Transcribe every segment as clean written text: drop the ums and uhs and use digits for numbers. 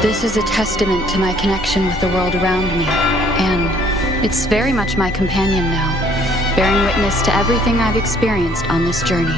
This is a testament to my connection with the world around me, and it's very much my companion now, bearing witness to everything I've experienced on this journey.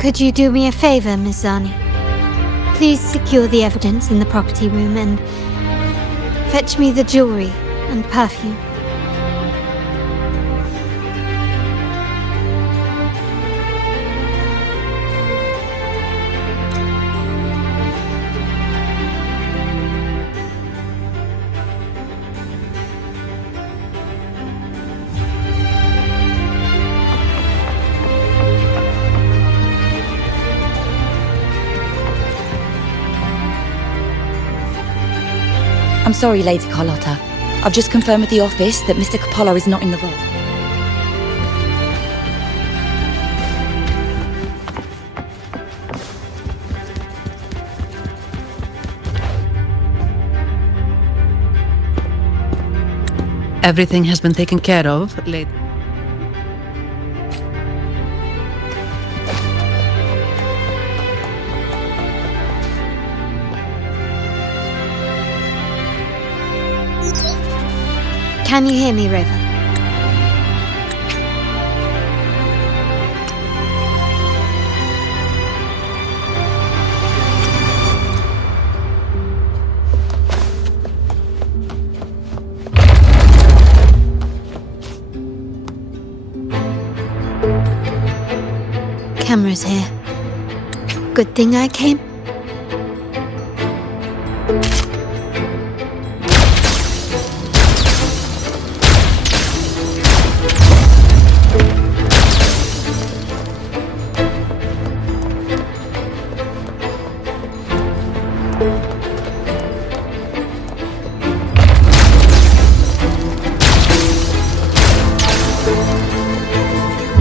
Could you do me a favor, Miss Zani? Please secure the evidence in the property room and fetch me the jewelry and perfume. I'm sorry, Lady Carlotta. I've just confirmed with the office that Mr. Capolo is not in the vault. Everything has been taken care of, Lady. Can you hear me, River? Camera's here. Good thing I came.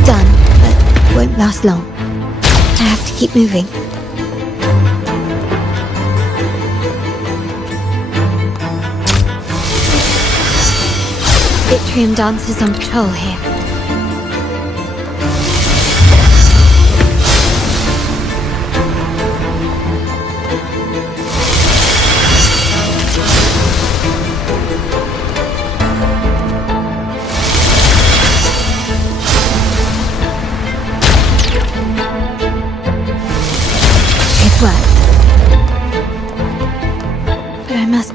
Done, but won't last long. I have to keep moving. Atrium dancers on patrol here. It worked.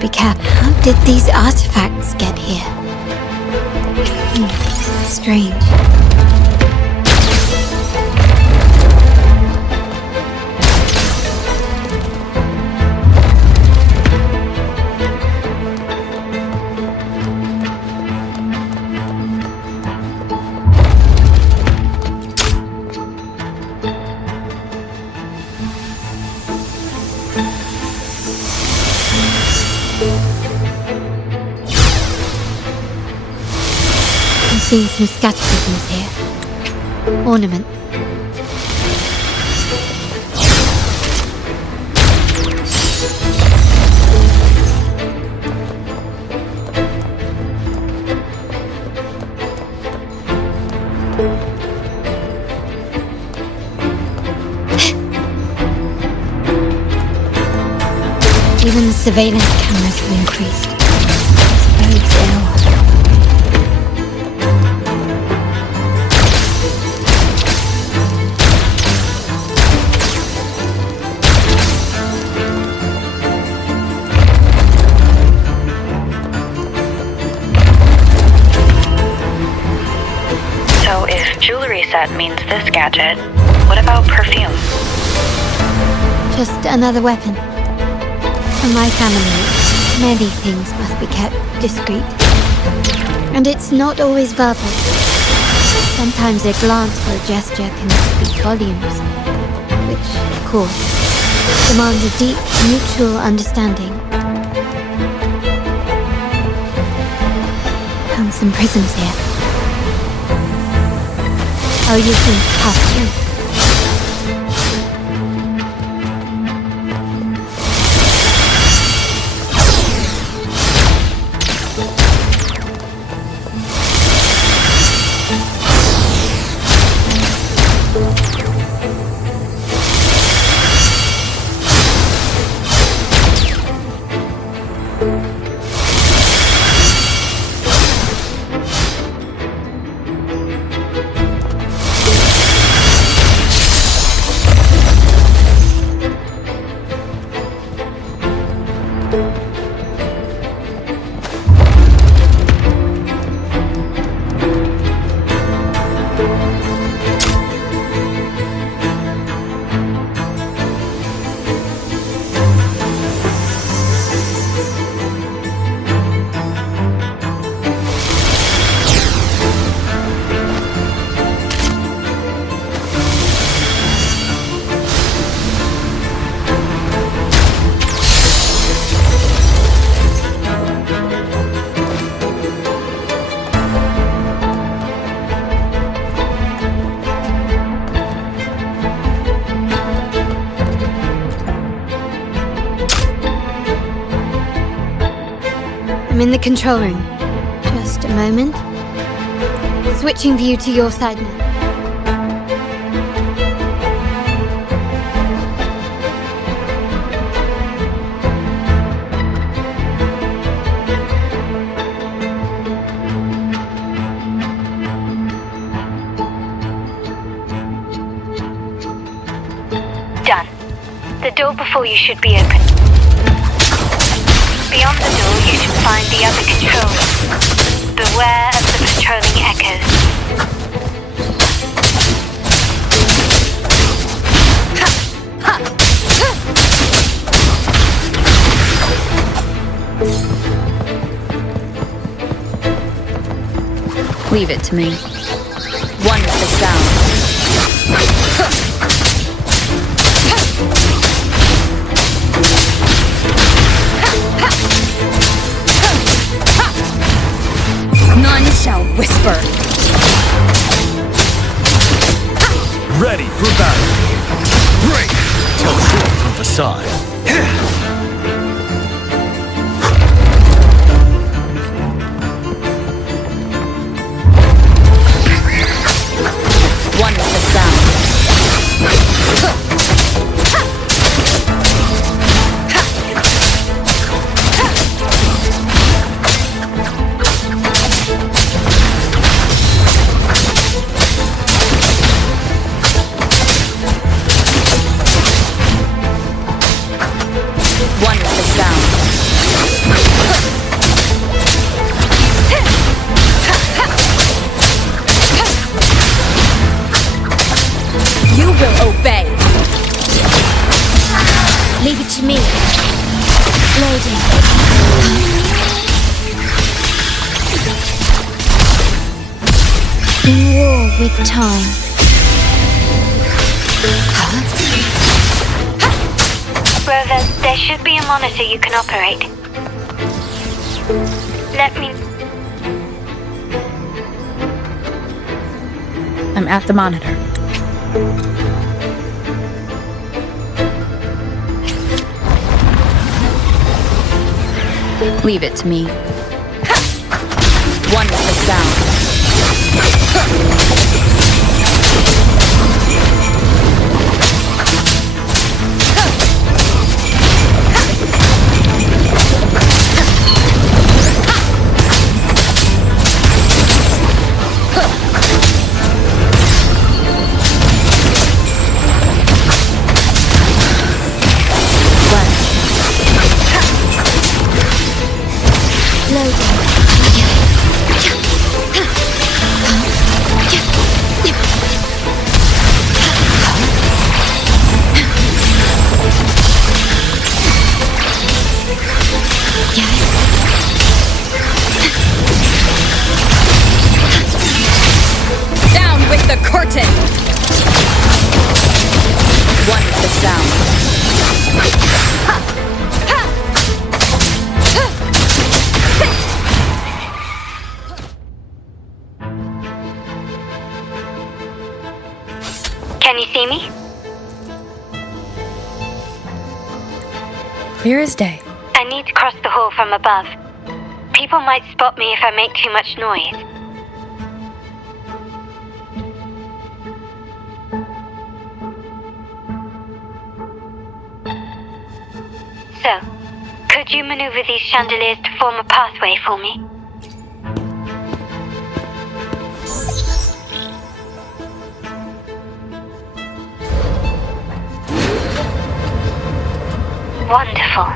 be careful. How did these artifacts get here? Strange. Seeing some scatterisms here. Ornament. Even the surveillance cameras have increased. This bodes ill. Set means this gadget. What about perfume? Just another weapon. For my family, many things must be kept discreet. And it's not always verbal. Sometimes a glance or a gesture can speak volumes. Which, of course, demands a deep, mutual understanding. Found some prisms here. Oh, you can pass through. I'm in the control room. Just a moment. Switching view to your side now. Done. The door before you should be open. Beyond the door, you should find the other control room. Beware of the patrolling echoes. Leave it to me. One with the sound. None shall whisper. Ready for battle. Break! Tell short from facade. One with the sound. You will obey! Leave it to me. Loading. In war with time. Rover, there should be a monitor you can operate. Let me... I'm at the monitor. Leave it to me. One with the sound. Can you see me? Clear as day. I need to cross the hall from above. People might spot me if I make too much noise. So, could you maneuver these chandeliers to form a pathway for me? Wonderful.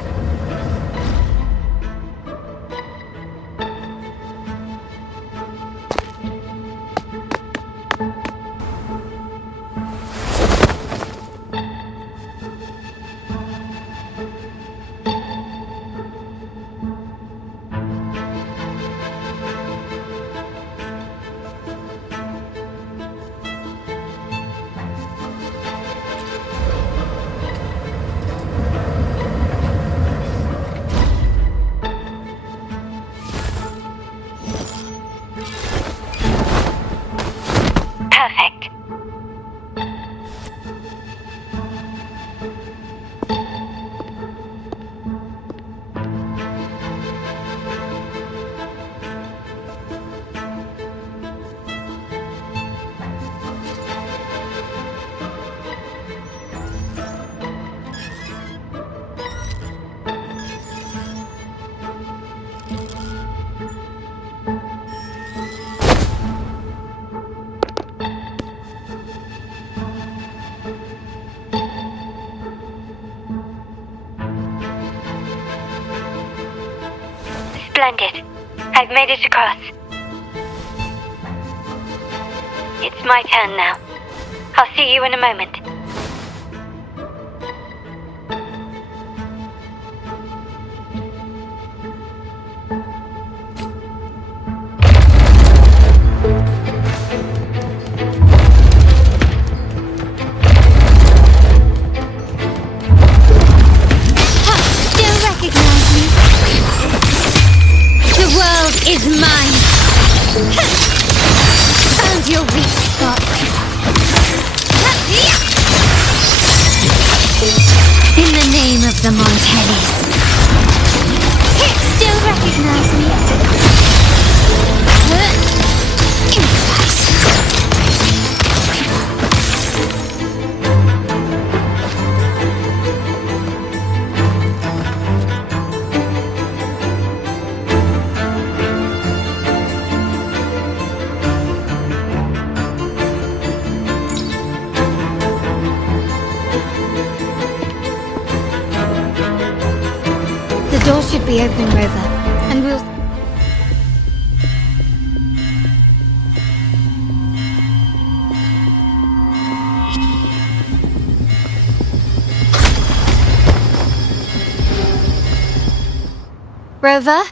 Perfect. Splendid. I've made it across. It's my turn now. I'll see you in a moment. Is mine. Found your weak spot. In the name of the Montellis. Still recognize me. The door should be open, Rover, and we'll... Rover?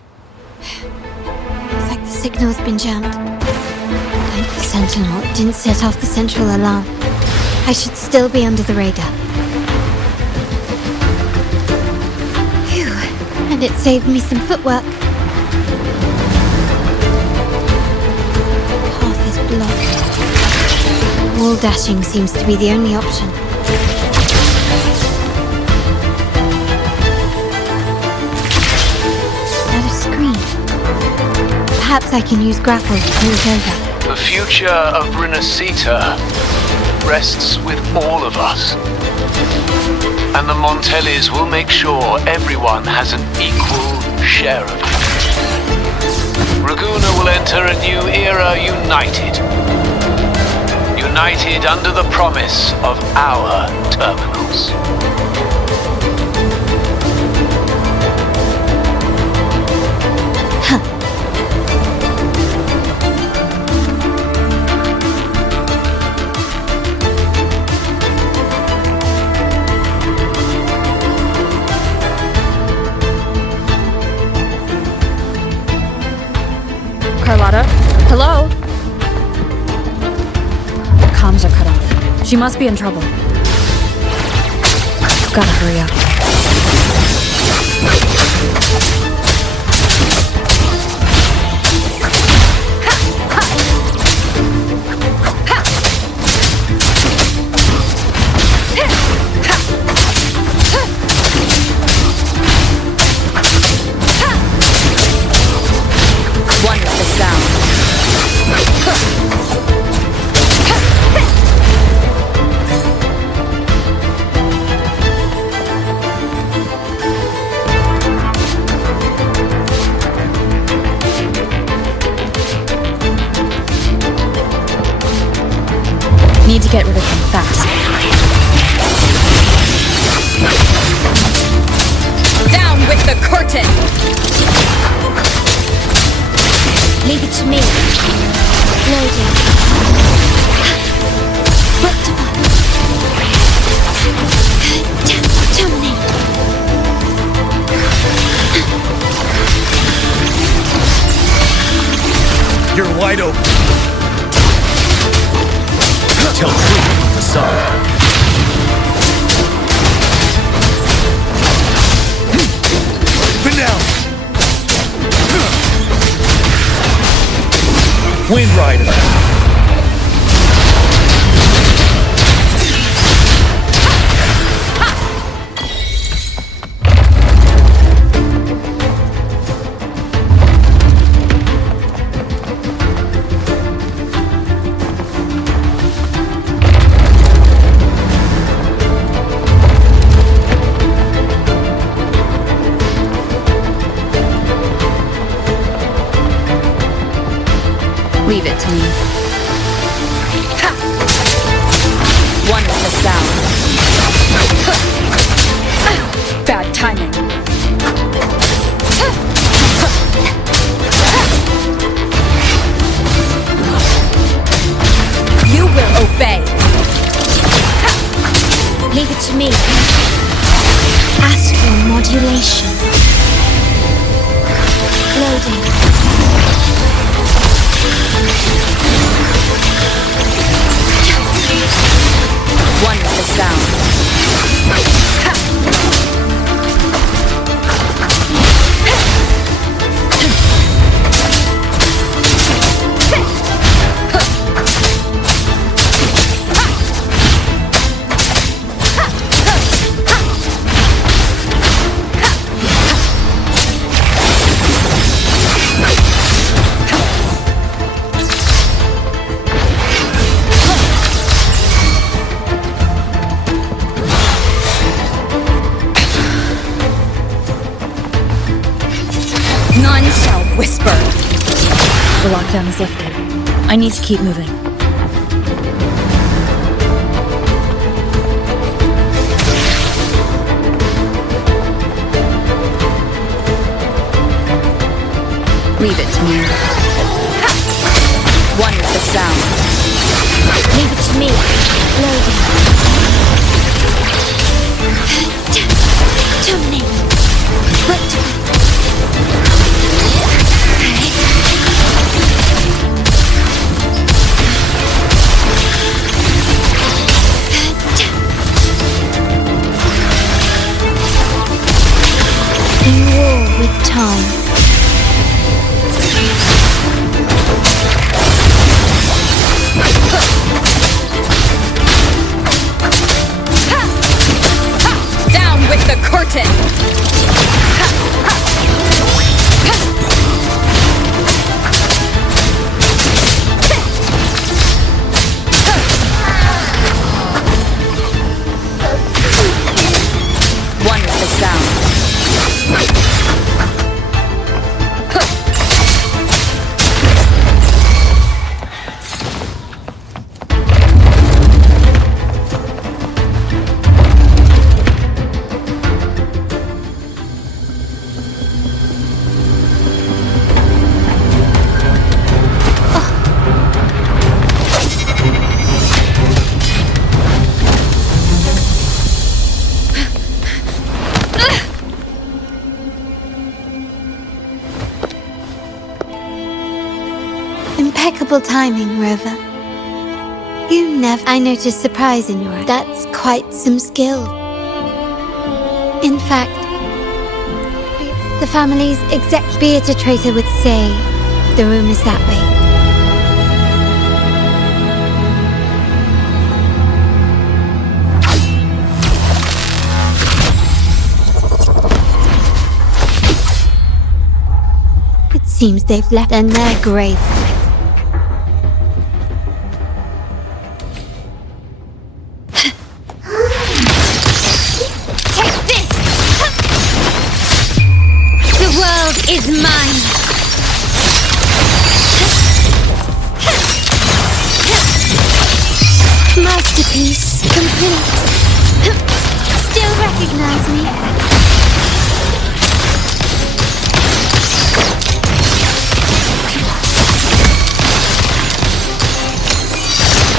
Looks like the signal's been jammed. Thank the Sentinel, it didn't set off the central alarm. I should still be under the radar. Phew, and it saved me some footwork. Path is blocked. Wall dashing seems to be the only option. Perhaps I can use grapple to pull it over. The future of Renacita rests with all of us. And the Montellis will make sure everyone has an equal share of it. Raguna will enter a new era united. United under the promise of our terminals. Carlotta? Hello? Comms are cut off. She must be in trouble. Gotta hurry up. Need to get rid of them fast. Down with the curtain! Leave it to me. Loading. Terminate. You're wide open. Tell truth from facade. Finale. Wind Rider. Leave it to me. Ha! One with the sound. Bad timing. You will obey. Leave it to me. Astral modulation. Loading. One with the sound. None shall whisper. The lockdown is lifted. I need to keep moving. Leave it to me. One with the sound. Leave it to me. Loading. Terminate. Rectify. time. Down with the curtain! One with the sound. Impeccable timing, Rover. You never... I noticed surprise in your eyes. That's quite some skill. In fact, the family's be it a traitor would say the room is that way. It seems they've left in their grave. Is mine. Masterpiece complete. Still recognize me?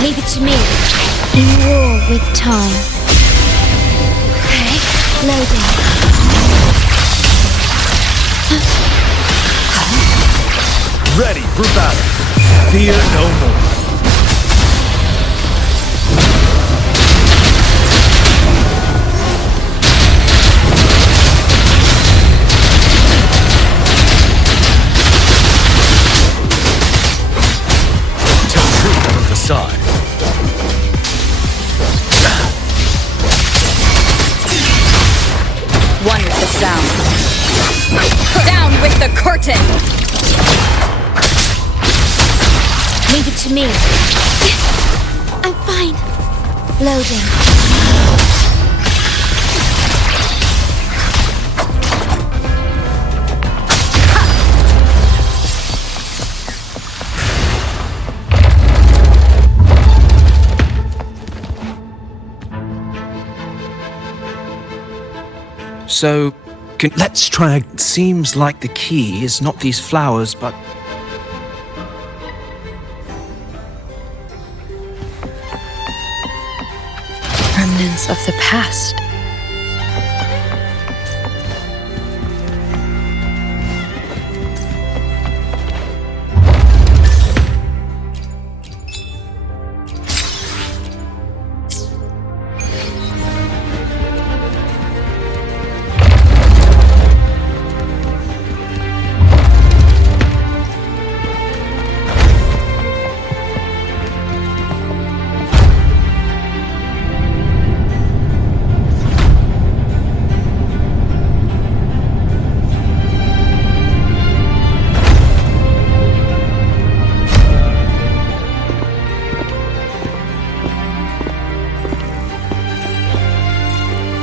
Leave it to me. In war with time. Okay, loading. Ready for battle. Fear no more. Tell truth from the side. One with the sound. Down with the curtain! Leave it to me. I'm fine. Loading. So, let's try. Seems like the key is not these flowers, but remnants of the past.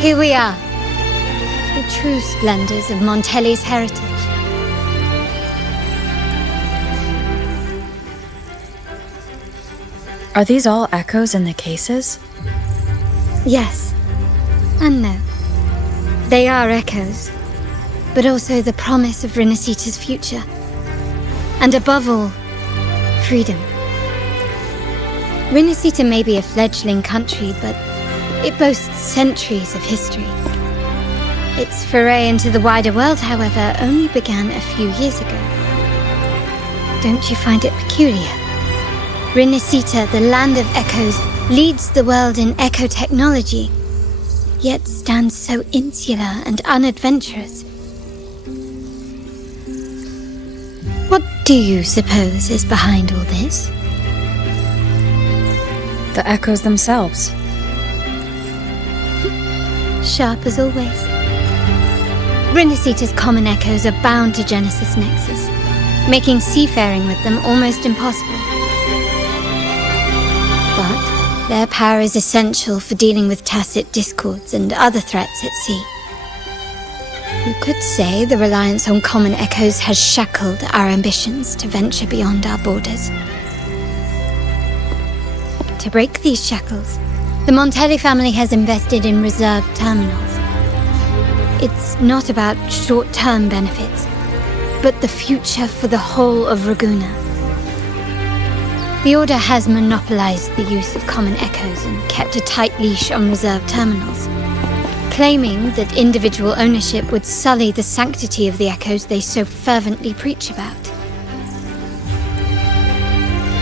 Here we are, the true splendors of Montelli's heritage. Are these all echoes in the cases? Yes, and no. They are echoes, but also the promise of Rinasita's future. And above all, freedom. Rinasita may be a fledgling country, but it boasts centuries of history. Its foray into the wider world, however, only began a few years ago. Don't you find it peculiar? Rinasita, the land of echoes, leads the world in echo technology, yet stands so insular and unadventurous. do you suppose is behind all this? The echoes themselves. Sharp as always. Rinasita's common echoes are bound to Genesis Nexus, making seafaring with them almost impossible. But their power is essential for dealing with tacit discords and other threats at sea. You could say the reliance on common echoes has shackled our ambitions to venture beyond our borders. To break these shackles, the Montelli family has invested in reserved terminals. It's not about short-term benefits, but the future for the whole of Ragusa. The Order has monopolized the use of common echoes and kept a tight leash on reserved terminals, claiming that individual ownership would sully the sanctity of the echoes they so fervently preach about.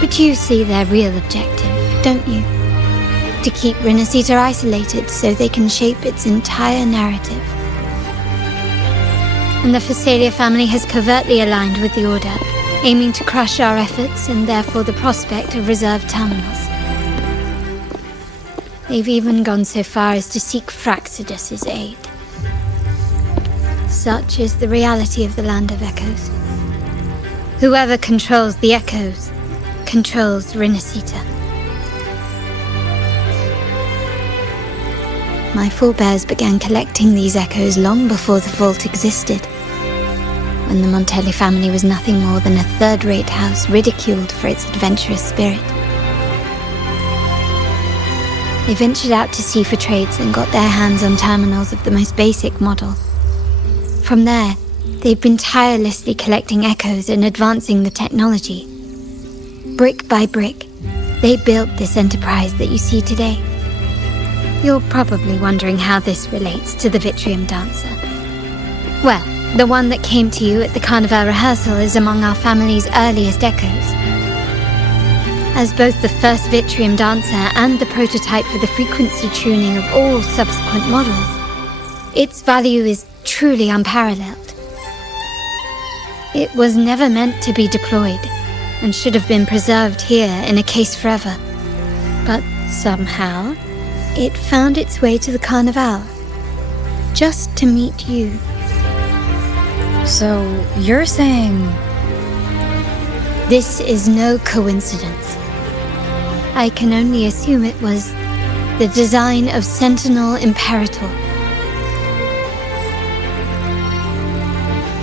But you see their real objective, don't you? To keep Rinasita isolated so they can shape its entire narrative. And the Phasalia family has covertly aligned with the Order, aiming to crush our efforts and therefore the prospect of reserved terminals. They've even gone so far as to seek Fraxidus's aid. Such is the reality of the Land of Echoes. Whoever controls the Echoes controls Rinasita. My forebears began collecting these echoes long before the vault existed, when the Montelli family was nothing more than a third-rate house ridiculed for its adventurous spirit. They ventured out to sea for trades and got their hands on terminals of the most basic model. From there, they've been tirelessly collecting echoes and advancing the technology. Brick by brick, they built this enterprise that you see today. You're probably wondering how this relates to the Vitrium Dancer. Well, the one that came to you at the Carnival rehearsal is among our family's earliest echoes. As both the first Vitrium Dancer and the prototype for the frequency tuning of all subsequent models, its value is truly unparalleled. It was never meant to be deployed, and should have been preserved here in a case forever. But somehow, it found its way to the Carnival, just to meet you. So, you're saying... This is no coincidence. I can only assume it was the design of Sentinel Imperator.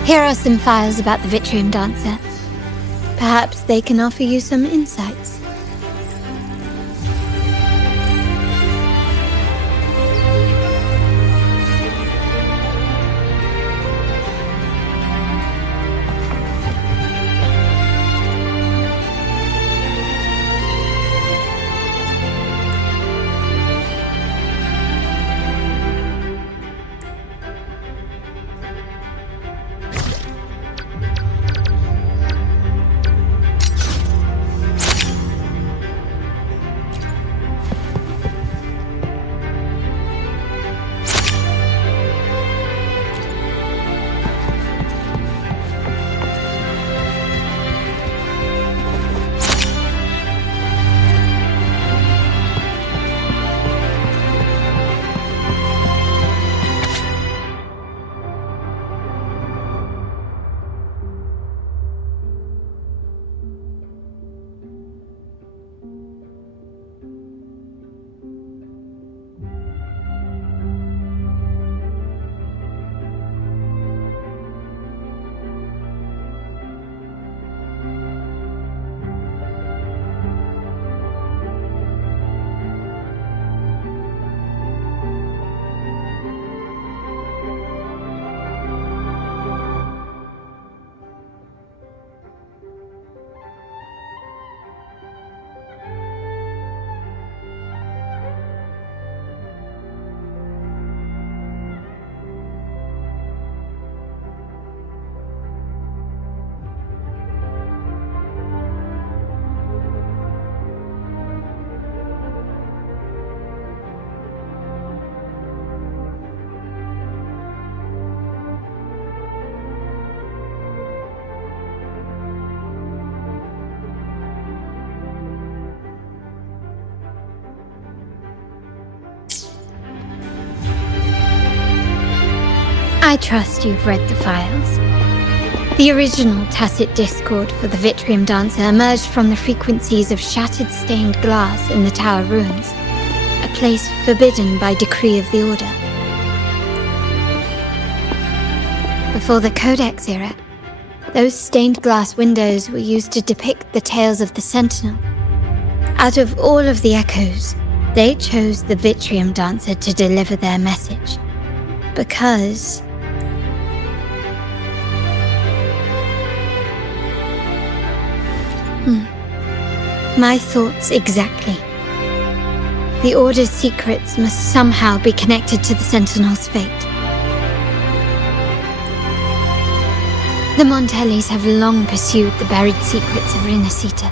Here are some files about the Vitrium Dancer. Perhaps they can offer you some insights. I trust you've read the files. The original tacit discord for the Vitrium Dancer emerged from the frequencies of shattered stained glass in the tower ruins, a place forbidden by decree of the Order. Before the Codex era, those stained glass windows were used to depict the tales of the Sentinel. Out of all of the echoes, they chose the Vitrium Dancer to deliver their message. Because... My thoughts exactly. The Order's secrets must somehow be connected to the Sentinel's fate. The Montellis have long pursued the buried secrets of Rinascita.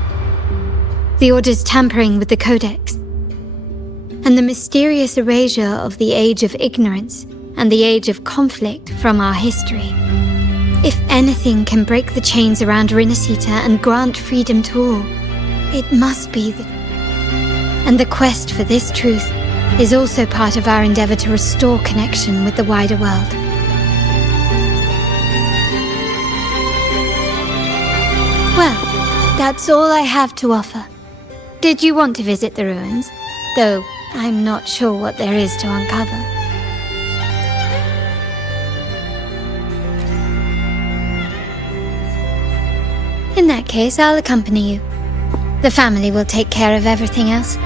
The Order's tampering with the Codex, and the mysterious erasure of the Age of Ignorance and the Age of Conflict from our history. If anything can break the chains around Rinascita and grant freedom to all, it must be that. And the quest for this truth is also part of our endeavor to restore connection with the wider world. Well, that's all I have to offer. Did you want to visit the ruins? Though I'm not sure what there is to uncover. In that case, I'll accompany you. The family will take care of everything else.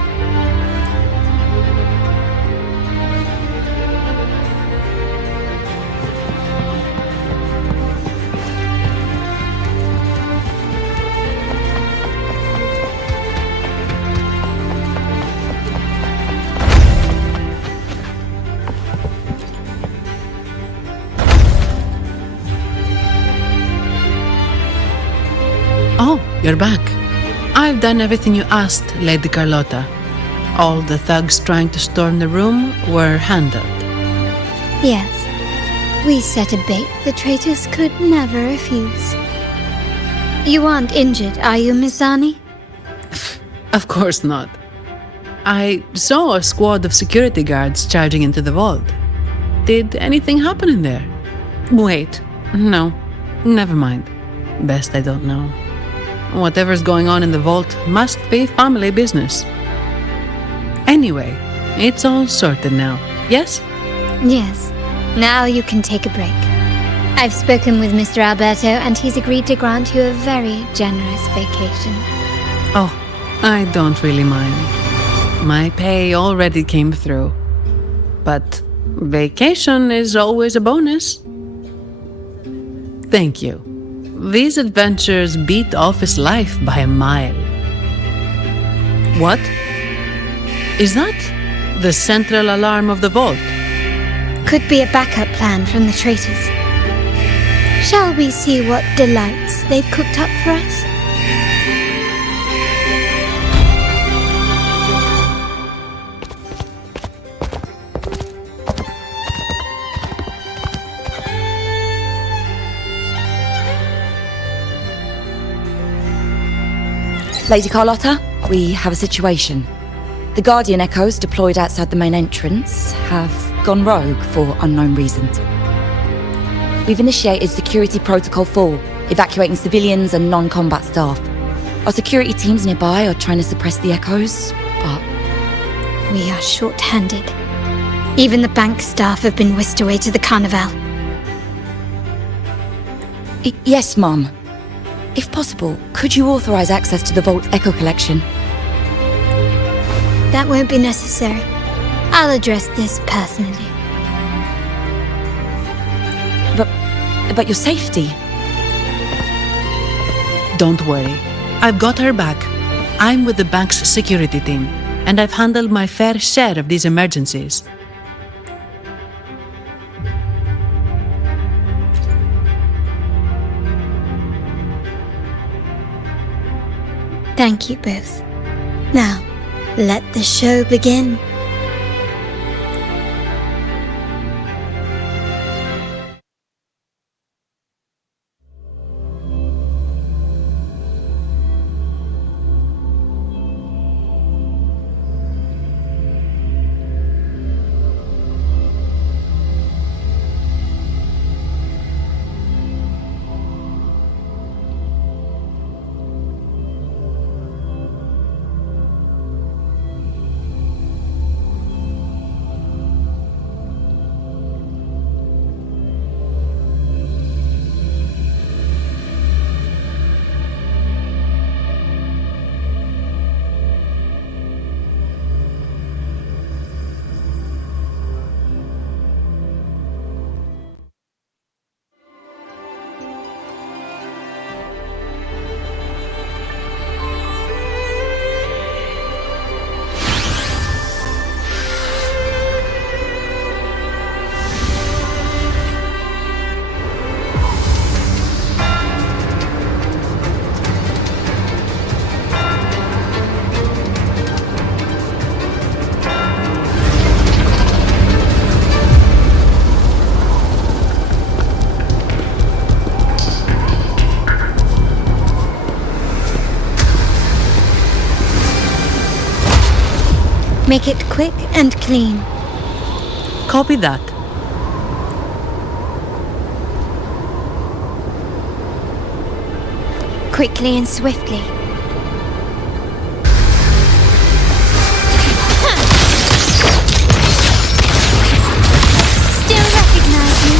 Oh, you're back. I've done everything you asked, Lady Carlotta. All the thugs trying to storm the room were handled. Yes. We set a bait the traitors could never refuse. You aren't injured, are you, Miss Zani? Of course not. I saw a squad of security guards charging into the vault. Did anything happen in there? Wait, no, never mind. Best I don't know. Whatever's going on in the vault must be family business. Anyway, it's all sorted now, yes? Yes. Now you can take a break. I've spoken with Mr. Alberto and he's agreed to grant you a very generous vacation. Oh, I don't really mind. My pay already came through. But vacation is always a bonus. Thank you. These adventures beat office life by a mile. What? Is that the central alarm of the vault? Could be a backup plan from the traitors. Shall we see what delights they've cooked up for us? Lady Carlotta, we have a situation. The Guardian Echoes deployed outside the main entrance have gone rogue for unknown reasons. We've initiated Security Protocol 4, evacuating civilians and non-combat staff. Our security teams nearby are trying to suppress the Echoes, but... We are short-handed. Even the bank staff have been whisked away to the Carnival. Yes, Mum. If possible, could you authorize access to the Vault's Echo Collection? That won't be necessary. I'll address this personally. But your safety? Don't worry. I've got her back. I'm with the bank's security team, and I've handled my fair share of these emergencies. Thank you both. Now, let the show begin. Make it quick and clean. Copy that. Quickly and swiftly. Still recognize me?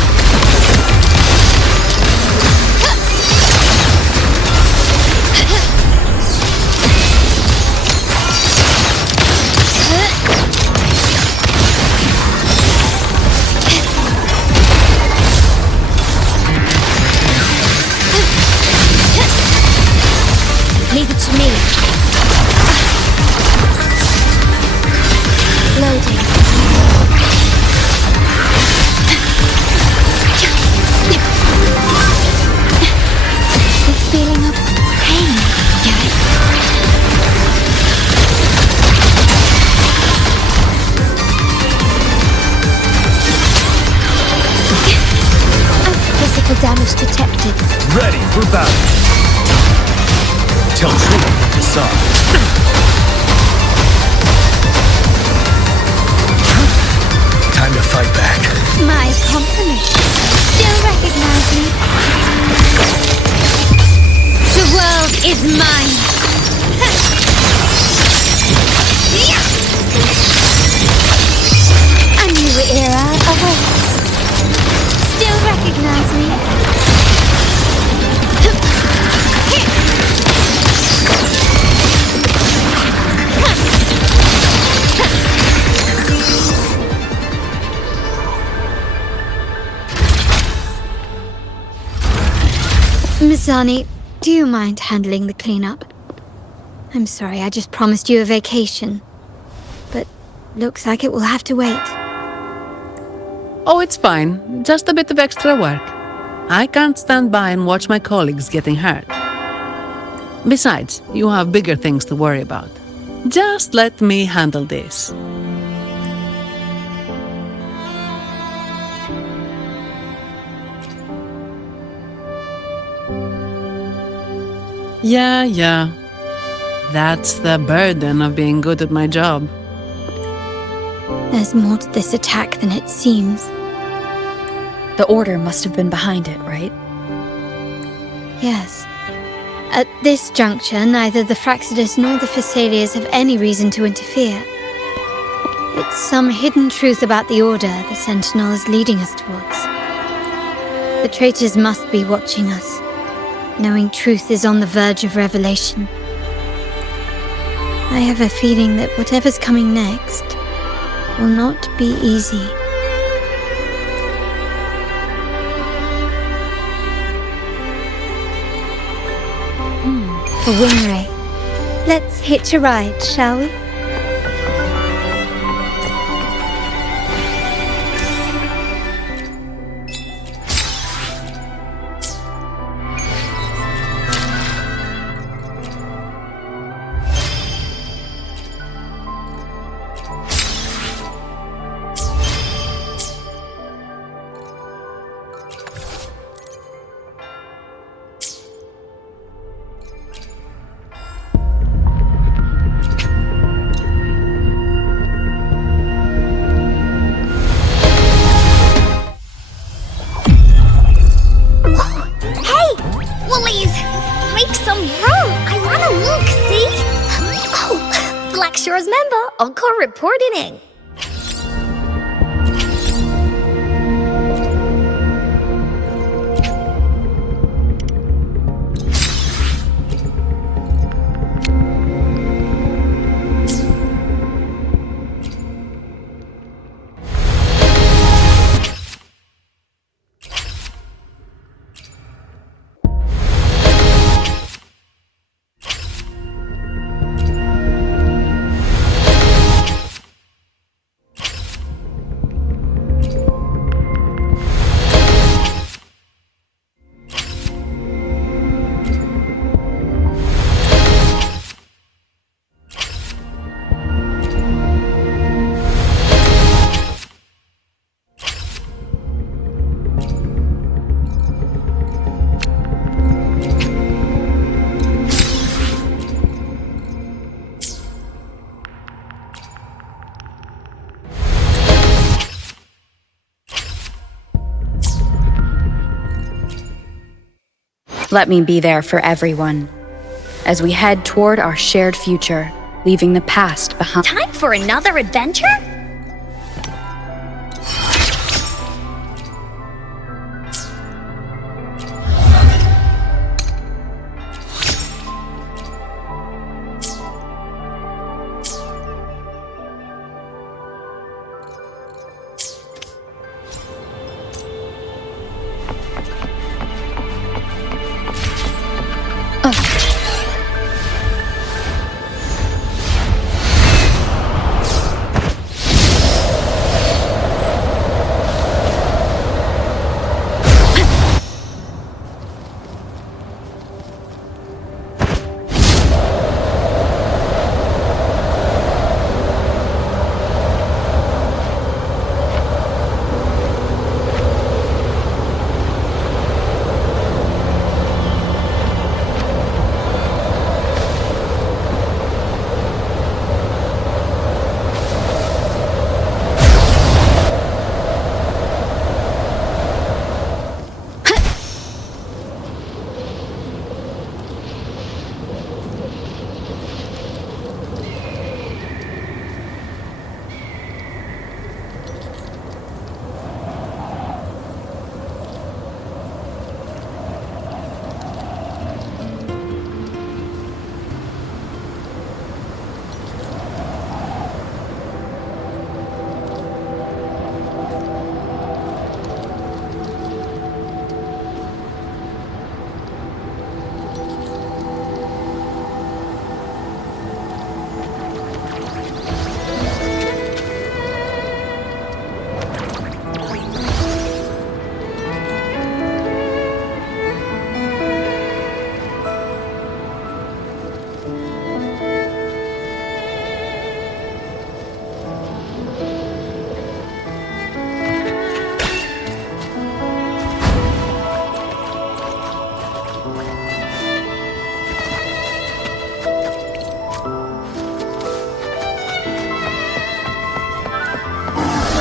Leave it to me. Loading. The feeling of pain, yeah? Physical damage detected. Ready for battle. Tell truth, decide. Time to fight back. My compliments. Still recognize me? The world is mine. A new era awaits. Still recognize me? Mizani, do you mind handling the cleanup? I'm sorry, I just promised you a vacation. But looks like it will have to wait. Oh, it's fine. Just a bit of extra work. I can't stand by and watch my colleagues getting hurt. Besides, you have bigger things to worry about. Just let me handle this. Yeah. That's the burden of being good at my job. There's more to this attack than it seems. The Order must have been behind it, right? Yes. At this juncture, neither the Fraxidus nor the Phassalias have any reason to interfere. It's some hidden truth about the Order the Sentinel is leading us towards. The traitors must be watching us, knowing truth is on the verge of revelation. I have a feeling that whatever's coming next will not be easy. A wing ray. Let's hitch a ride, shall we? Encore reporting. Let me be there for everyone, as we head toward our shared future, leaving the past behind. Time for another adventure?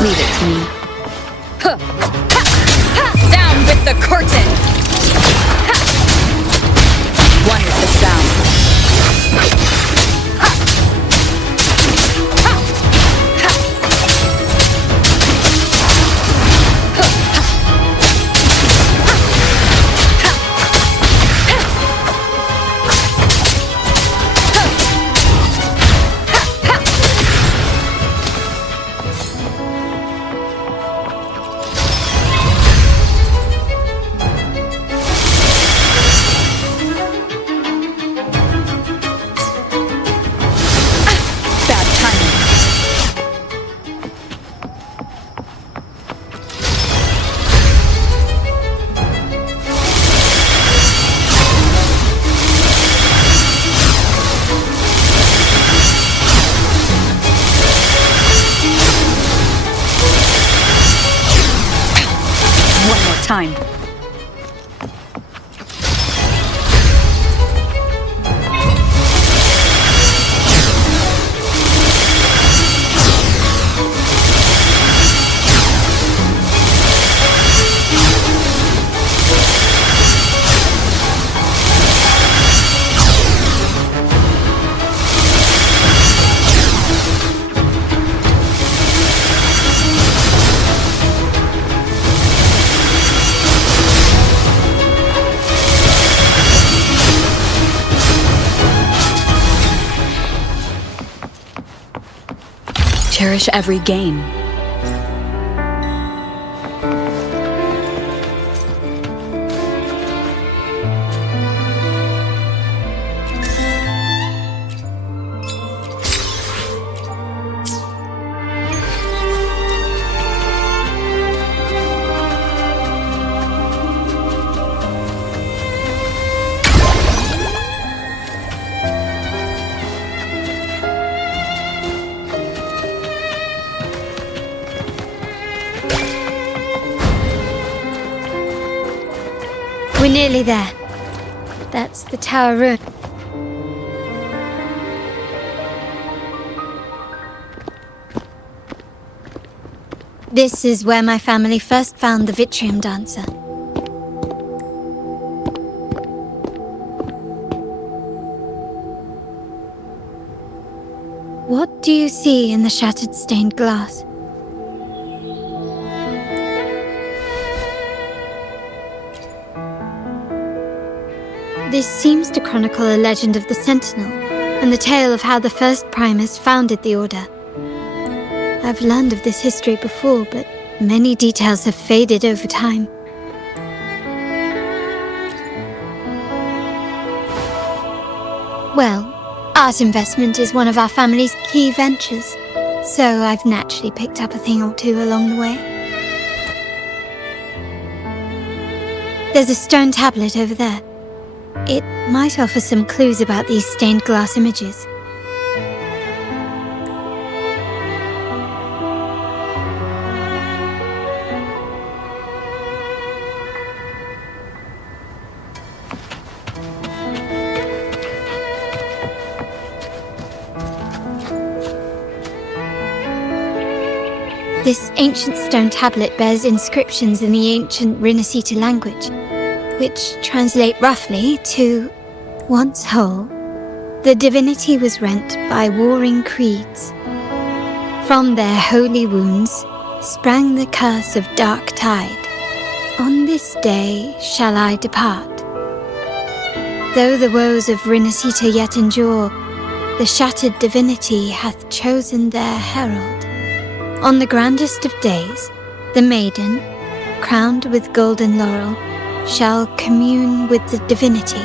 Leave it to me. Huh. Ha! Ha! Down with the curtain! Ha! One with the sound. Ha! Ha! Ha! Ha! Time. Cherish every gain. We're nearly there. That's the tower room. This is where my family first found the Vitrium Dancer. do you see in the shattered stained glass? This seems to chronicle a legend of the Sentinel, and the tale of how the first Primus founded the Order. I've learned of this history before, but many details have faded over time. Well, art investment is one of our family's key ventures, so I've naturally picked up a thing or two along the way. There's a stone tablet over there. It might offer some clues about these stained glass images. This ancient stone tablet bears inscriptions in the ancient Renascita language, which translate roughly to, once whole, the divinity was rent by warring creeds. From their holy wounds sprang the curse of dark tide. On this day shall I depart. Though the woes of Renascita yet endure, the shattered divinity hath chosen their herald. On the grandest of days, the maiden, crowned with golden laurel, shall commune with the divinity.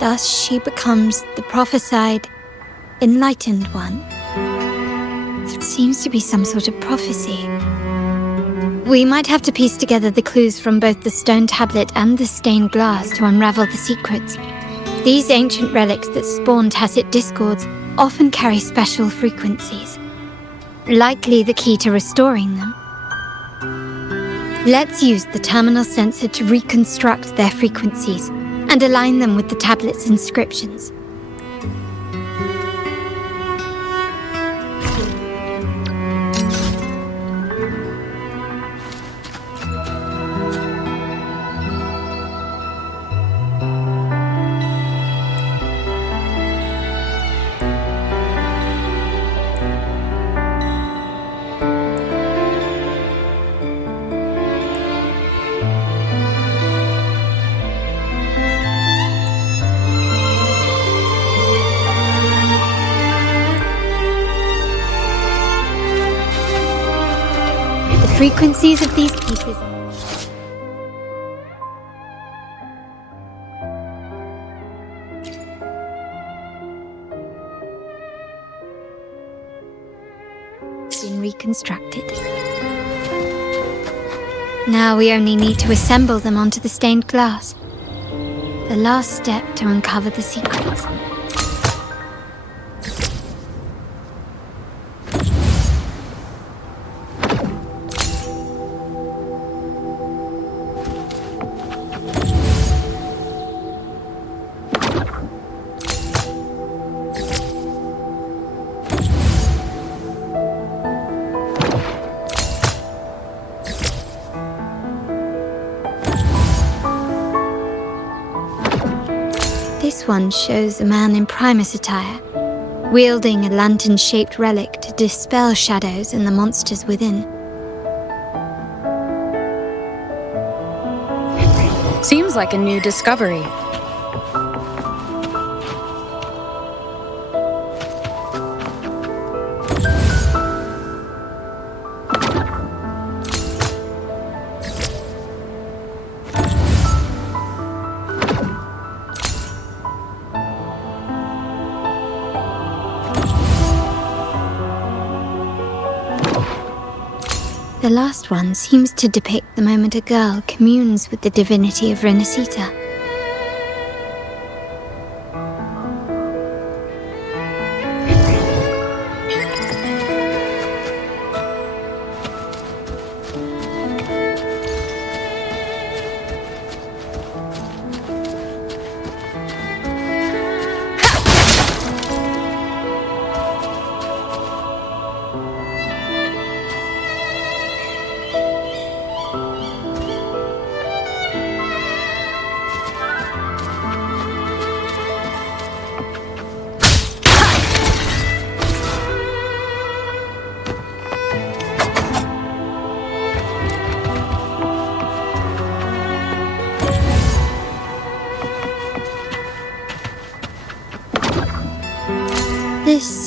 Thus she becomes the prophesied, enlightened one. It seems to be some sort of prophecy. We might have to piece together the clues from both the stone tablet and the stained glass to unravel the secrets. These ancient relics that spawn tacit discords often carry special frequencies, likely the key to restoring them. Let's use the terminal sensor to reconstruct their frequencies and align them with the tablet's inscriptions. Frequencies of these pieces been reconstructed. Now we only need to assemble them onto the stained glass. The last step to uncover the secrets. This one shows a man in Primus attire, wielding a lantern-shaped relic to dispel shadows and the monsters within. Seems like a new discovery. The last one seems to depict the moment a girl communes with the divinity of Renascita.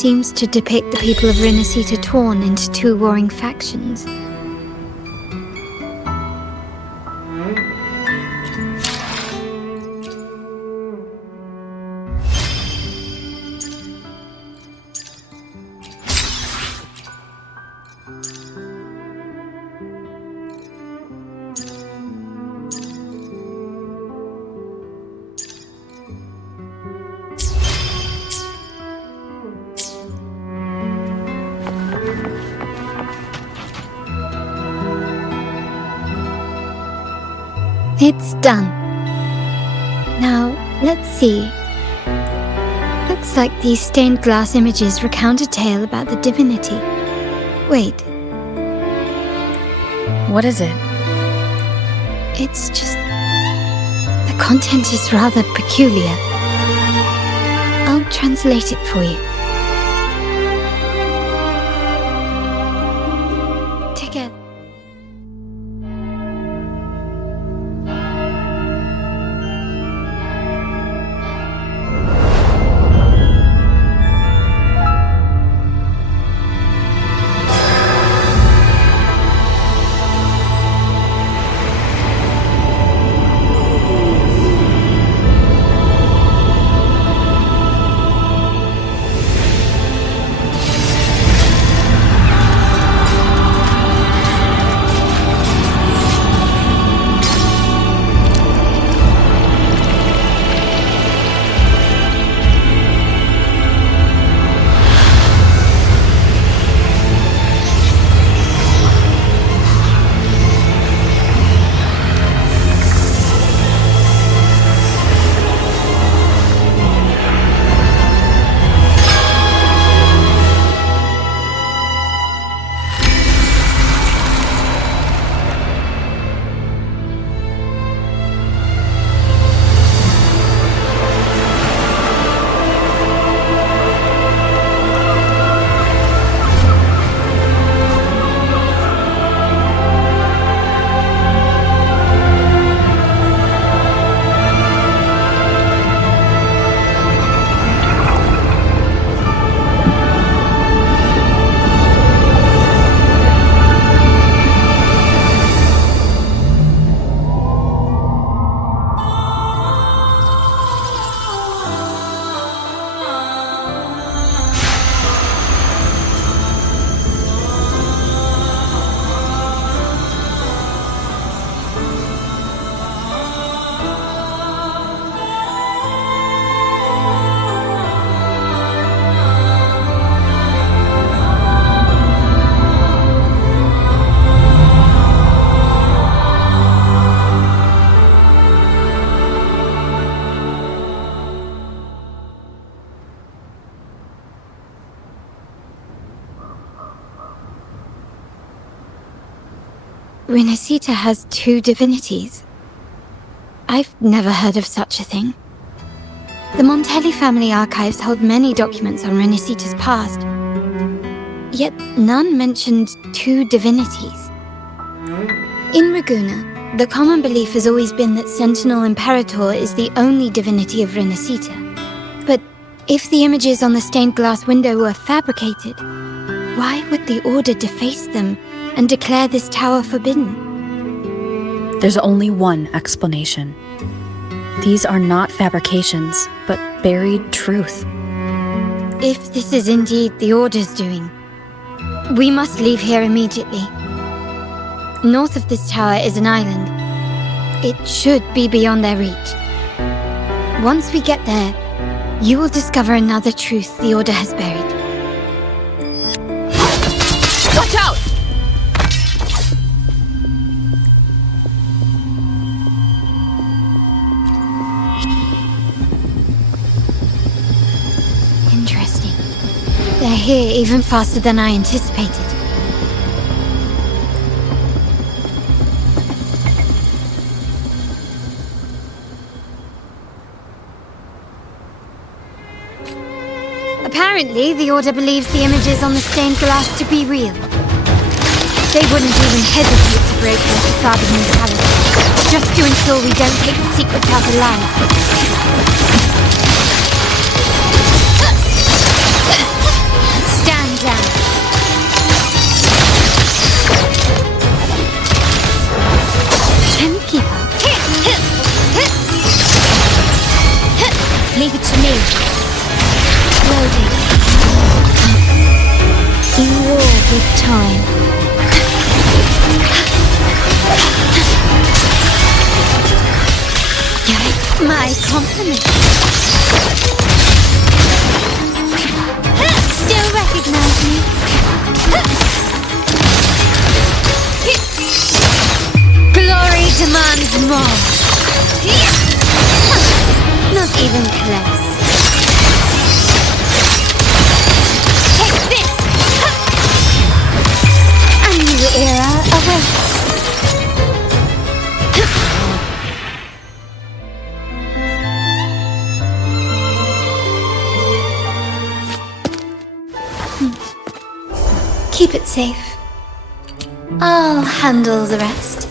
seems to depict the people of Renacita torn into two warring factions. It's done. Now, let's see. Looks like these stained glass images recount a tale about the divinity. Wait. What is it? It's just... the content is rather peculiar. I'll translate it for you. Together. Renacita has two divinities. I've never heard of such a thing. The Montelli family archives hold many documents on Renacita's past, yet none mentioned two divinities. In Ragusa, the common belief has always been that Sentinel Imperator is the only divinity of Renacita. But if the images on the stained glass window were fabricated, why would the Order deface them and declare this tower forbidden? There's only one explanation. These are not fabrications, but buried truth. If this is indeed the Order's doing, we must leave here immediately. North of this tower is an island. It should be beyond their reach. Once we get there, you will discover another truth the Order has buried. Watch out! Interesting. They're here even faster than I anticipated. Apparently, the Order believes the images on the stained glass to be real. They wouldn't even hesitate to break their facade of neutrality, just to ensure we don't take the secrets out alive. down. Can you keep up? Leave it to me. Loading. In war with time. My compliments. Still recognize me? Glory demands more. Not even close. Take this! A new era awaits. Keep it safe. I'll handle the rest.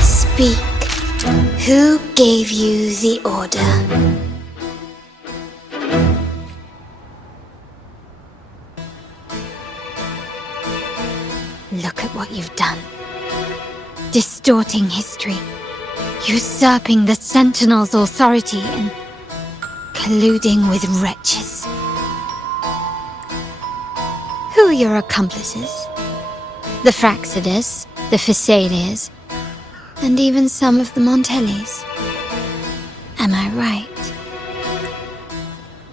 Speak. Who gave you the order? Look at what you've done. Distorting history, usurping the Sentinel's authority, and colluding with wretches. Who are your accomplices? The Fraxidus, the Phasaeliers, and even some of the Montellis. Am I right?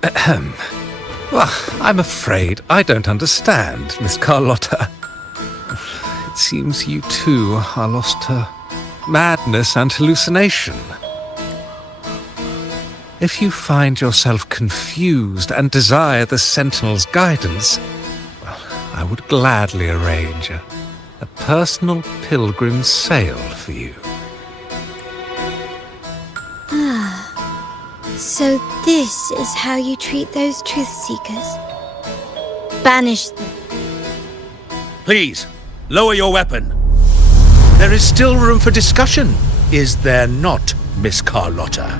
Ahem. Well, I'm afraid I don't understand, Miss Carlotta. It seems you too are lost to madness and hallucination. If you find yourself confused and desire the Sentinel's guidance, well, I would gladly arrange a personal pilgrim sail for you. So this is how you treat those truth seekers? Banish them. Please, lower your weapon. There is still room for discussion, is there not, Miss Carlotta?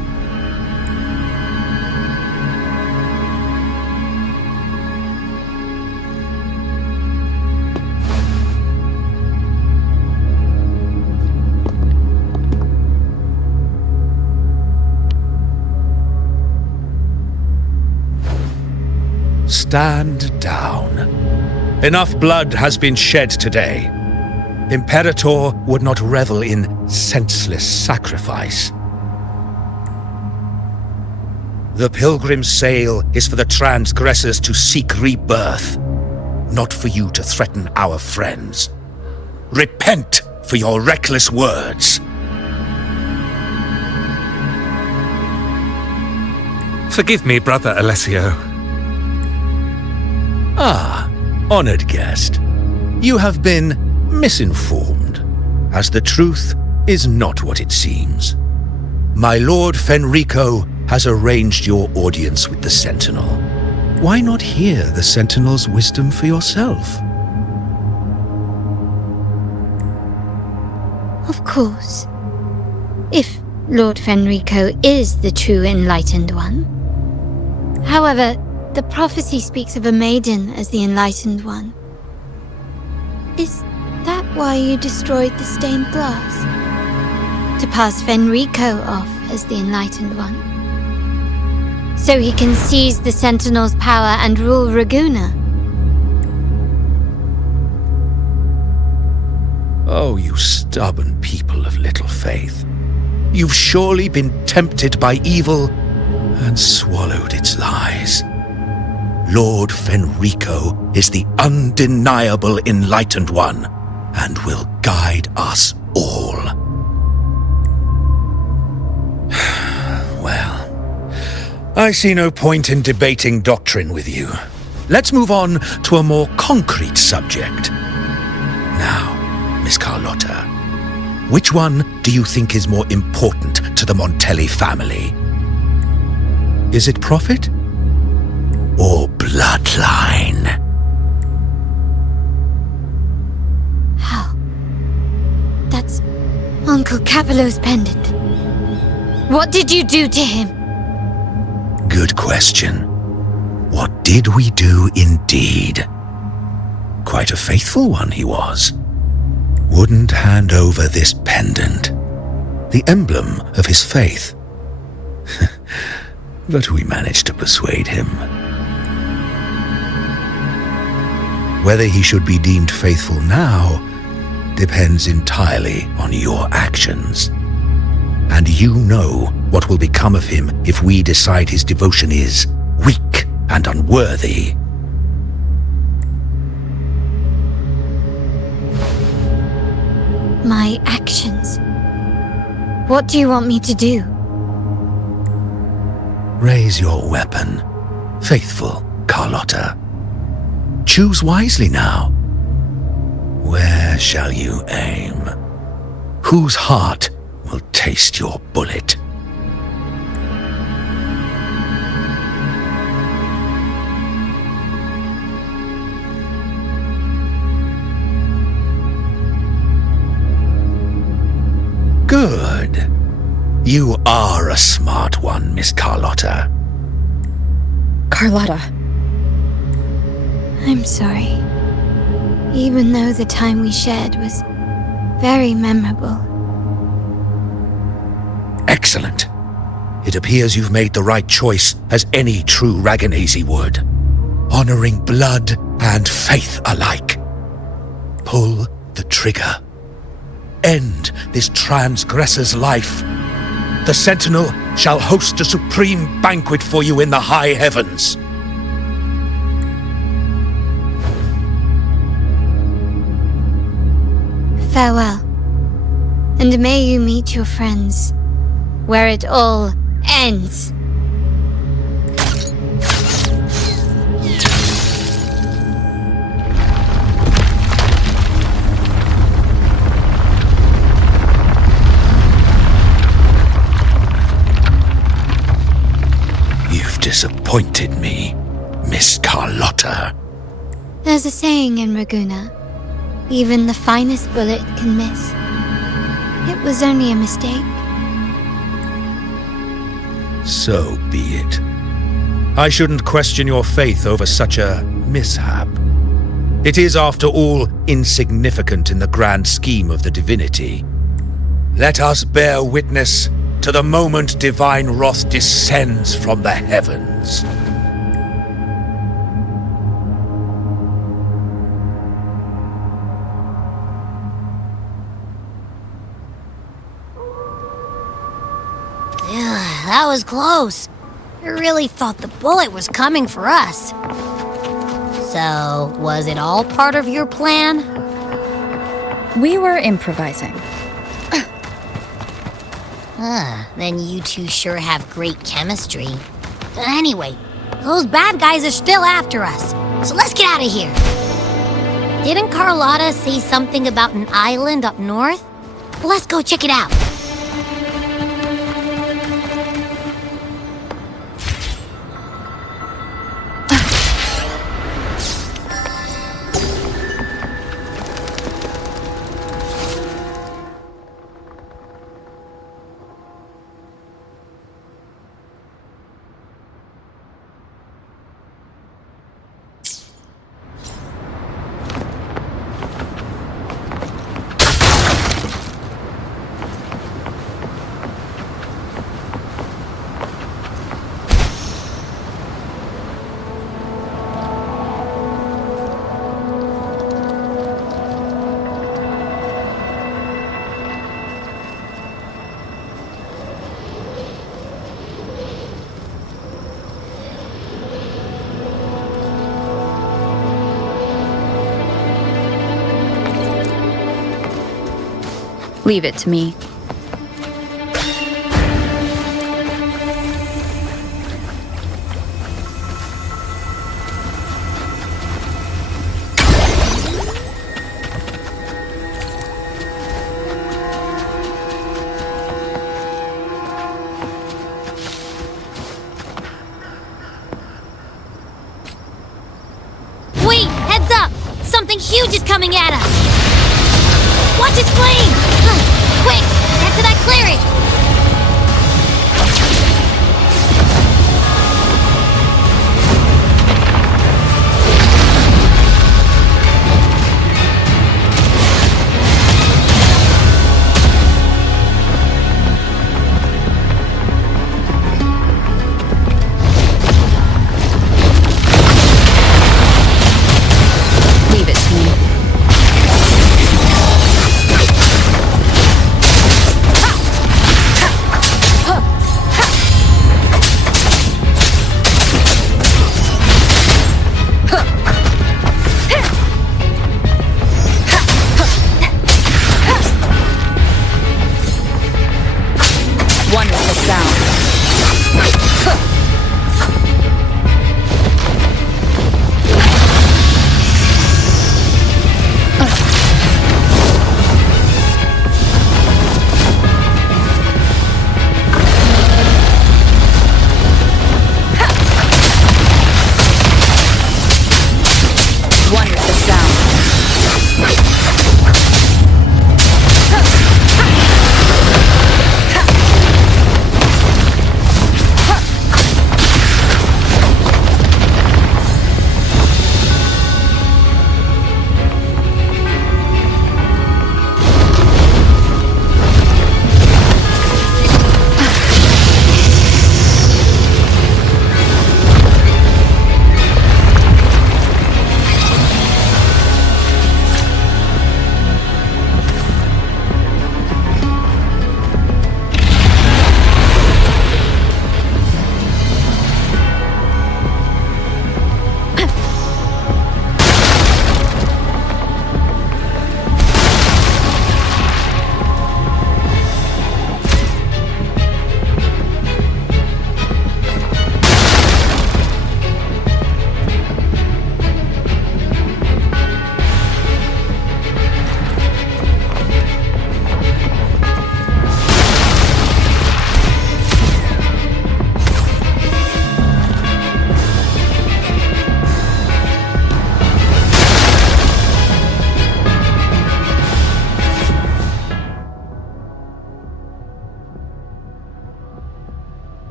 Stand down. Enough blood has been shed today. Imperator would not revel in senseless sacrifice. The pilgrim's sail is for the transgressors to seek rebirth, not for you to threaten our friends. Repent for your reckless words. Forgive me, Brother Alessio. Ah, honored guest. You have been misinformed, as the truth is not what it seems. My Lord Fenrico has arranged your audience with the Sentinel. Why not hear the Sentinel's wisdom for yourself? Of course. If Lord Fenrico is the true Enlightened One. However, the prophecy speaks of a maiden as the Enlightened One. Is that why you destroyed the stained glass? To pass Fenrico off as the Enlightened One? So he can seize the Sentinel's power and rule Raguna? Oh, you stubborn people of little faith. you've surely been tempted by evil and swallowed its lies. Lord Fenrico is the undeniable Enlightened One and will guide us all. Well, I see no point in debating doctrine with you. Let's move on to a more concrete subject. Now, Miss Carlotta, which one do you think is more important to the Montelli family? Is it profit or bloodline? How? That's Uncle Capello's pendant. What did you do to him? Good question. What did we do indeed? Quite a faithful one he was. Wouldn't hand over this pendant, the emblem of his faith. But we managed to persuade him. Whether he should be deemed faithful now depends entirely on your actions. And you know what will become of him if we decide his devotion is weak and unworthy. My actions. What do you want me to do? Raise your weapon, faithful Carlotta. Choose wisely now. Where shall you aim? Whose heart will taste your bullet? Good. You are a smart one, Miss Carlotta. Carlotta. I'm sorry. Even though the time we shared was very memorable. Excellent. It appears you've made the right choice, as any true Ragganese would. Honoring blood and faith alike. Pull the trigger. End this transgressor's life. The Sentinel shall host a supreme banquet for you in the high heavens. Farewell. And may you meet your friends where it all ends. You've disappointed me, Miss Carlotta. There's a saying in Raguna, even the finest bullet can miss. It was only a mistake. So be it. I shouldn't question your faith over such a mishap. It is, after all, insignificant in the grand scheme of the divinity. Let us bear witness to the moment divine wrath descends from the heavens. That was close. I really thought the bullet was coming for us. So, was it all part of your plan? We were improvising. Then you two sure have great chemistry. Anyway, those bad guys are still after us. So let's get out of here. Didn't Carlotta say something about an island up north? Let's go check it out. Leave it to me. Wait, heads up! Something huge is coming at us! Watch its flames! Quick, head to that clearing! Leave it to me. Wonderful sound. Wonderful sound.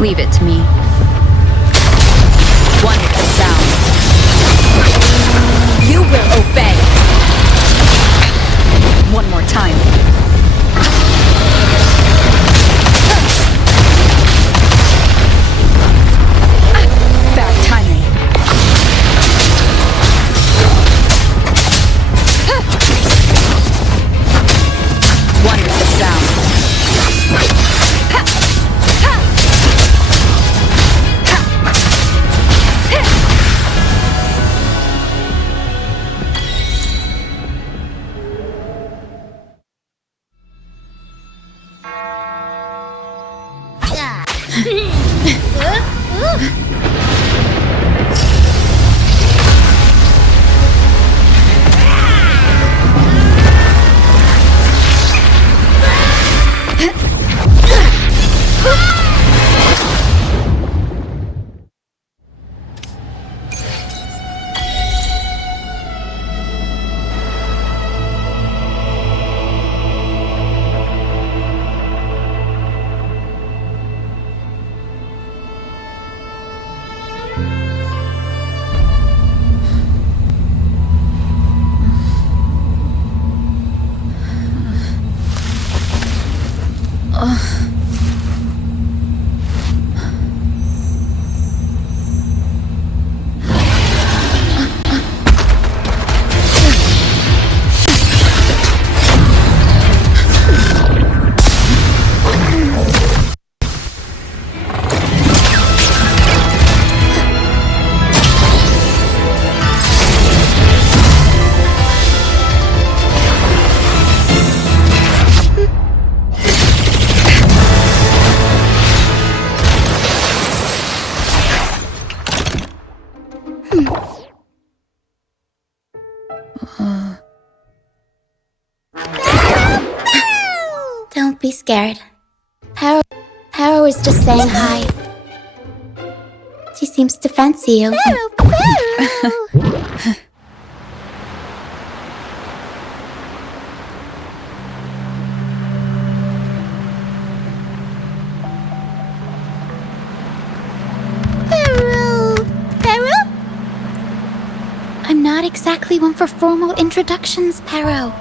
Leave it to me. Wonderful sound. You will obey. One more time. Bad timing. Wonderful sound. scared. Paro is just saying hi. She seems to fancy you. Paro? I'm not exactly one for formal introductions, Paro.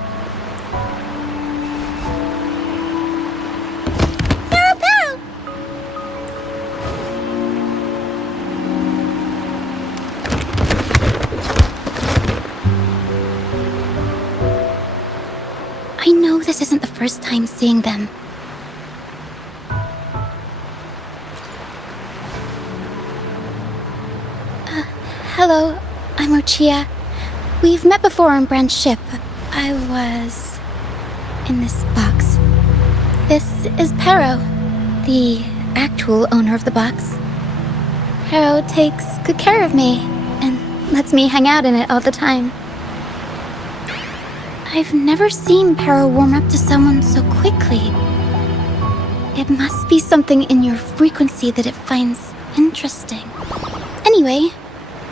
I know this isn't the first time seeing them. Hello, I'm Ochia. We've met before on Brand's ship. I was in this box. This is Paro, the actual owner of the box. Paro takes good care of me and lets me hang out in it all the time. I've never seen Paro warm up to someone so quickly. It must be something in your frequency that it finds interesting. Anyway,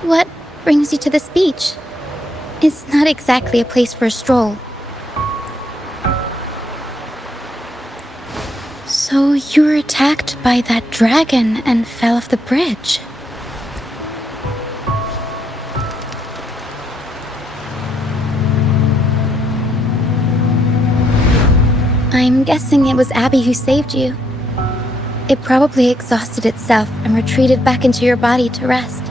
what brings you to this beach? It's not exactly a place for a stroll. So you were attacked by that dragon and fell off the bridge. I'm guessing it was Abby who saved you. It probably exhausted itself and retreated back into your body to rest.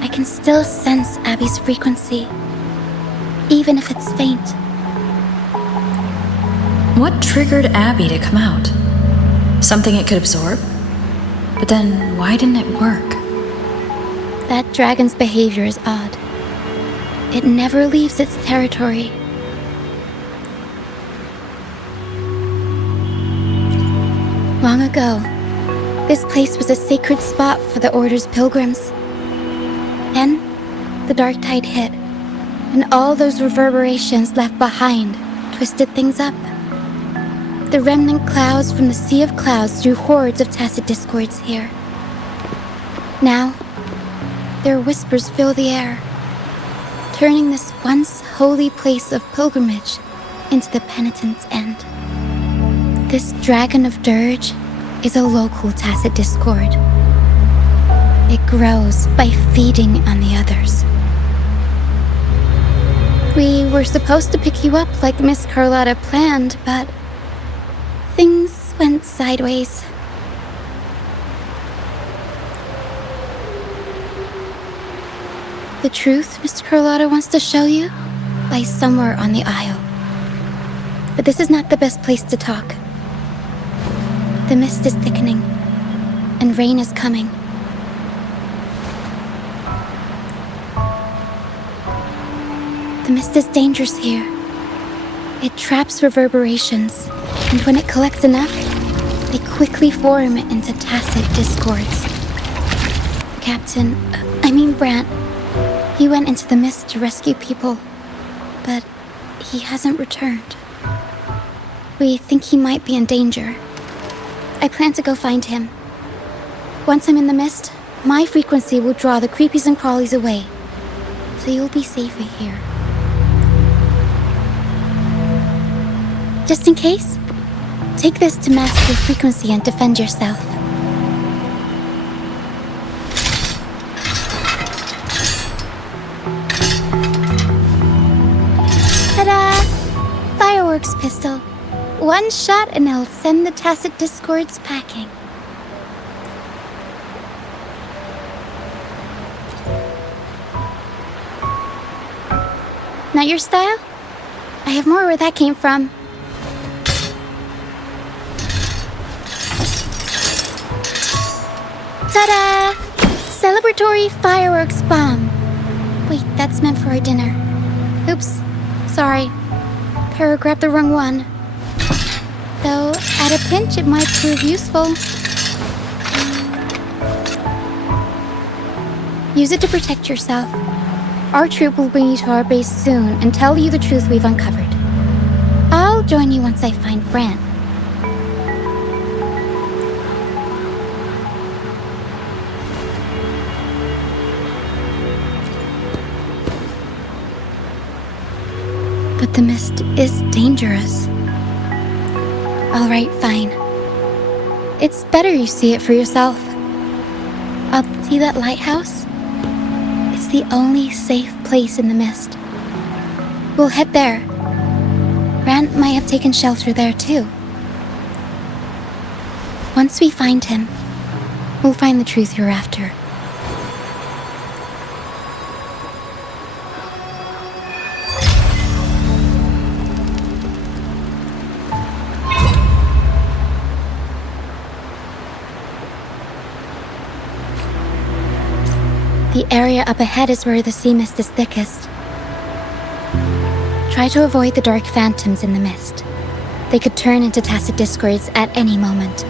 I can still sense Abby's frequency, even if it's faint. What triggered Abby to come out? Something it could absorb? But then, why didn't it work? That dragon's behavior is odd. It never leaves its territory. Long ago, this place was a sacred spot for the Order's pilgrims. Then, the dark tide hit, and all those reverberations left behind twisted things up. The remnant clouds from the Sea of Clouds drew hordes of tacit discords here. Now, their whispers fill the air, turning this once holy place of pilgrimage into the penitent's end. This dragon of dirge is a local tacit discord. It grows by feeding on the others. We were supposed to pick you up like Miss Carlotta planned, but things went sideways. The truth Miss Carlotta wants to show you lies somewhere on the aisle. But this is not the best place to talk. The mist is thickening, and rain is coming. The mist is dangerous here. It traps reverberations, and when it collects enough, they quickly form into tacit discords. Brant, he went into the mist to rescue people, but he hasn't returned. We think he might be in danger. I plan to go find him. Once I'm in the mist, my frequency will draw the creepies and crawlies away, so you'll be safer here. Just in case, take this to mask your frequency and defend yourself. Ta-da! Fireworks pistol. One shot and it'll send the tacit discords packing. Not your style? I have more where that came from. Ta-da! Celebratory fireworks bomb. Wait, that's meant for our dinner. Oops, sorry. Para grabbed the wrong one. Though, at a pinch, it might prove useful. Use it to protect yourself. Our troop will bring you to our base soon and tell you the truth we've uncovered. I'll join you once I find Brant. But the mist is dangerous. Alright, fine. It's better you see it for yourself. See that lighthouse? It's the only safe place in the mist. We'll head there. Grant might have taken shelter there too. Once we find him, we'll find the truth you're after. The area up ahead is where the sea mist is thickest. Try to avoid the dark phantoms in the mist. They could turn into tacit discords at any moment.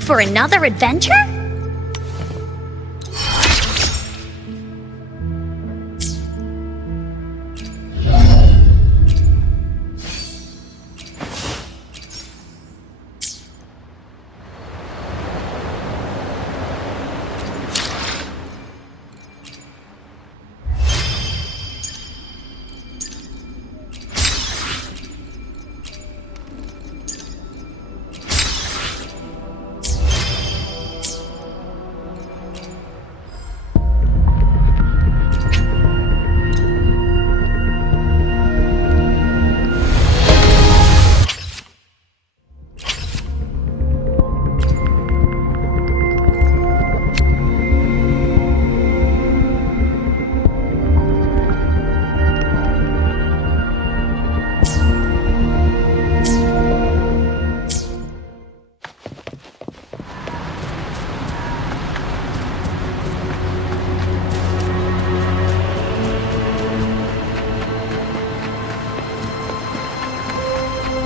For another adventure?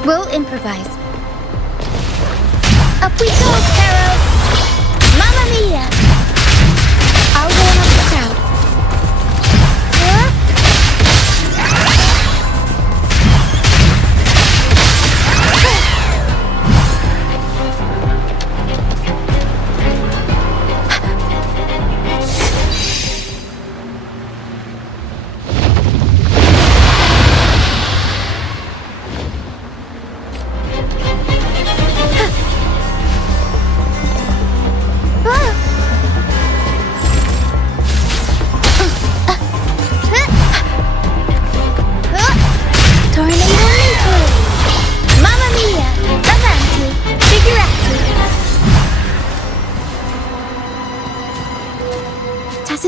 We'll improvise. Up we go, Carol! Mamma mia! I'll go among the crowd.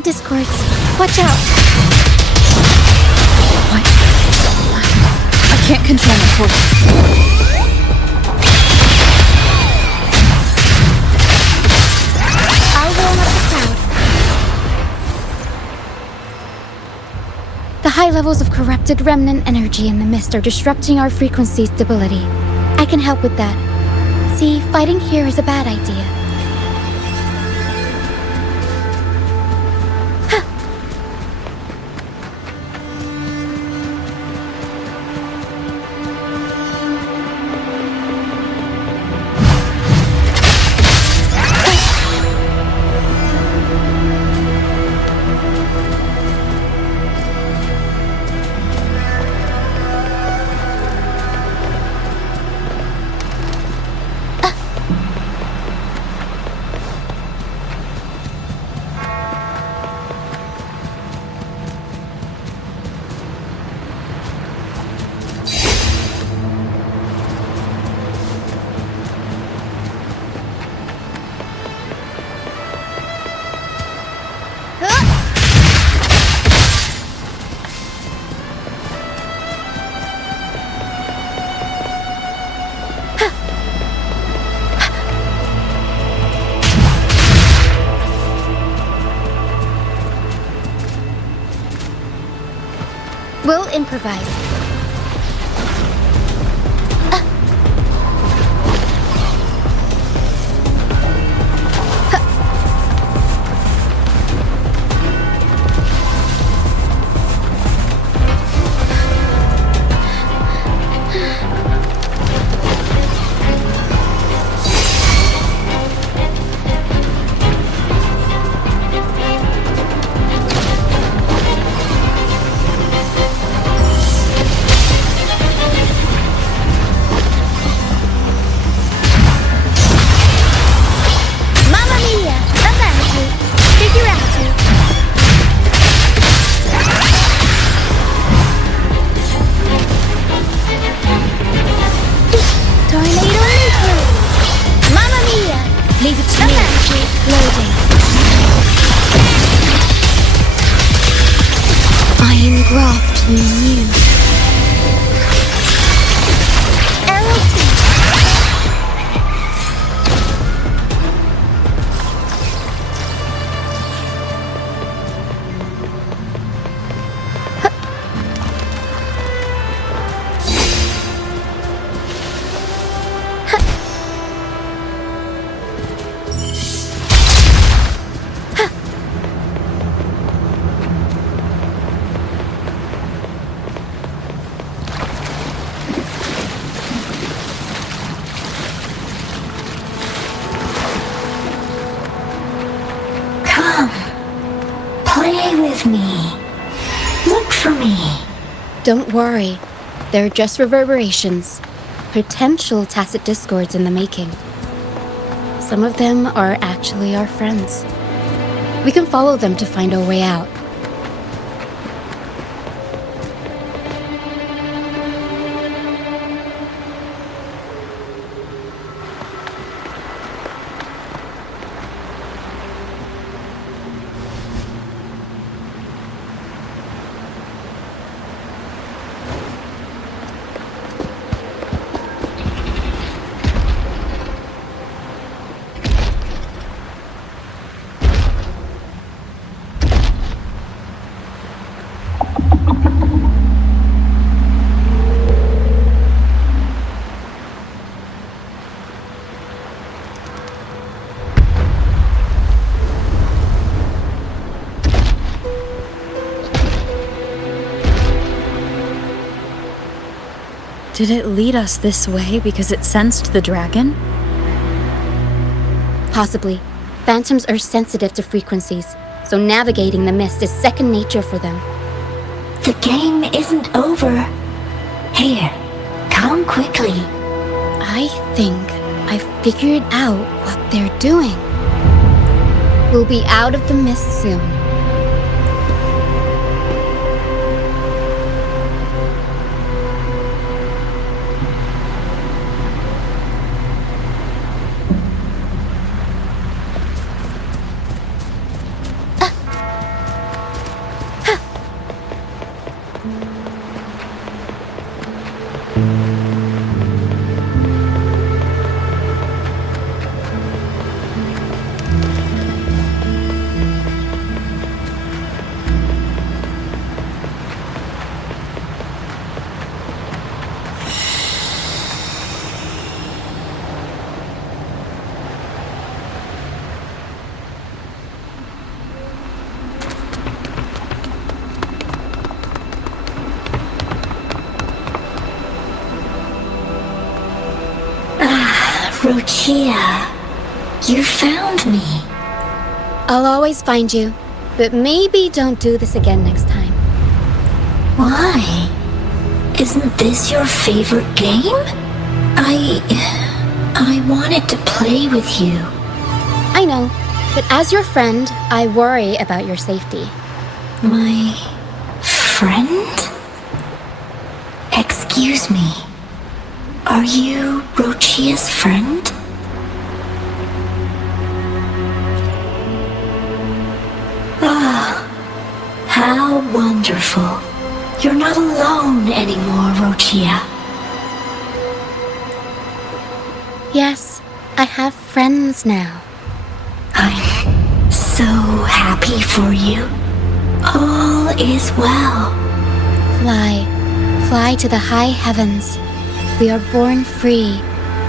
Discords. Watch out! What? I can't control my force. I'll warm up the crowd. The high levels of corrupted remnant energy in the mist are disrupting our frequency stability. I can help with that. See, fighting here is a bad idea. We'll improvise. energy floating. I engraft you new. Don't worry, they're just reverberations, potential tacit discords in the making. Some of them are actually our friends. We can follow them to find our way out. Did it lead us this way because it sensed the dragon? Possibly. Phantoms are sensitive to frequencies, so navigating the mist is second nature for them. The game isn't over. Here, come quickly. I think I figured out what they're doing. We'll be out of the mist soon. Rochia, you found me. I'll always find you, but maybe don't do this again next time. Why? Isn't this your favorite game? I wanted to play with you. I know, but as your friend, I worry about your safety. My friend? Excuse me. Are you Rochia's friend? Ah, how wonderful. You're not alone anymore, Rochia. Yes, I have friends now. I'm so happy for you. All is well. Fly to the high heavens. We are born free,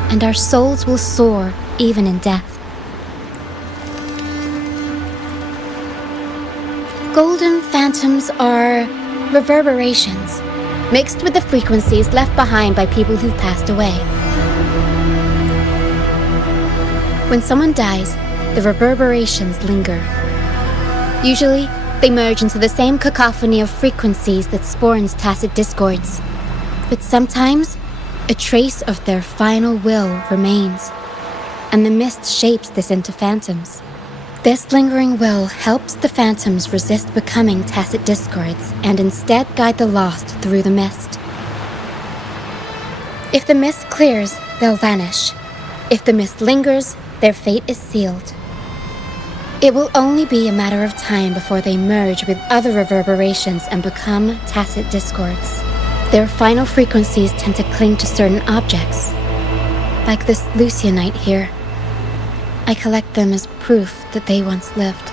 and our souls will soar even in death. Golden phantoms are reverberations, mixed with the frequencies left behind by people who've passed away. When someone dies, the reverberations linger. Usually, they merge into the same cacophony of frequencies that spawns tacit discords. But sometimes, a trace of their final will remains, and the mist shapes this into phantoms. This lingering will helps the phantoms resist becoming tacit discords and instead guide the lost through the mist. If the mist clears, they'll vanish. If the mist lingers, their fate is sealed. It will only be a matter of time before they merge with other reverberations and become tacit discords. Their final frequencies tend to cling to certain objects, like this Lucianite here. I collect them as proof that they once lived.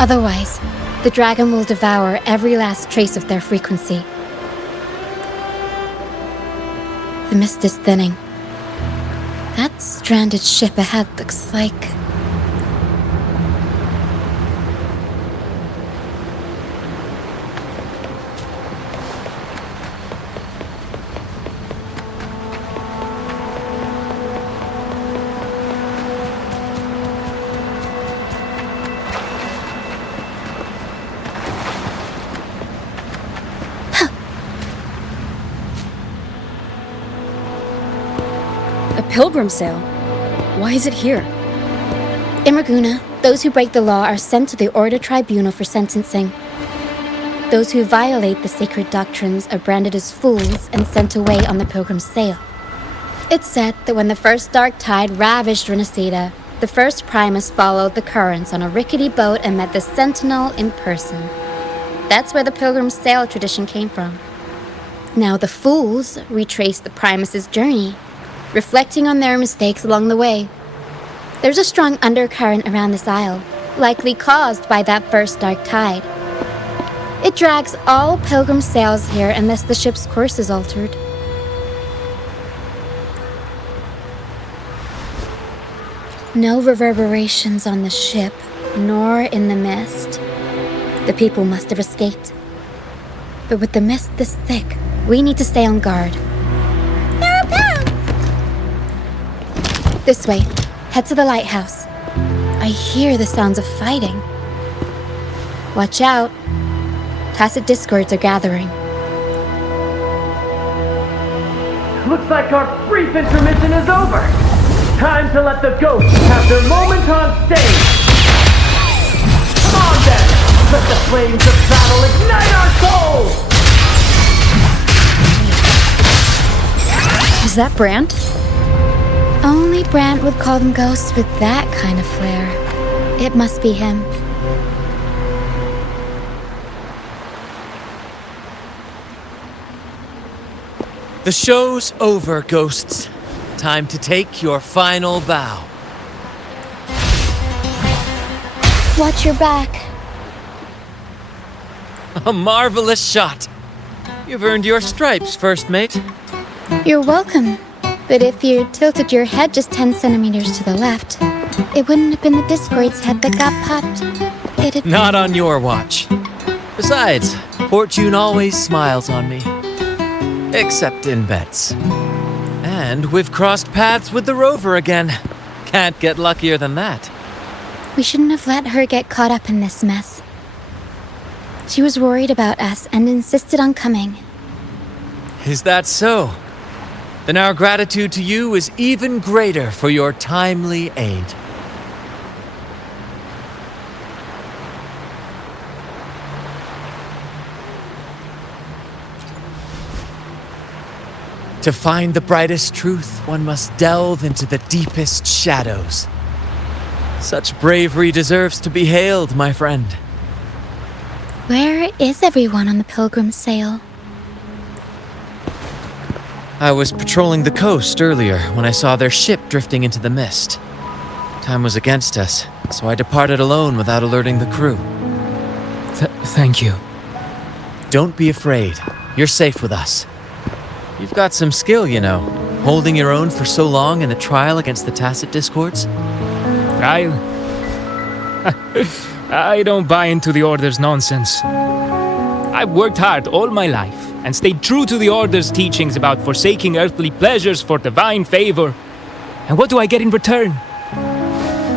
Otherwise, the dragon will devour every last trace of their frequency. The mist is thinning. That stranded ship ahead looks like... Pilgrim sale? Why is it here? In Raguna, those who break the law are sent to the Order Tribunal for sentencing. Those who violate the sacred doctrines are branded as fools and sent away on the pilgrim sale. It's said that when the first dark tide ravaged Renacida, the first Primus followed the currents on a rickety boat and met the Sentinel in person. That's where the pilgrim sale tradition came from. Now the fools retrace the Primus's journey, reflecting on their mistakes along the way. There's a strong undercurrent around this isle, likely caused by that first dark tide. It drags all pilgrim sails here unless the ship's course is altered. No reverberations on the ship, nor in the mist. The people must have escaped. But with the mist this thick, we need to stay on guard. This way. Head to the lighthouse. I hear the sounds of fighting. Watch out. Tacit discords are gathering. Looks like our brief intermission is over. Time to let the ghosts have their moment on stage. Come on then. Let the flames of battle ignite our souls. Is that Brant? Only Brant would call them ghosts with that kind of flair. It must be him. The show's over, ghosts. Time to take your final bow. Watch your back. A marvelous shot. You've earned your stripes, first mate. You're welcome. But if you tilted your head just 10 centimeters to the left, it wouldn't have been the Discord's head that got popped. It'd Not on your watch. Besides, fortune always smiles on me. Except in bets. And we've crossed paths with the rover again. Can't get luckier than that. We shouldn't have let her get caught up in this mess. She was worried about us and insisted on coming. Is that so? Then our gratitude to you is even greater for your timely aid. To find the brightest truth, one must delve into the deepest shadows. Such bravery deserves to be hailed, my friend. Where is everyone on the pilgrim sail? I was patrolling the coast earlier when I saw their ship drifting into the mist. Time was against us, so I departed alone without alerting the crew. Thank you. Don't be afraid. You're safe with us. You've got some skill, you know, holding your own for so long in the trial against the Tacit Discords. I don't buy into the Order's nonsense. I've worked hard all my life and stayed true to the Order's teachings about forsaking earthly pleasures for divine favor. And what do I get in return?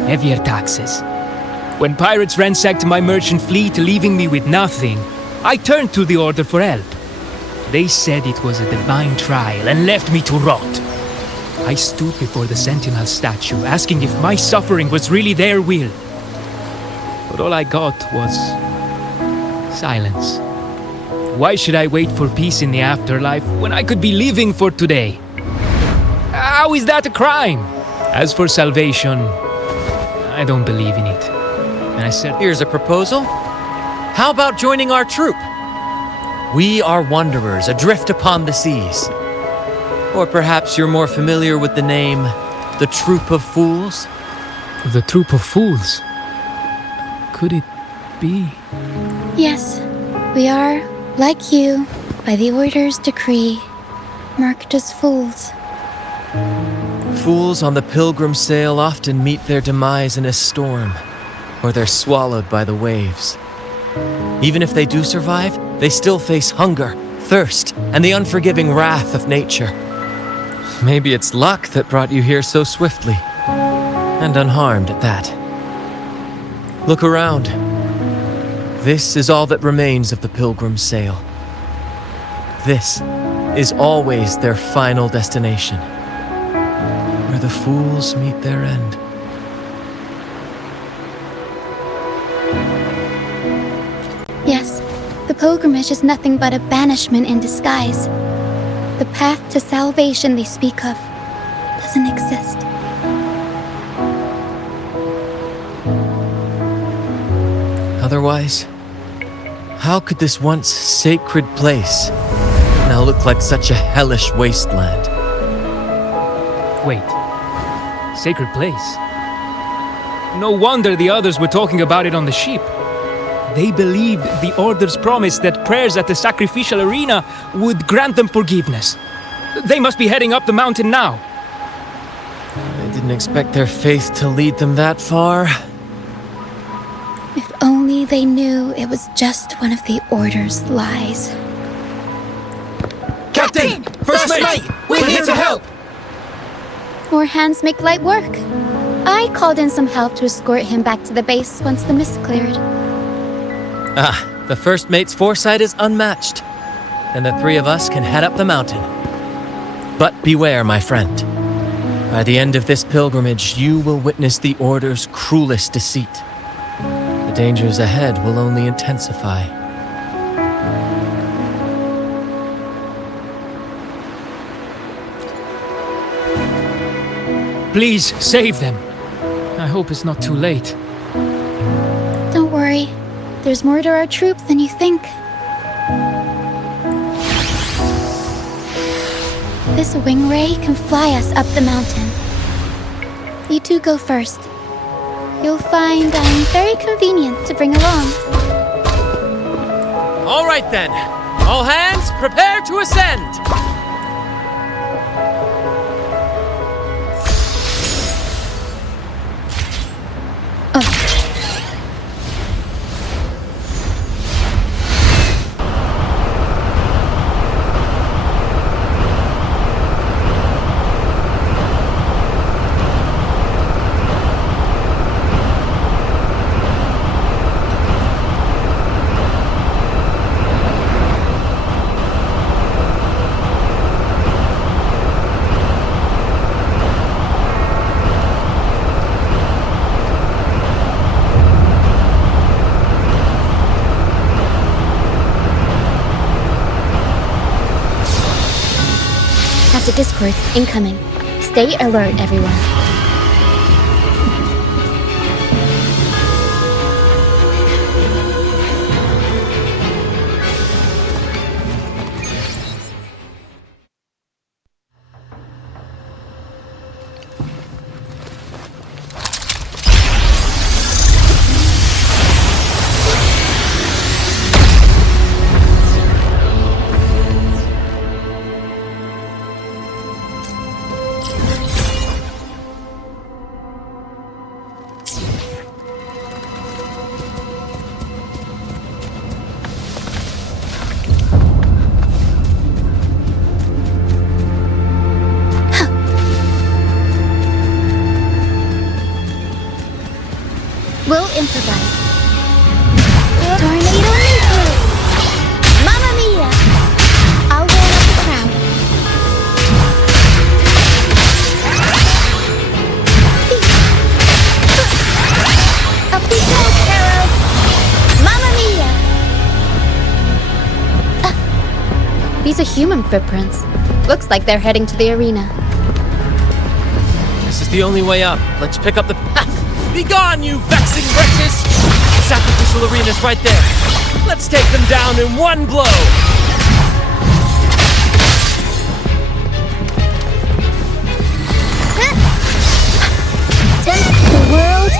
Heavier taxes. When pirates ransacked my merchant fleet, leaving me with nothing, I turned to the Order for help. They said it was a divine trial and left me to rot. I stood before the Sentinel statue, asking if my suffering was really their will. But all I got was silence. Why should I wait for peace in the afterlife when I could be living for today? How is that a crime? As for salvation, I don't believe in it. And I said, Here's a proposal. How about joining our troop? We are wanderers adrift upon the seas. Or perhaps you're more familiar with the name, the Troop of Fools? The Troop of Fools? Could it be? Yes, we are, like you, by the Order's decree, marked as fools. Fools on the pilgrim sail often meet their demise in a storm, or they're swallowed by the waves. Even if they do survive, they still face hunger, thirst, and the unforgiving wrath of nature. Maybe it's luck that brought you here so swiftly, and unharmed at that. Look around. This is all that remains of the pilgrim's sail. This is always their final destination, where the fools meet their end. Yes, the pilgrimage is nothing but a banishment in disguise. The path to salvation they speak of doesn't exist. Otherwise, how could this once sacred place now look like such a hellish wasteland? Wait. Sacred place? No wonder the others were talking about it on the ship. They believed the Order's promise that prayers at the sacrificial arena would grant them forgiveness. They must be heading up the mountain now. I didn't expect their faith to lead them that far. If only they knew it was just one of the Order's lies. Captain! First mate! We're here to help! More hands make light work. I called in some help to escort him back to the base once the mist cleared. The first mate's foresight is unmatched, and the three of us can head up the mountain. But beware, my friend. By the end of this pilgrimage, you will witness the Order's cruelest deceit. The dangers ahead will only intensify. Please, save them. I hope it's not too late. Don't worry. There's more to our troop than you think. This wing ray can fly us up the mountain. You two go first. You'll find I'm very convenient to bring along. All right then. All hands, prepare to ascend! Acid discords incoming. Stay alert, everyone. We'll improvise. Tornado nucleus! Mamma mia! I'll roll up the crowd. Up we go, Carol! Mamma mia! These are human footprints. Looks like they're heading to the arena. the only way up. Let's pick up the path. Be gone, you vexing wretches! Sacrificial arena's right there. Let's take them down in one blow. The world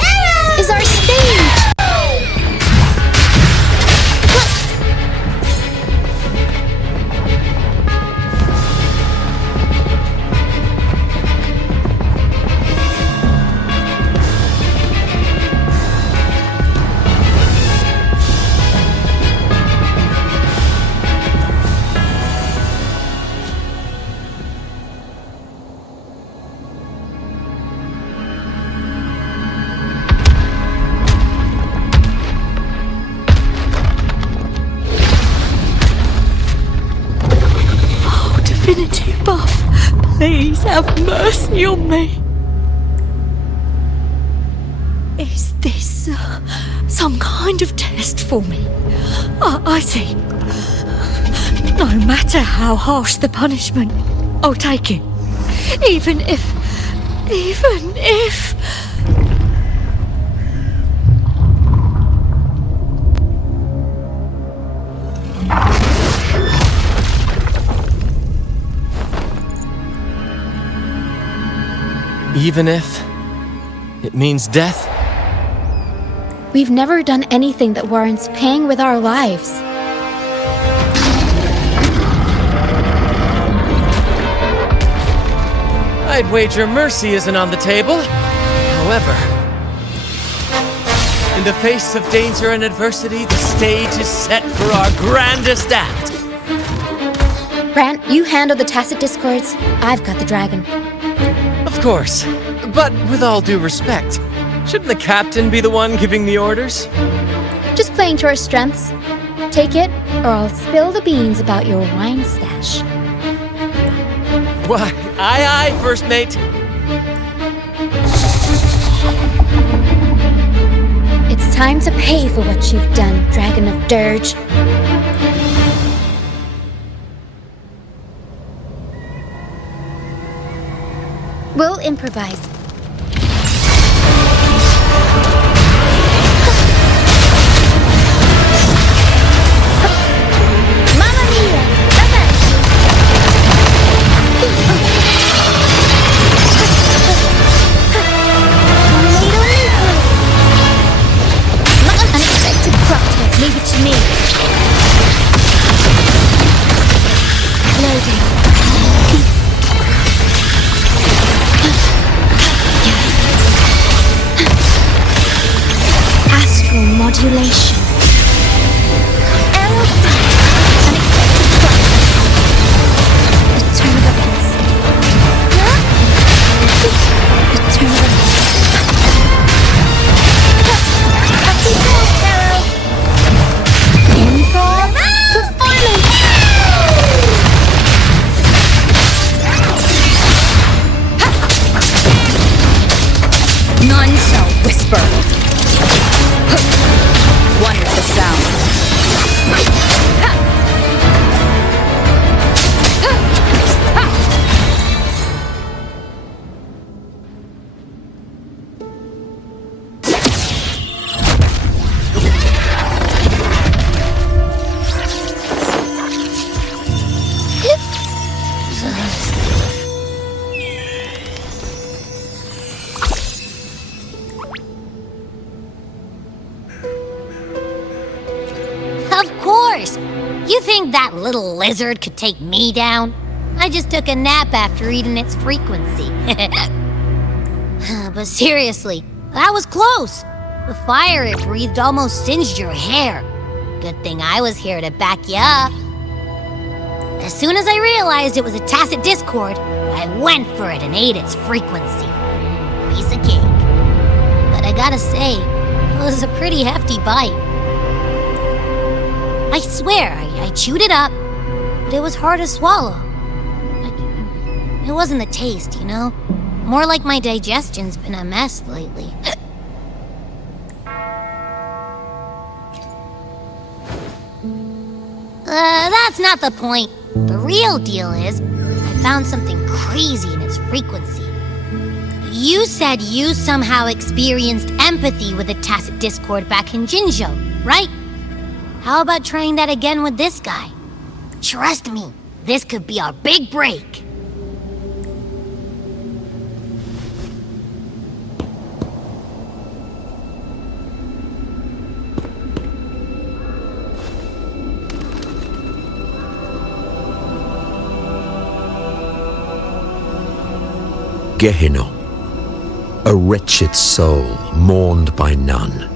is our stage! Please have mercy on me. Is this some kind of test for me? I see. No matter how harsh the punishment, I'll take it. Even if... Even if it means death? We've never done anything that warrants paying with our lives. I'd wager mercy isn't on the table. However, in the face of danger and adversity, the stage is set for our grandest act. Brant, you handle the tacit discords. I've got the dragon. Of course, but with all due respect, shouldn't the captain be the one giving the orders? Just playing to our strengths. Take it, or I'll spill the beans about your wine stash. Why, aye, first mate. It's time to pay for what you've done, Dragon of Dirge. We'll improvise. Mamma mia! Unexpected plot twist. Leave it to me. Loading. Modulation. Unexpected plot twist. A turn of events. A turn of events. Happy Carol. Improv performance. None shall whisper. One with the sound. You think that little lizard could take me down? I just took a nap after eating its frequency. But seriously, that was close. The fire it breathed almost singed your hair. Good thing I was here to back you up. As soon as I realized it was a tacit discord, I went for it and ate its frequency. Piece of cake. But I gotta say, it was a pretty hefty bite. I swear, I chewed it up, but it was hard to swallow. It wasn't the taste, you know? More like my digestion's been a mess lately. That's not the point. The real deal is, I found something crazy in its frequency. You said you somehow experienced empathy with the Tacit Discord back in Jinzhou, right? How about trying that again with this guy? Trust me, this could be our big break. Gehenna, a wretched soul mourned by none.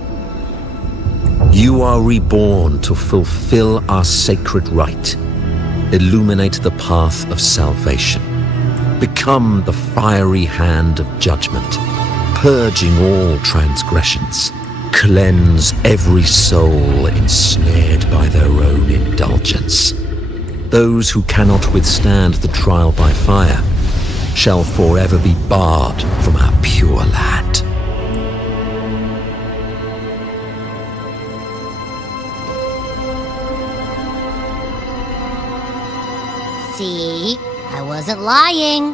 You are reborn to fulfill our sacred rite, illuminate the path of salvation, become the fiery hand of judgment, purging all transgressions, cleanse every soul ensnared by their own indulgence. Those who cannot withstand the trial by fire shall forever be barred from our pure land. See? I wasn't lying.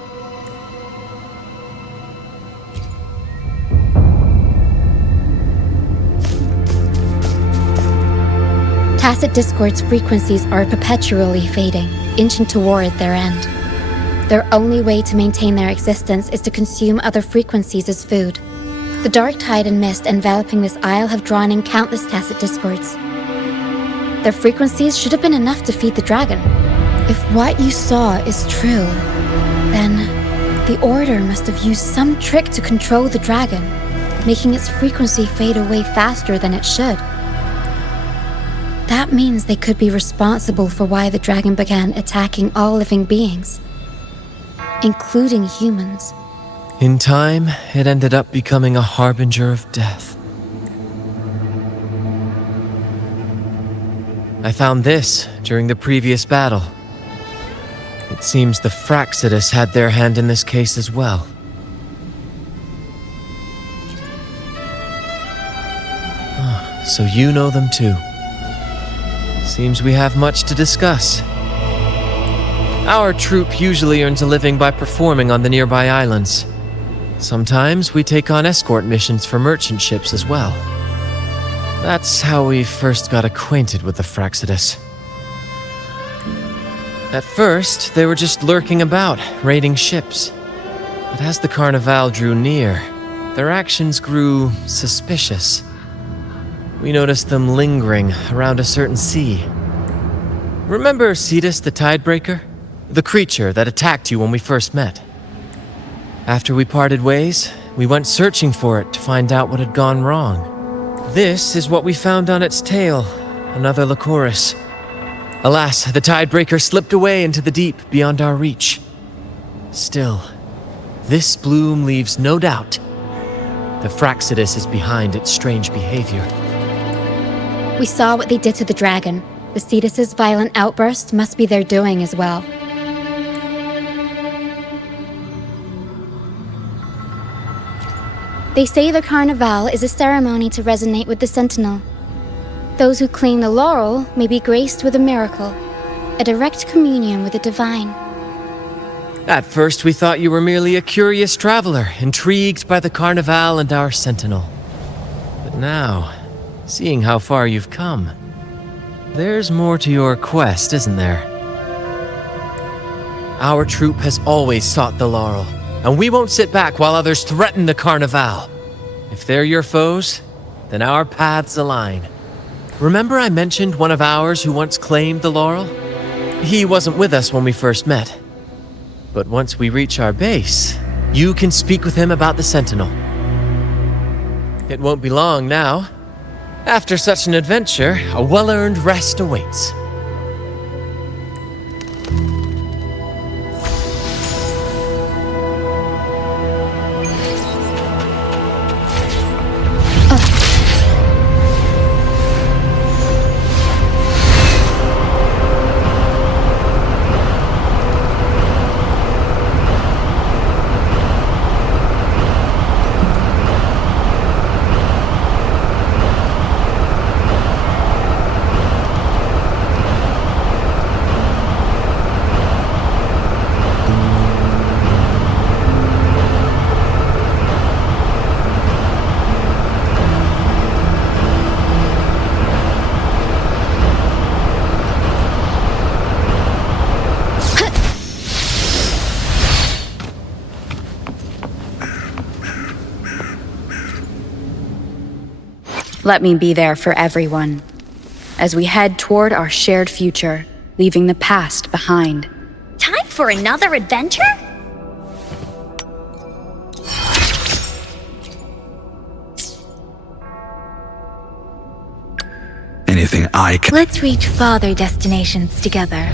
Tacit Discord's frequencies are perpetually fading, inching toward their end. Their only way to maintain their existence is to consume other frequencies as food. The dark tide and mist enveloping this isle have drawn in countless Tacit Discords. Their frequencies should have been enough to feed the dragon. If what you saw is true, then the Order must have used some trick to control the dragon, making its frequency fade away faster than it should. That means they could be responsible for why the dragon began attacking all living beings, including humans. In time, it ended up becoming a harbinger of death. I found this during the previous battle. It seems the Fraxidus had their hand in this case as well. So you know them too. Seems we have much to discuss. Our troop usually earns a living by performing on the nearby islands. Sometimes we take on escort missions for merchant ships as well. That's how we first got acquainted with the Fraxidus. At first, they were just lurking about, raiding ships. But as the Carnival drew near, their actions grew suspicious. We noticed them lingering around a certain sea. Remember Cetus the Tidebreaker? The creature that attacked you when we first met. After we parted ways, we went searching for it to find out what had gone wrong. This is what we found on its tail, another Lycoris. Alas, the Tidebreaker slipped away into the deep beyond our reach. Still, this bloom leaves no doubt. The Fraxidus is behind its strange behavior. We saw what they did to the dragon. The Cetus's violent outburst must be their doing as well. They say the Carnival is a ceremony to resonate with the Sentinel. Those who claim the laurel may be graced with a miracle, a direct communion with the divine. At first we thought you were merely a curious traveler, intrigued by the Carnival and our Sentinel. But now, seeing how far you've come, there's more to your quest, isn't there? Our troop has always sought the laurel, and we won't sit back while others threaten the Carnival. If they're your foes, then our paths align. Remember I mentioned one of ours who once claimed the laurel? He wasn't with us when we first met. But once we reach our base, you can speak with him about the Sentinel. It won't be long now. After such an adventure, a well-earned rest awaits. Let me be there for everyone, as we head toward our shared future, leaving the past behind. Time for another adventure? Anything I can... Let's reach farther destinations together.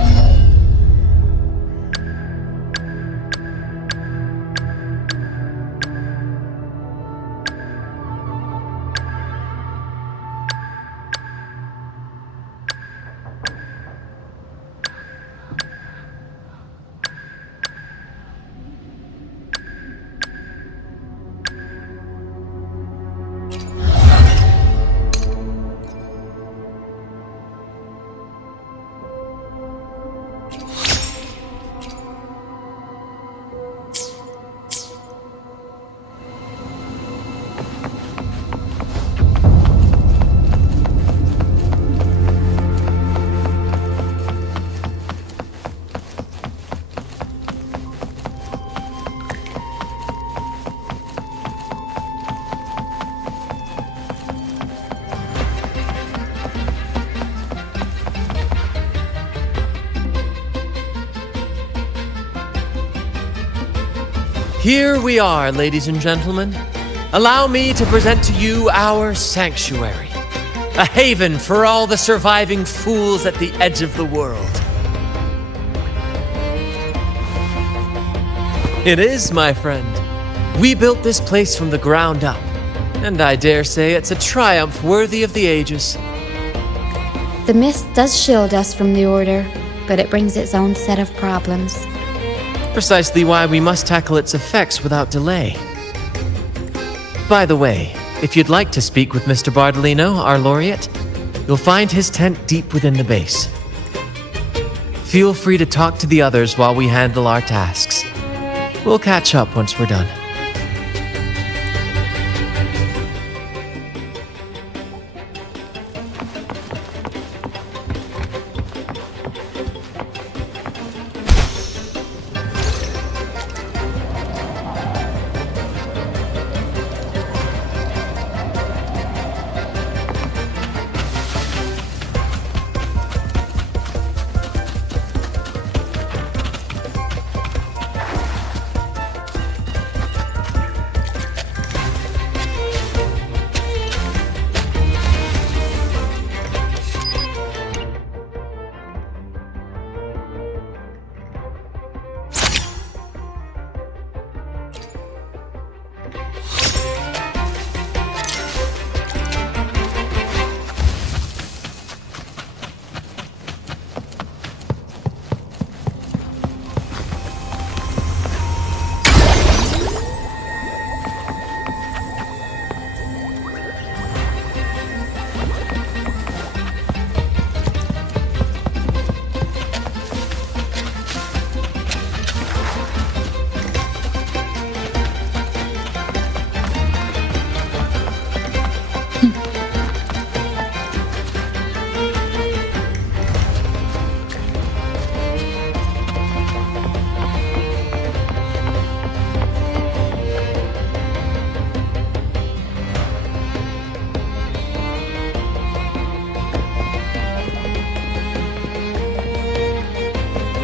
Here we are, ladies and gentlemen. Allow me to present to you our sanctuary, a haven for all the surviving fools at the edge of the world. It is, my friend. We built this place from the ground up, and I dare say it's a triumph worthy of the ages. The mist does shield us from the Order, but it brings its own set of problems. Precisely why we must tackle its effects without delay. By the way, if you'd like to speak with Mr. Bardolino, our laureate, you'll find his tent deep within the base. Feel free to talk to the others while we handle our tasks. We'll catch up once we're done.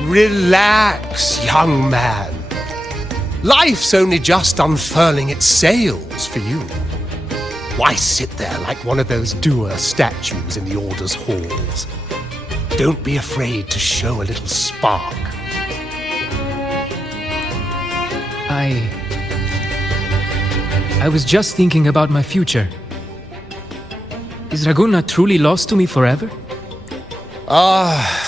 Relax, young man. Life's only just unfurling its sails for you. Why sit there like one of those dour statues in the Order's halls? Don't be afraid to show a little spark. I was just thinking about my future. Is Raguna truly lost to me forever?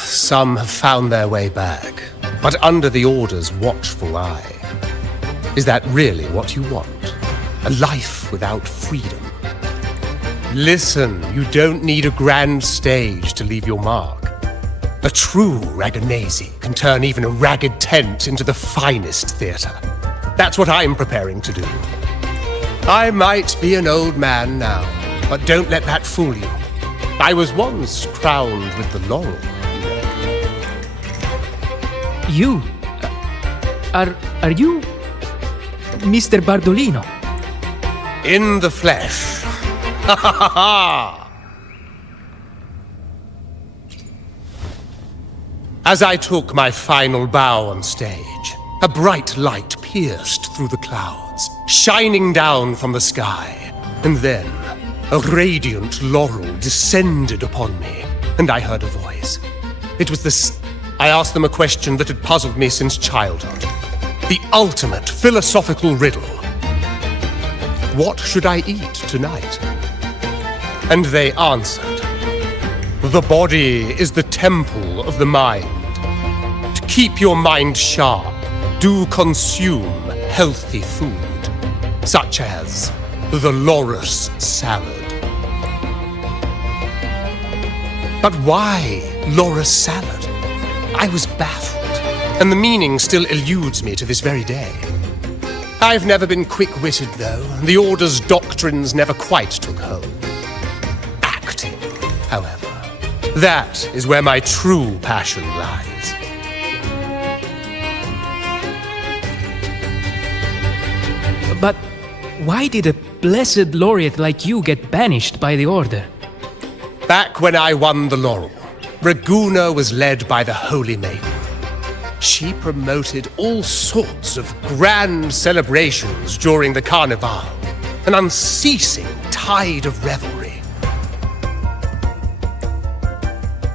Some have found their way back, but under the Order's watchful eye. Is that really what you want? A life without freedom? Listen, you don't need a grand stage to leave your mark. A true Raganese can turn even a ragged tent into the finest theatre. That's what I'm preparing to do. I might be an old man now, but don't let that fool you. I was once crowned with the laurel, you know. Are you Mr. Bardolino? In the flesh. Ha ha ha ha! As I took my final bow on stage, a bright light pierced through the clouds, shining down from the sky. And then, a radiant laurel descended upon me, and I heard a voice. It was this. I asked them a question that had puzzled me since childhood. The ultimate philosophical riddle. What should I eat tonight? And they answered. The body is the temple of the mind. To keep your mind sharp, do consume healthy food, such as the loris salad. But why loris salad? I was baffled, and the meaning still eludes me to this very day. I've never been quick-witted, though. The Order's doctrines never quite took hold. Acting, however, that is where my true passion lies. But why did a blessed laureate like you get banished by the Order? Back when I won the laurel, Raguna was led by the Holy Maiden. She promoted all sorts of grand celebrations during the Carnival, an unceasing tide of revelry.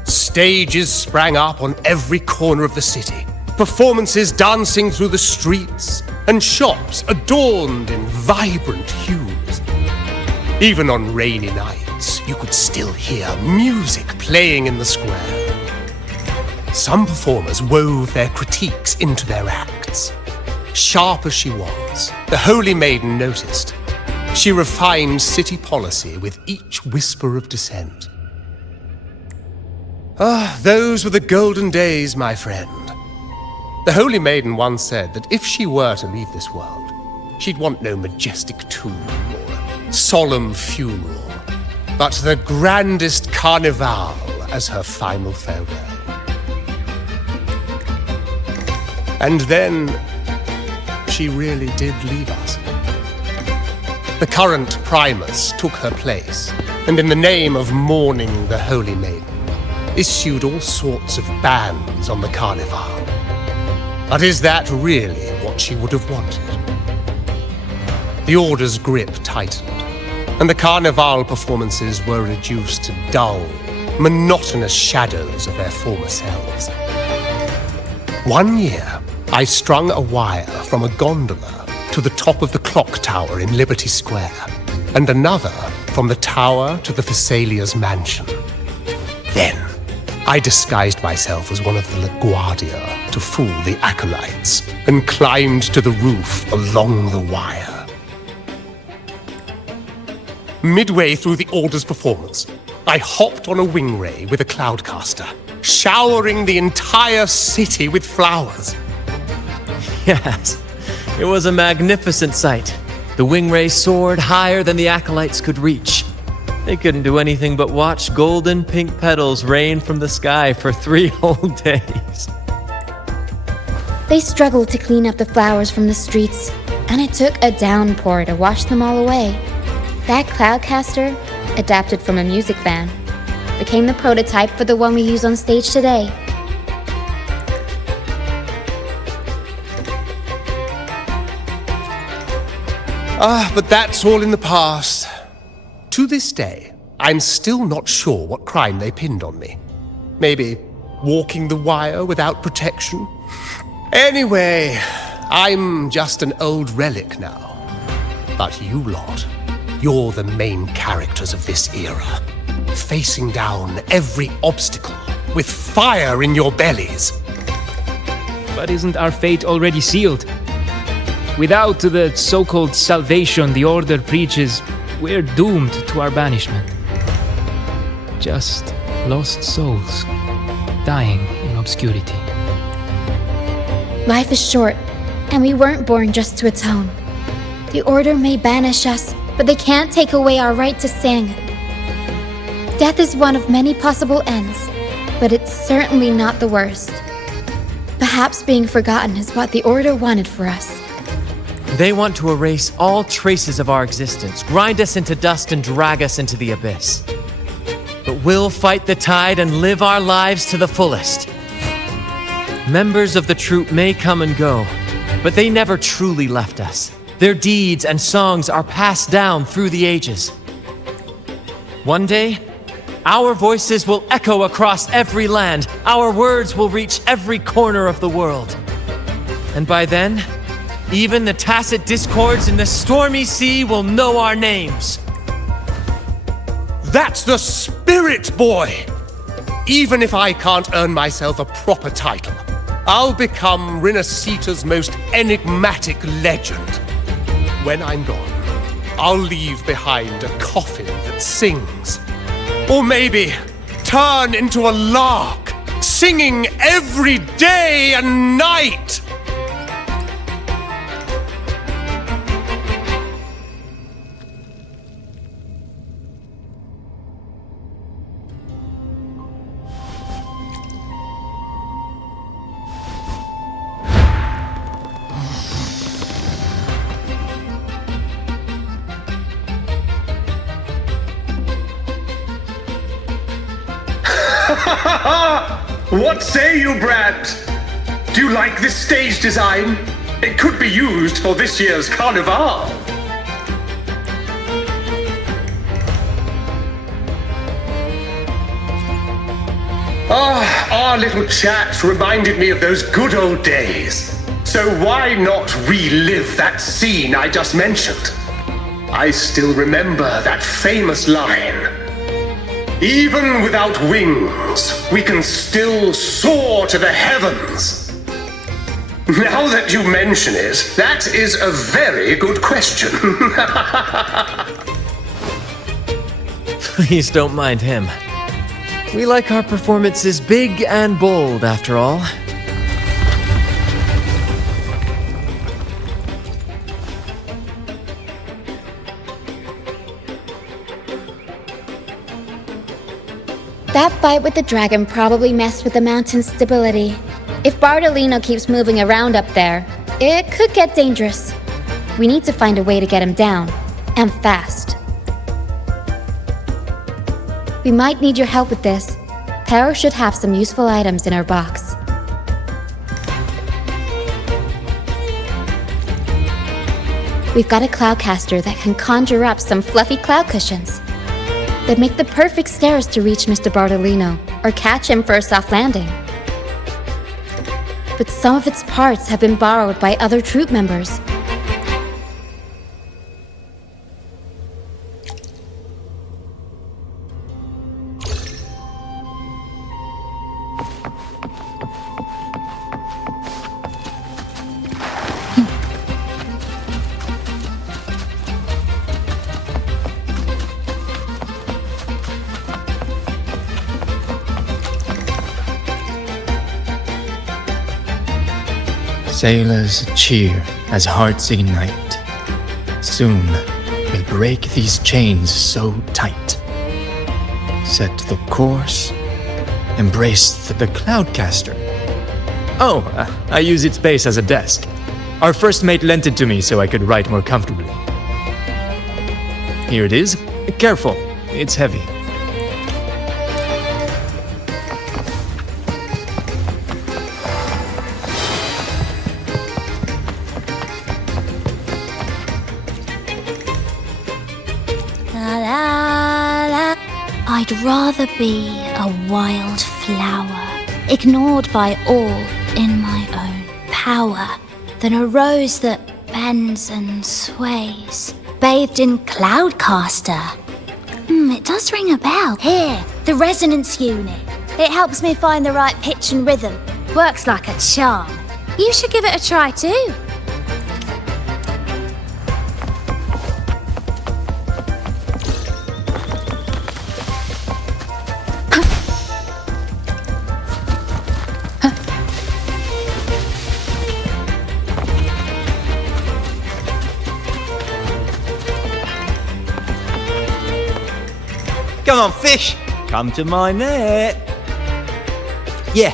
Stages sprang up on every corner of the city, performances dancing through the streets, and shops adorned in vibrant hues. Even on rainy nights, you could still hear music playing in the square. Some performers wove their critiques into their acts. Sharp as she was, the Holy Maiden noticed. She refined city policy with each whisper of dissent. Ah, those were the golden days, my friend. The Holy Maiden once said that if she were to leave this world, she'd want no majestic tomb or a solemn funeral, but the grandest carnival as her final farewell. And then, she really did leave us. The current Primus took her place, and in the name of mourning the Holy Maiden, issued all sorts of bans on the Carnival. But is that really what she would have wanted? The Order's grip tightened, and the Carnival performances were reduced to dull, monotonous shadows of their former selves. One year, I strung a wire from a gondola to the top of the clock tower in Liberty Square, and another from the tower to the Thessalia's mansion. Then, I disguised myself as one of the LaGuardia to fool the acolytes, and climbed to the roof along the wire. Midway through the Order's performance, I hopped on a wing ray with a cloudcaster, showering the entire city with flowers. Yes, it was a magnificent sight. The wing ray soared higher than the acolytes could reach. They couldn't do anything but watch golden pink petals rain from the sky for 3 whole days. They struggled to clean up the flowers from the streets, and it took a downpour to wash them all away. That cloudcaster, adapted from a music van, became the prototype for the one we use on stage today. But that's all in the past. To this day, I'm still not sure what crime they pinned on me. Maybe walking the wire without protection? Anyway, I'm just an old relic now. But you lot, you're the main characters of this era, facing down every obstacle with fire in your bellies. But isn't our fate already sealed? Without the so-called salvation the Order preaches, we're doomed to our banishment. Just lost souls, dying in obscurity. Life is short, and we weren't born just to atone. The Order may banish us, but they can't take away our right to sing. Death is one of many possible ends, but it's certainly not the worst. Perhaps being forgotten is what the Order wanted for us. They want to erase all traces of our existence, grind us into dust and drag us into the abyss. But we'll fight the tide and live our lives to the fullest. Members of the troupe may come and go, but they never truly left us. Their deeds and songs are passed down through the ages. One day, our voices will echo across every land. Our words will reach every corner of the world. And by then, even the tacit discords in the stormy sea will know our names. That's the spirit, boy! Even if I can't earn myself a proper title, I'll become Rinasita's most enigmatic legend. When I'm gone, I'll leave behind a coffin that sings. Or maybe turn into a lark, singing every day and night! What say you, Brad? Do you like this stage design? It could be used for this year's carnival. Our little chat reminded me of those good old days. So why not relive that scene I just mentioned? I still remember that famous line. Even without wings, we can still soar to the heavens. Now that you mention it, that is a very good question. Please don't mind him. We like our performances big and bold, after all. That fight with the dragon probably messed with the mountain's stability. If Bardolino keeps moving around up there, it could get dangerous. We need to find a way to get him down, and fast. We might need your help with this. Pero should have some useful items in her box. We've got a cloudcaster that can conjure up some fluffy cloud cushions. They'd make the perfect stairs to reach Mr. Bardolino, or catch him for a soft landing. But some of its parts have been borrowed by other troupe members. Sailors cheer as hearts ignite. Soon we'll break these chains so tight. Set the course, embrace the cloudcaster. Oh, I use its base as a desk. Our first mate lent it to me so I could write more comfortably. Here it is. Careful, it's heavy. I'd rather be a wild flower, ignored by all in my own power, than a rose that bends and sways, bathed in cloudcaster. It does ring a bell. Here, the resonance unit. It helps me find the right pitch and rhythm. Works like a charm. You should give it a try too. Come on, fish! Come to my net! Yeah,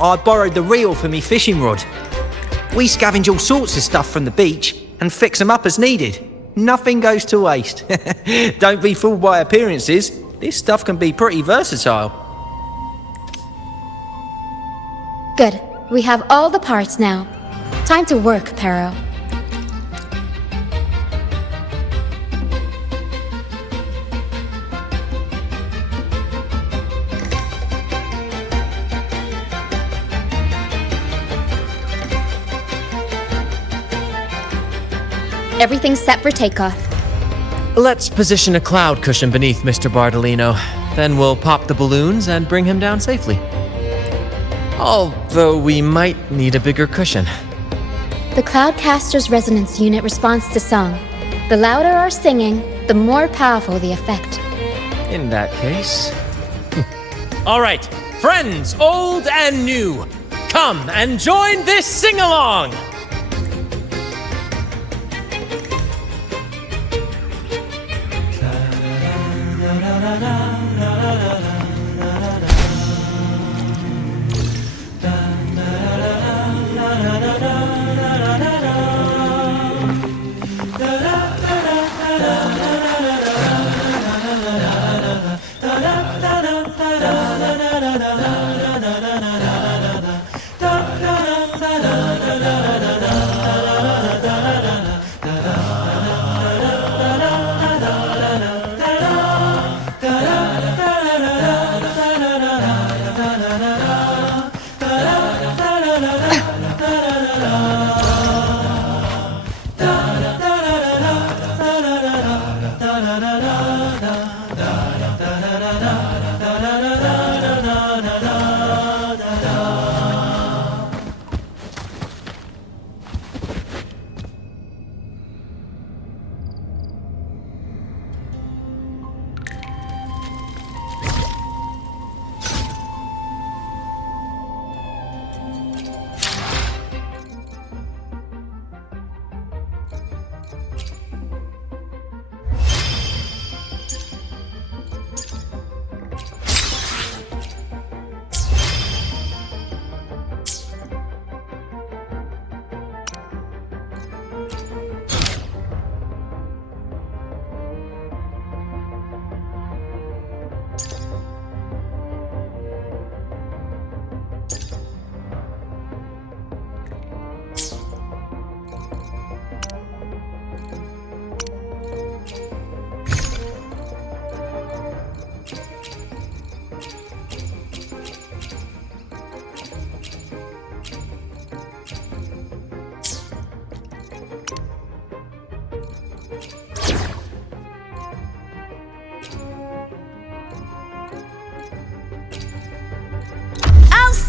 I borrowed the reel for me fishing rod. We scavenge all sorts of stuff from the beach, and fix them up as needed. Nothing goes to waste. Don't be fooled by appearances. This stuff can be pretty versatile. Good. We have all the parts now. Time to work, Pero. Everything's set for takeoff. Let's position a cloud cushion beneath Mr. Bardolino. Then we'll pop the balloons and bring him down safely. Although we might need a bigger cushion. The Cloudcaster's resonance unit responds to song. The louder our singing, the more powerful the effect. In that case... All right, friends, old and new, come and join this sing-along!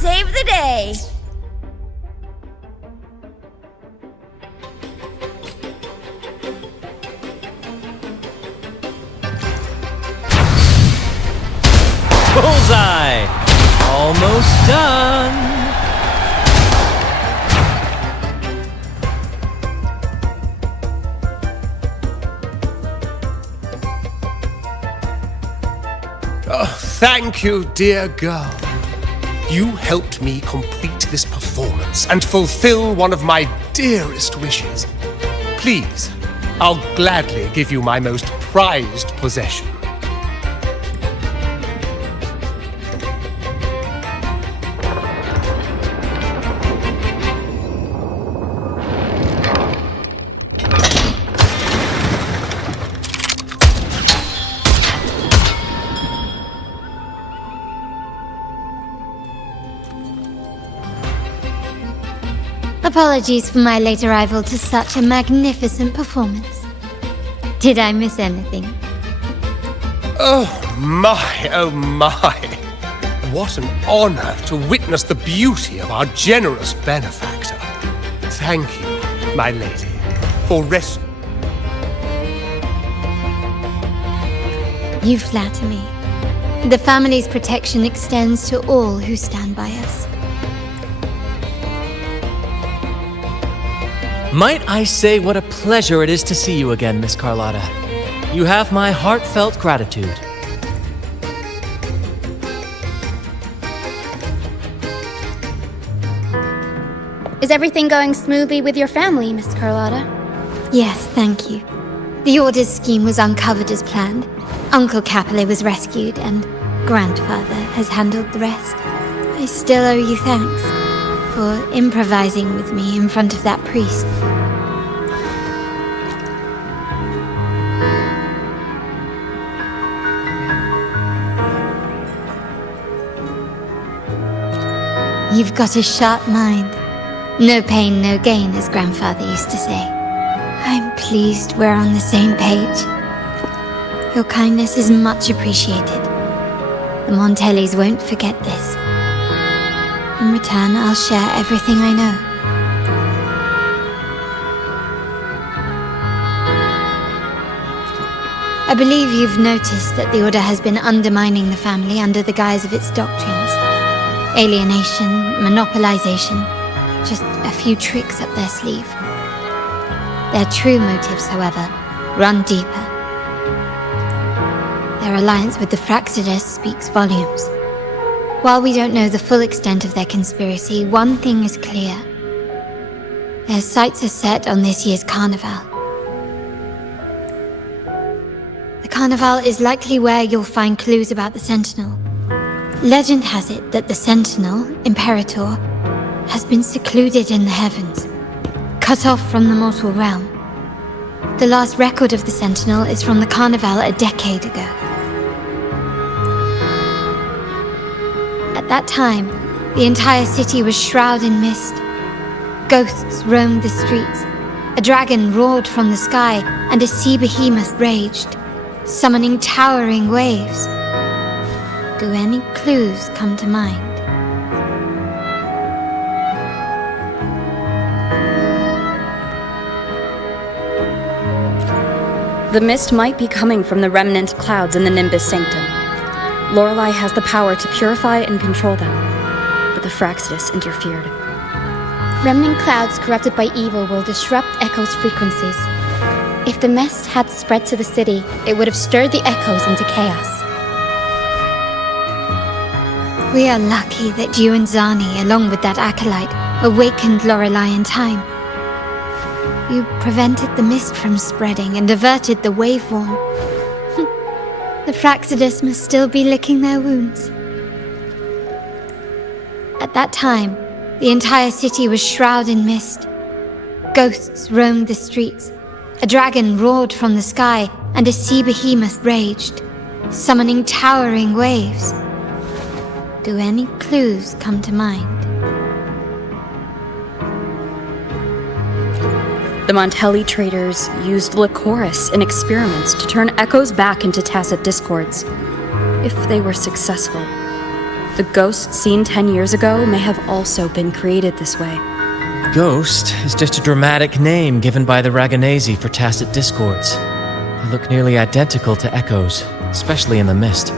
Save the day! Bullseye! Almost done! Oh, thank you, dear girl. You helped me complete this performance and fulfill one of my dearest wishes. Please, I'll gladly give you my most prized possession. Apologies for my late arrival to such a magnificent performance. Did I miss anything? Oh my, oh my. What an honor to witness the beauty of our generous benefactor. Thank you, my lady, for You flatter me. The family's protection extends to all who stand by us. Might I say what a pleasure it is to see you again, Miss Carlotta. You have my heartfelt gratitude. Is everything going smoothly with your family, Miss Carlotta? Yes, thank you. The Order's scheme was uncovered as planned. Uncle Capilet was rescued, and Grandfather has handled the rest. I still owe you thanks for improvising with me in front of that priest. You've got a sharp mind. No pain, no gain, as Grandfather used to say. I'm pleased we're on the same page. Your kindness is much appreciated. The Montellis won't forget this. In return, I'll share everything I know. I believe you've noticed that the Order has been undermining the family under the guise of its doctrines. Alienation, monopolization, just a few tricks up their sleeve. Their true motives, however, run deeper. Their alliance with the Fraxides speaks volumes. While we don't know the full extent of their conspiracy, one thing is clear. Their sights are set on this year's carnival. The carnival is likely where you'll find clues about the Sentinel. Legend has it that the Sentinel, Imperator, has been secluded in the heavens, cut off from the mortal realm. The last record of the Sentinel is from the carnival a decade ago. At that time, the entire city was shrouded in mist. Ghosts roamed the streets. A dragon roared from the sky, and a sea behemoth raged, summoning towering waves. Do any clues come to mind? The mist might be coming from the remnant clouds in the Nimbus Sanctum. Lorelei has the power to purify and control them, but the Fraxides interfered. Remnant clouds corrupted by evil will disrupt Echo's frequencies. If the mist had spread to the city, it would have stirred the echoes into chaos. We are lucky that you and Zani, along with that acolyte, awakened Lorelei in time. You prevented the mist from spreading and averted the waveworn. The Fraxides must still be licking their wounds. At that time, the entire city was shrouded in mist. Ghosts roamed the streets. A dragon roared from the sky, and a sea behemoth raged, summoning towering waves. Do any clues come to mind? The Montelli traders used Lycoris in experiments to turn echoes back into tacit discords. If they were successful, the ghosts seen 10 years ago may have also been created this way. Ghost is just a dramatic name given by the Raganesi for tacit discords. They look nearly identical to echoes, especially in the mist.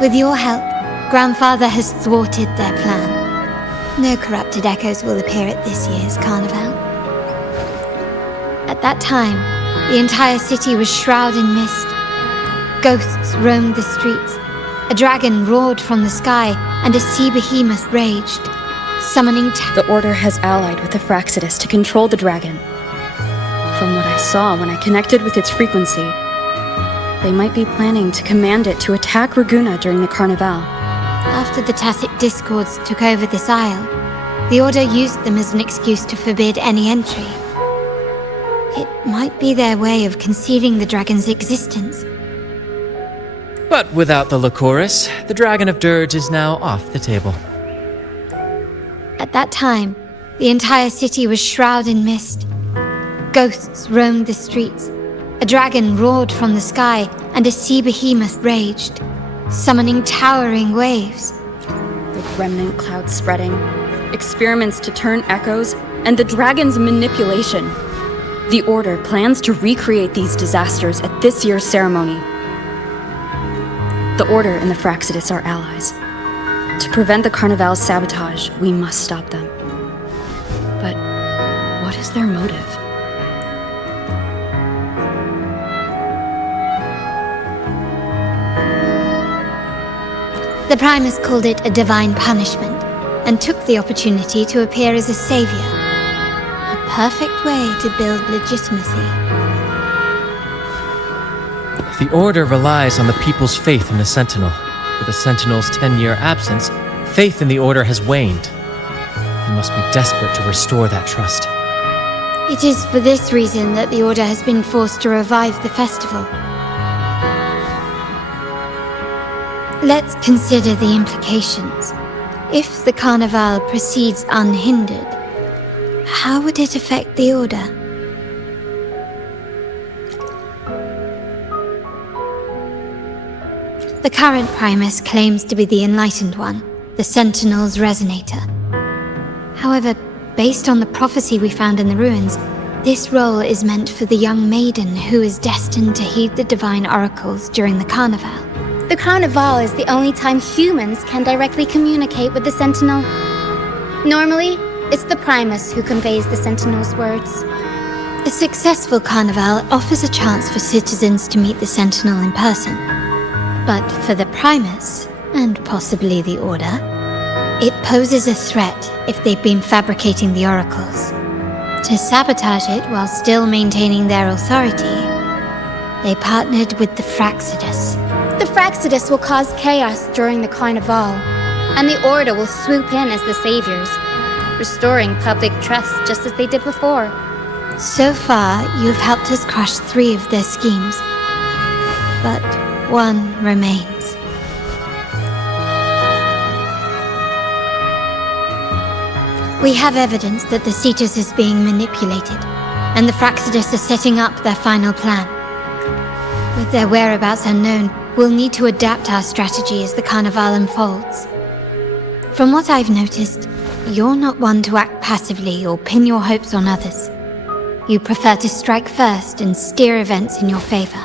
With your help, Grandfather has thwarted their plan. No corrupted echoes will appear at this year's carnival. At that time, the entire city was shrouded in mist. Ghosts roamed the streets. A dragon roared from the sky, and a sea behemoth raged, summoning The Order has allied with the Fraxides to control the dragon. From what I saw when I connected with its frequency, they might be planning to command it to attack Raguna during the carnival. After the tacit discords took over this isle, the Order used them as an excuse to forbid any entry. It might be their way of concealing the dragon's existence. But without the Lycoris, the Dragon of Dirge is now off the table. At that time, the entire city was shrouded in mist. Ghosts roamed the streets. A dragon roared from the sky, and a sea behemoth raged, summoning towering waves. The remnant cloud spreading, experiments to turn echoes, and the dragon's manipulation. The Order plans to recreate these disasters at this year's ceremony. The Order and the Fraxides are allies. To prevent the Carnival's sabotage, we must stop them. But what is their motive? The Primus called it a divine punishment, and took the opportunity to appear as a savior. A perfect way to build legitimacy. The Order relies on the people's faith in the Sentinel. With the Sentinel's 10-year absence, faith in the Order has waned. We must be desperate to restore that trust. It is for this reason that the Order has been forced to revive the festival. Let's consider the implications. If the Carnival proceeds unhindered, how would it affect the Order? The current Primus claims to be the Enlightened One, the Sentinel's Resonator. However, based on the prophecy we found in the ruins, this role is meant for the young maiden who is destined to heed the divine oracles during the Carnival. The Carnival is the only time humans can directly communicate with the Sentinel. Normally, it's the Primus who conveys the Sentinel's words. A successful Carnival offers a chance for citizens to meet the Sentinel in person. But for the Primus, and possibly the Order, it poses a threat if they've been fabricating the oracles. To sabotage it while still maintaining their authority, they partnered with the Fraxidus. The Fraxidus will cause chaos during the Carnival, and the Order will swoop in as the saviors, restoring public trust just as they did before. So far, you've helped us crush 3 of their schemes. But one remains. We have evidence that the Cetus is being manipulated, and the Fraxidus are setting up their final plan. With their whereabouts unknown, we'll need to adapt our strategy as the Carnival unfolds. From what I've noticed, you're not one to act passively or pin your hopes on others. You prefer to strike first and steer events in your favor.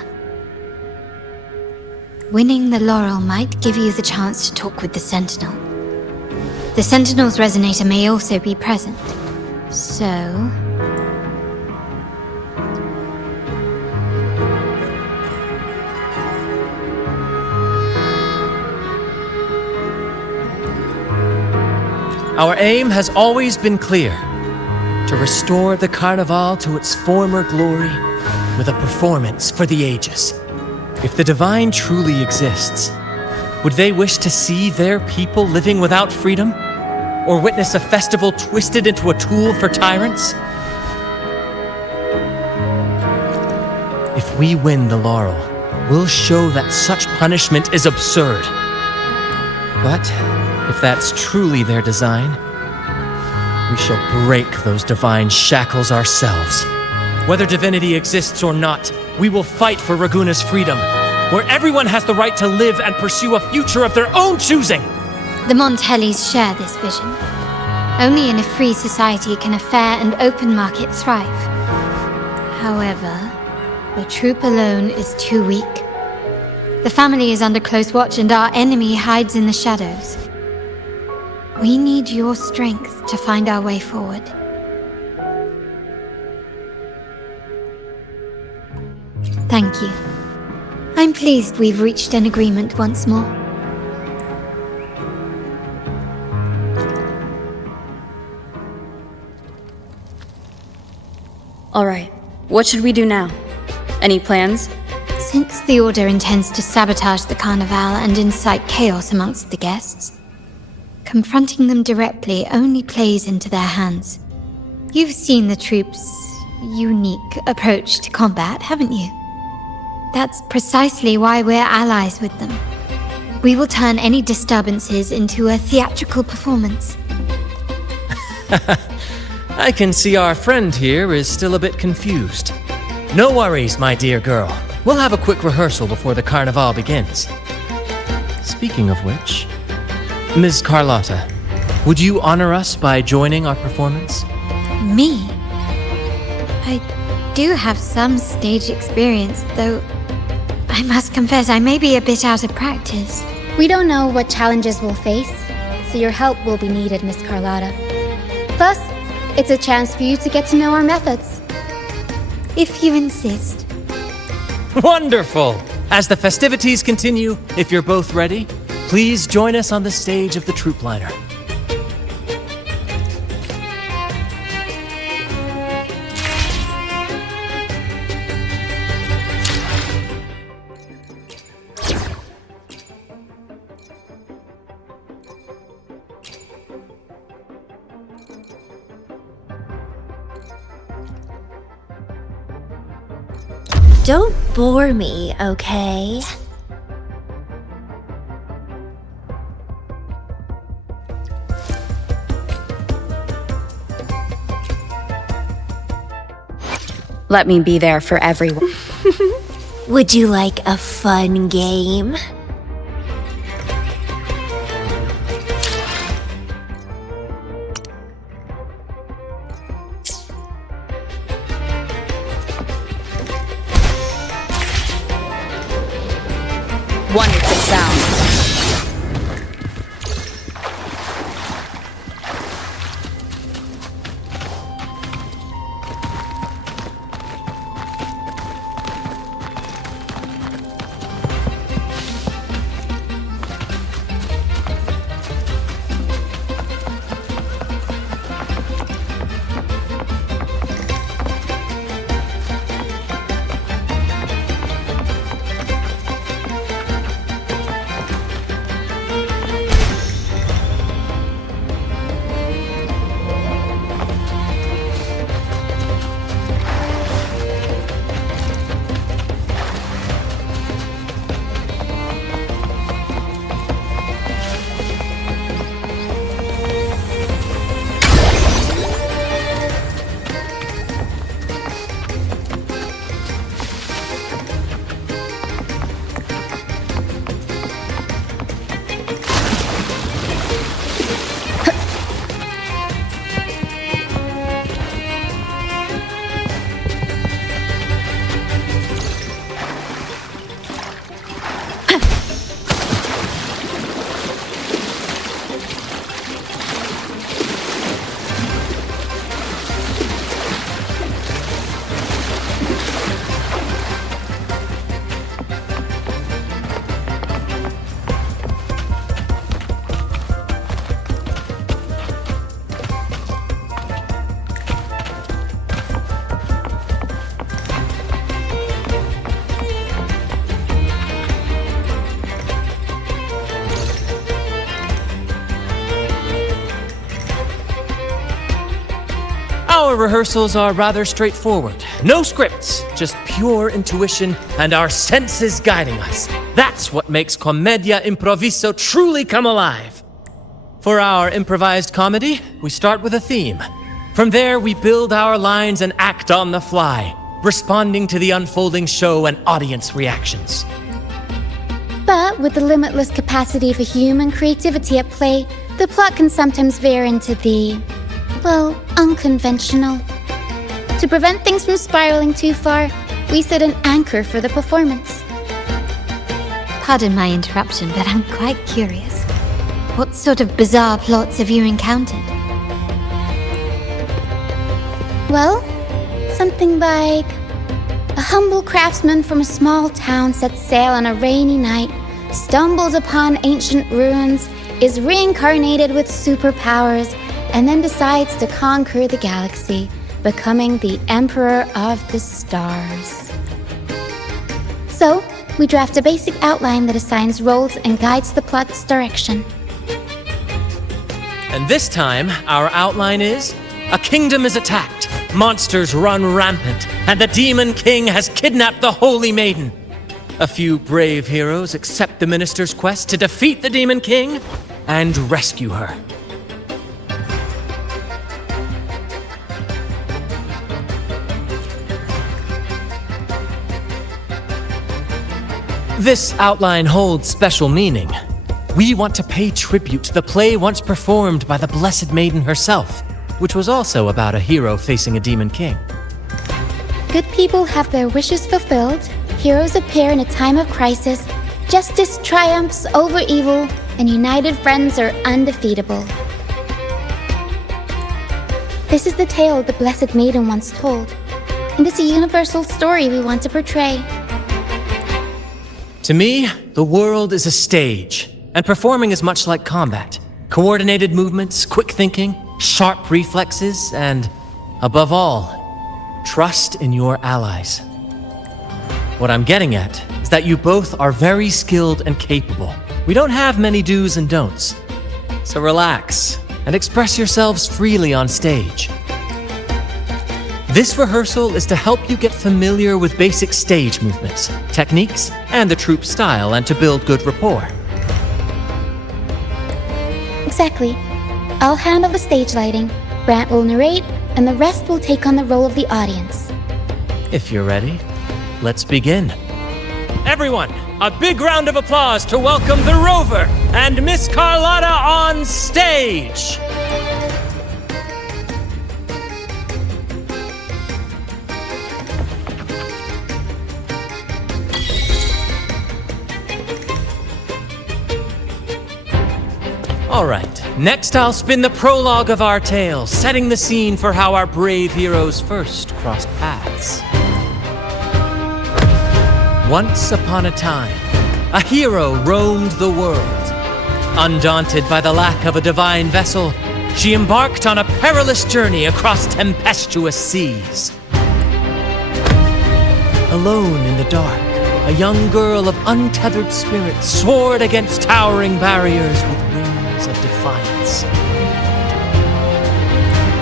Winning the laurel might give you the chance to talk with the Sentinel. The Sentinel's Resonator may also be present, so... Our aim has always been clear: to restore the Carnival to its former glory with a performance for the ages. If the Divine truly exists, would they wish to see their people living without freedom? Or witness a festival twisted into a tool for tyrants? If we win the laurel, we'll show that such punishment is absurd. But if that's truly their design, we shall break those divine shackles ourselves. Whether divinity exists or not, we will fight for Raguna's freedom, where everyone has the right to live and pursue a future of their own choosing. The Montellis share this vision. Only in a free society can a fair and open market thrive. However, the troop alone is too weak. The family is under close watch and our enemy hides in the shadows. We need your strength to find our way forward. Thank you. I'm pleased we've reached an agreement once more. All right, what should we do now? Any plans? Since the Order intends to sabotage the Carnival and incite chaos amongst the guests, confronting them directly only plays into their hands. You've seen the troops' unique approach to combat, haven't you? That's precisely why we're allies with them. We will turn any disturbances into a theatrical performance. I can see our friend here is still a bit confused. No worries, my dear girl. We'll have a quick rehearsal before the Carnival begins. Speaking of which, Ms. Carlotta, would you honor us by joining our performance? Me? I do have some stage experience, though I must confess I may be a bit out of practice. We don't know what challenges we'll face, so your help will be needed, Miss Carlotta. Plus, it's a chance for you to get to know our methods. If you insist. Wonderful! As the festivities continue, if you're both ready, please join us on the stage of the troop liner. Don't bore me, okay? Let me be there for everyone. Would you like a fun game? Wonderful sound. Our rehearsals are rather straightforward. No scripts, just pure intuition and our senses guiding us. That's what makes Commedia Improviso truly come alive. For our improvised comedy, we start with a theme. From there, we build our lines and act on the fly, responding to the unfolding show and audience reactions. But with the limitless capacity for human creativity at play, the plot can sometimes veer into the, well, unconventional. To prevent things from spiraling too far, we set an anchor for the performance. Pardon my interruption, but I'm quite curious. What sort of bizarre plots have you encountered? Well, something like a humble craftsman from a small town sets sail on a rainy night, stumbles upon ancient ruins, is reincarnated with superpowers, and then decides to conquer the galaxy, becoming the Emperor of the Stars. So, we draft a basic outline that assigns roles and guides the plot's direction. And this time, our outline is: a kingdom is attacked, monsters run rampant, and the Demon King has kidnapped the Holy Maiden. A few brave heroes accept the minister's quest to defeat the Demon King and rescue her. This outline holds special meaning. We want to pay tribute to the play once performed by the Blessed Maiden herself, which was also about a hero facing a Demon King. Good people have their wishes fulfilled, heroes appear in a time of crisis, justice triumphs over evil, and united friends are undefeatable. This is the tale the Blessed Maiden once told, and it's a universal story we want to portray. To me, the world is a stage, and performing is much like combat. Coordinated movements, quick thinking, sharp reflexes, and, above all, trust in your allies. What I'm getting at is that you both are very skilled and capable. We don't have many do's and don'ts. So relax and express yourselves freely on stage. This rehearsal is to help you get familiar with basic stage movements, techniques, and the troupe style, and to build good rapport. Exactly. I'll handle the stage lighting, Brant will narrate, and the rest will take on the role of the audience. If you're ready, let's begin. Everyone, a big round of applause to welcome the Rover and Miss Carlotta on stage! All right, next I'll spin the prologue of our tale, setting the scene for how our brave heroes first crossed paths. Once upon a time, a hero roamed the world. Undaunted by the lack of a divine vessel, she embarked on a perilous journey across tempestuous seas. Alone in the dark, a young girl of untethered spirit soared against towering barriers with wings of defiance.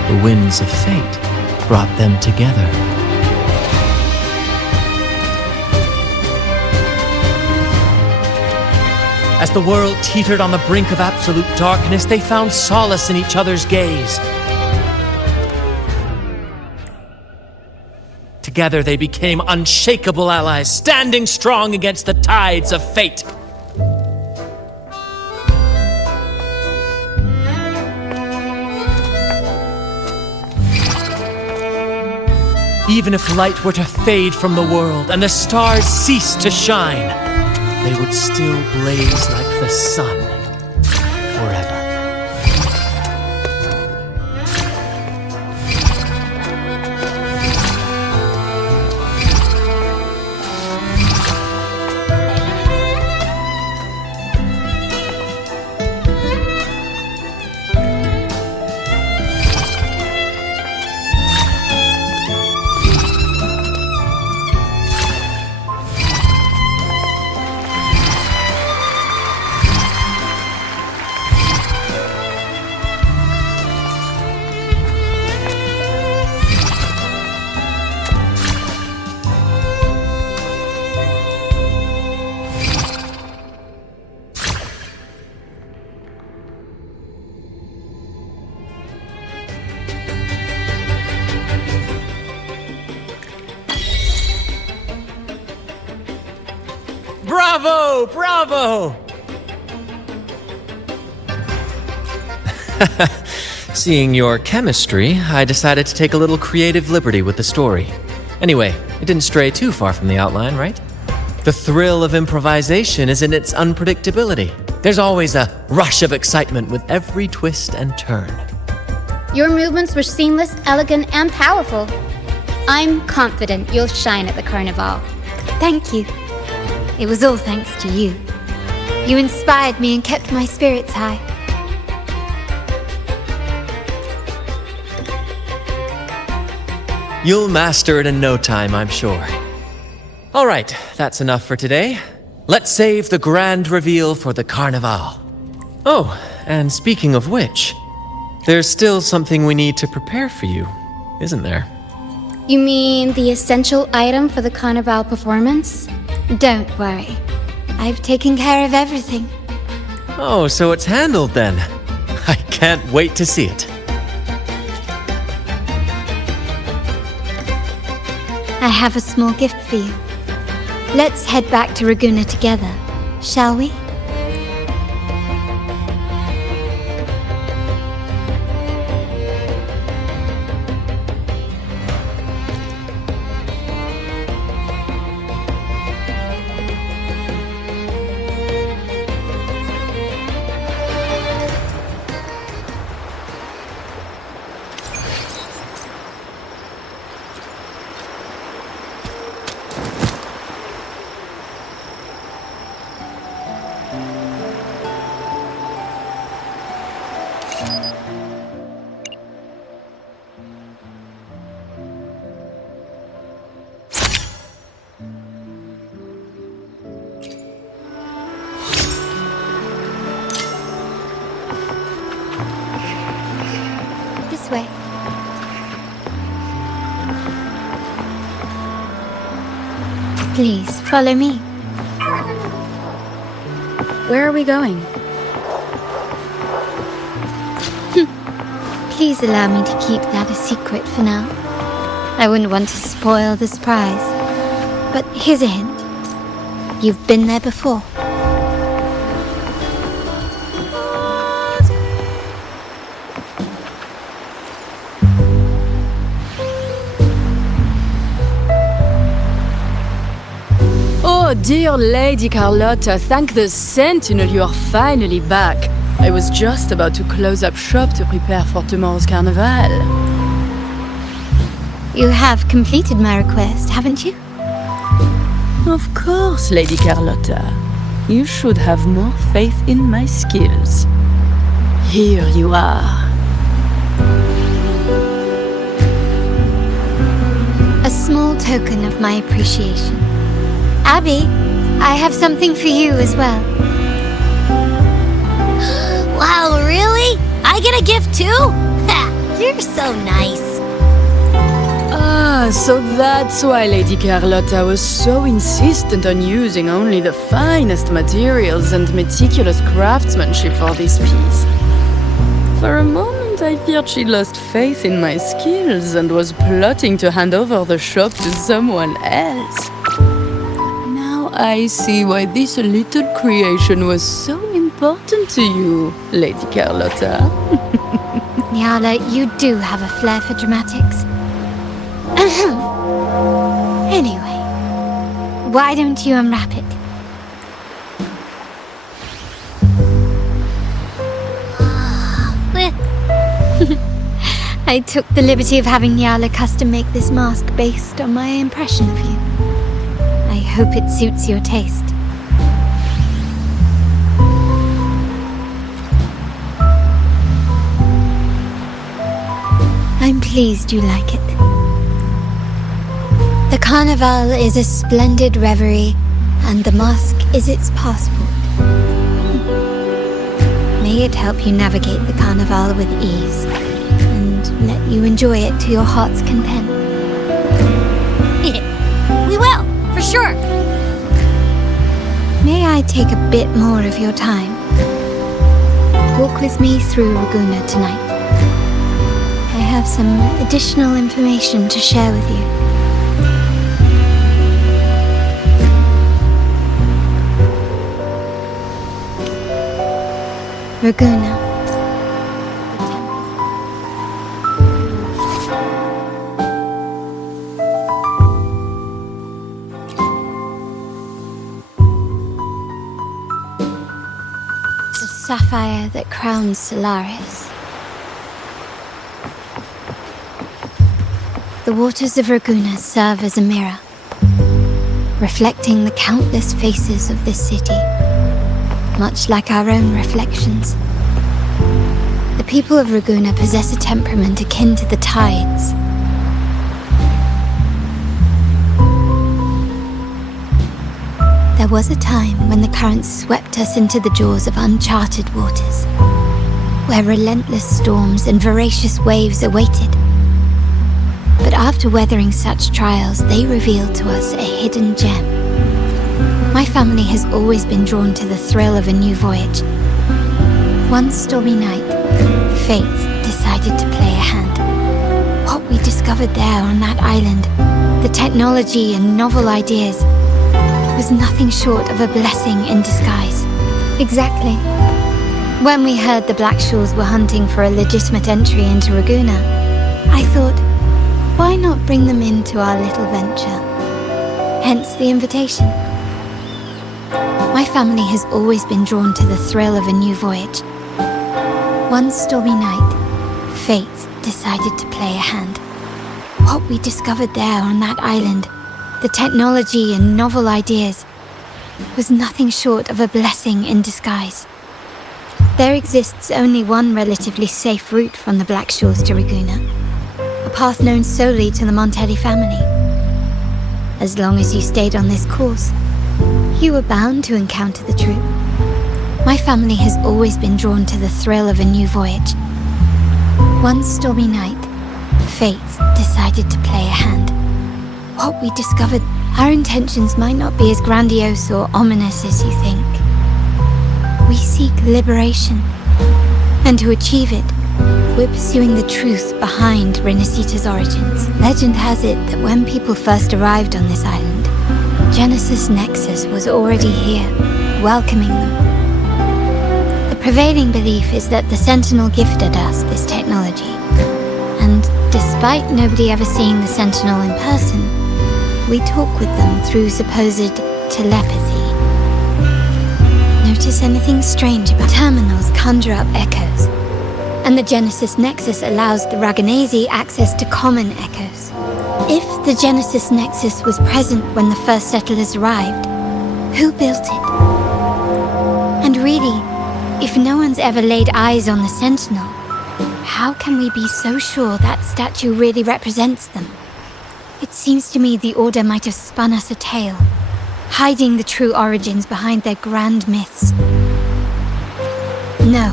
The winds of fate brought them together. As the world teetered on the brink of absolute darkness, they found solace in each other's gaze. Together they became unshakable allies, standing strong against the tides of fate. Even if light were to fade from the world and the stars cease to shine, they would still blaze like the sun forever. Bravo! Bravo! Seeing your chemistry, I decided to take a little creative liberty with the story. Anyway, it didn't stray too far from the outline, right? The thrill of improvisation is in its unpredictability. There's always a rush of excitement with every twist and turn. Your movements were seamless, elegant, and powerful. I'm confident you'll shine at the carnival. Thank you. It was all thanks to you. You inspired me and kept my spirits high. You'll master it in no time, I'm sure. All right, that's enough for today. Let's save the grand reveal for the carnival. Oh, and speaking of which, there's still something we need to prepare for you, isn't there? You mean the essential item for the carnival performance? Don't worry. I've taken care of everything. Oh, so it's handled then. I can't wait to see it. I have a small gift for you. Let's head back to Ragunna together, shall we? Please, follow me. Where are we going? Please allow me to keep that a secret for now. I wouldn't want to spoil the surprise. But here's a hint. You've been there before. Oh, dear Lady Carlotta, thank the Sentinel you are finally back. I was just about to close up shop to prepare for tomorrow's carnival. You have completed my request, haven't you? Of course, Lady Carlotta. You should have more faith in my skills. Here you are. A small token of my appreciation. Abby, I have something for you as well. Wow, really? I get a gift too? Ha, you're so nice. Ah, so that's why Lady Carlotta was so insistent on using only the finest materials and meticulous craftsmanship for this piece. For a moment, I feared she lost faith in my skills and was plotting to hand over the shop to someone else. Now I see why this little creation was so important to you, Lady Carlotta. Nyala, you do have a flair for dramatics. Anyway, why don't you unwrap it? I took the liberty of having Nyala custom make this mask based on my impression of you. I hope it suits your taste. I'm pleased you like it. The carnival is a splendid reverie, and the mask is its passport. May it help you navigate the carnival with ease, and let you enjoy it to your heart's content. We will, for sure. May I take a bit more of your time? Walk with me through Ragusa tonight. I have some additional information to share with you. Ragusa. The sapphire that crowns Solaris. The waters of Ragusa serve as a mirror, reflecting the countless faces of this city, much like our own reflections. The people of Ragusa possess a temperament akin to the tides. There was a time when the currents swept us into the jaws of uncharted waters, where relentless storms and voracious waves awaited. But after weathering such trials, they revealed to us a hidden gem. My family has always been drawn to the thrill of a new voyage. One stormy night, fate decided to play a hand. What we discovered there on that island, the technology and novel ideas, was nothing short of a blessing in disguise. Exactly. When we heard the Blackshaws were hunting for a legitimate entry into Ragusa, I thought, why not bring them into our little venture? Hence the invitation. My family has always been drawn to the thrill of a new voyage. One stormy night, fate decided to play a hand. What we discovered there on that island, the technology and novel ideas, was nothing short of a blessing in disguise. There exists only one relatively safe route from the Blackshaws to Ragusa, a path known solely to the Montelli family. As long as you stayed on this course, you were bound to encounter the truth. My family has always been drawn to the thrill of a new voyage. One stormy night, fate decided to play a hand. What we discovered our intentions might not be as grandiose or ominous as you think. We seek liberation, and to achieve it, we're pursuing the truth behind Renacita's origins. Legend has it that when people first arrived on this island, Genesis Nexus was already here, welcoming them. The prevailing belief is that the Sentinel gifted us this technology, and despite nobody ever seeing the Sentinel in person, we talk with them through supposed telepathy. Notice anything strange about terminals conjure up echoes, and the Genesis Nexus allows the Ragganese access to common echoes. If the Genesis Nexus was present when the first settlers arrived, who built it? And really, if no one's ever laid eyes on the Sentinel, how can we be so sure that statue really represents them? It seems to me the Order might have spun us a tale, hiding the true origins behind their grand myths. No,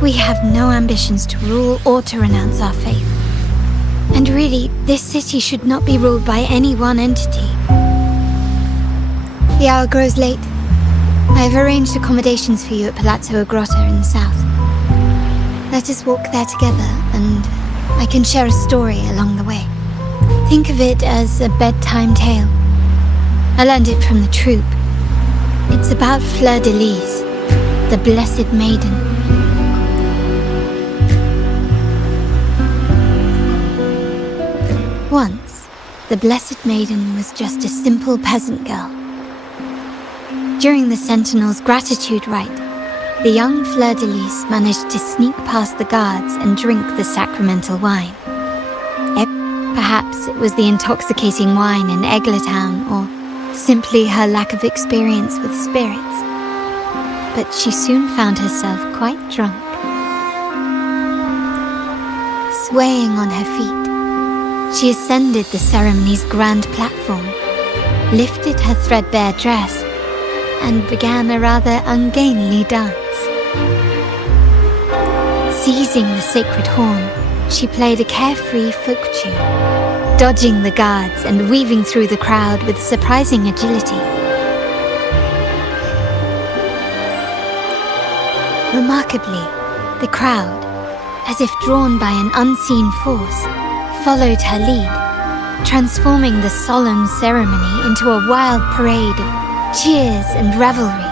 we have no ambitions to rule or to renounce our faith. And really, this city should not be ruled by any one entity. The hour grows late. I have arranged accommodations for you at Palazzo Grotta in the south. Let us walk there together, and I can share a story along the way. Think of it as a bedtime tale. I learned it from the troupe. It's about Fleur de Lis, the Blessed Maiden. Once, the Blessed Maiden was just a simple peasant girl. During the Sentinel's gratitude rite, the young Fleur de Lis managed to sneak past the guards and drink the sacramental wine. Perhaps it was the intoxicating wine in Eglatown, or simply her lack of experience with spirits. But she soon found herself quite drunk. Swaying on her feet, she ascended the ceremony's grand platform, lifted her threadbare dress, and began a rather ungainly dance. Seizing the sacred horn, she played a carefree folk tune, dodging the guards and weaving through the crowd with surprising agility. Remarkably, the crowd, as if drawn by an unseen force, followed her lead, transforming the solemn ceremony into a wild parade of cheers and revelry.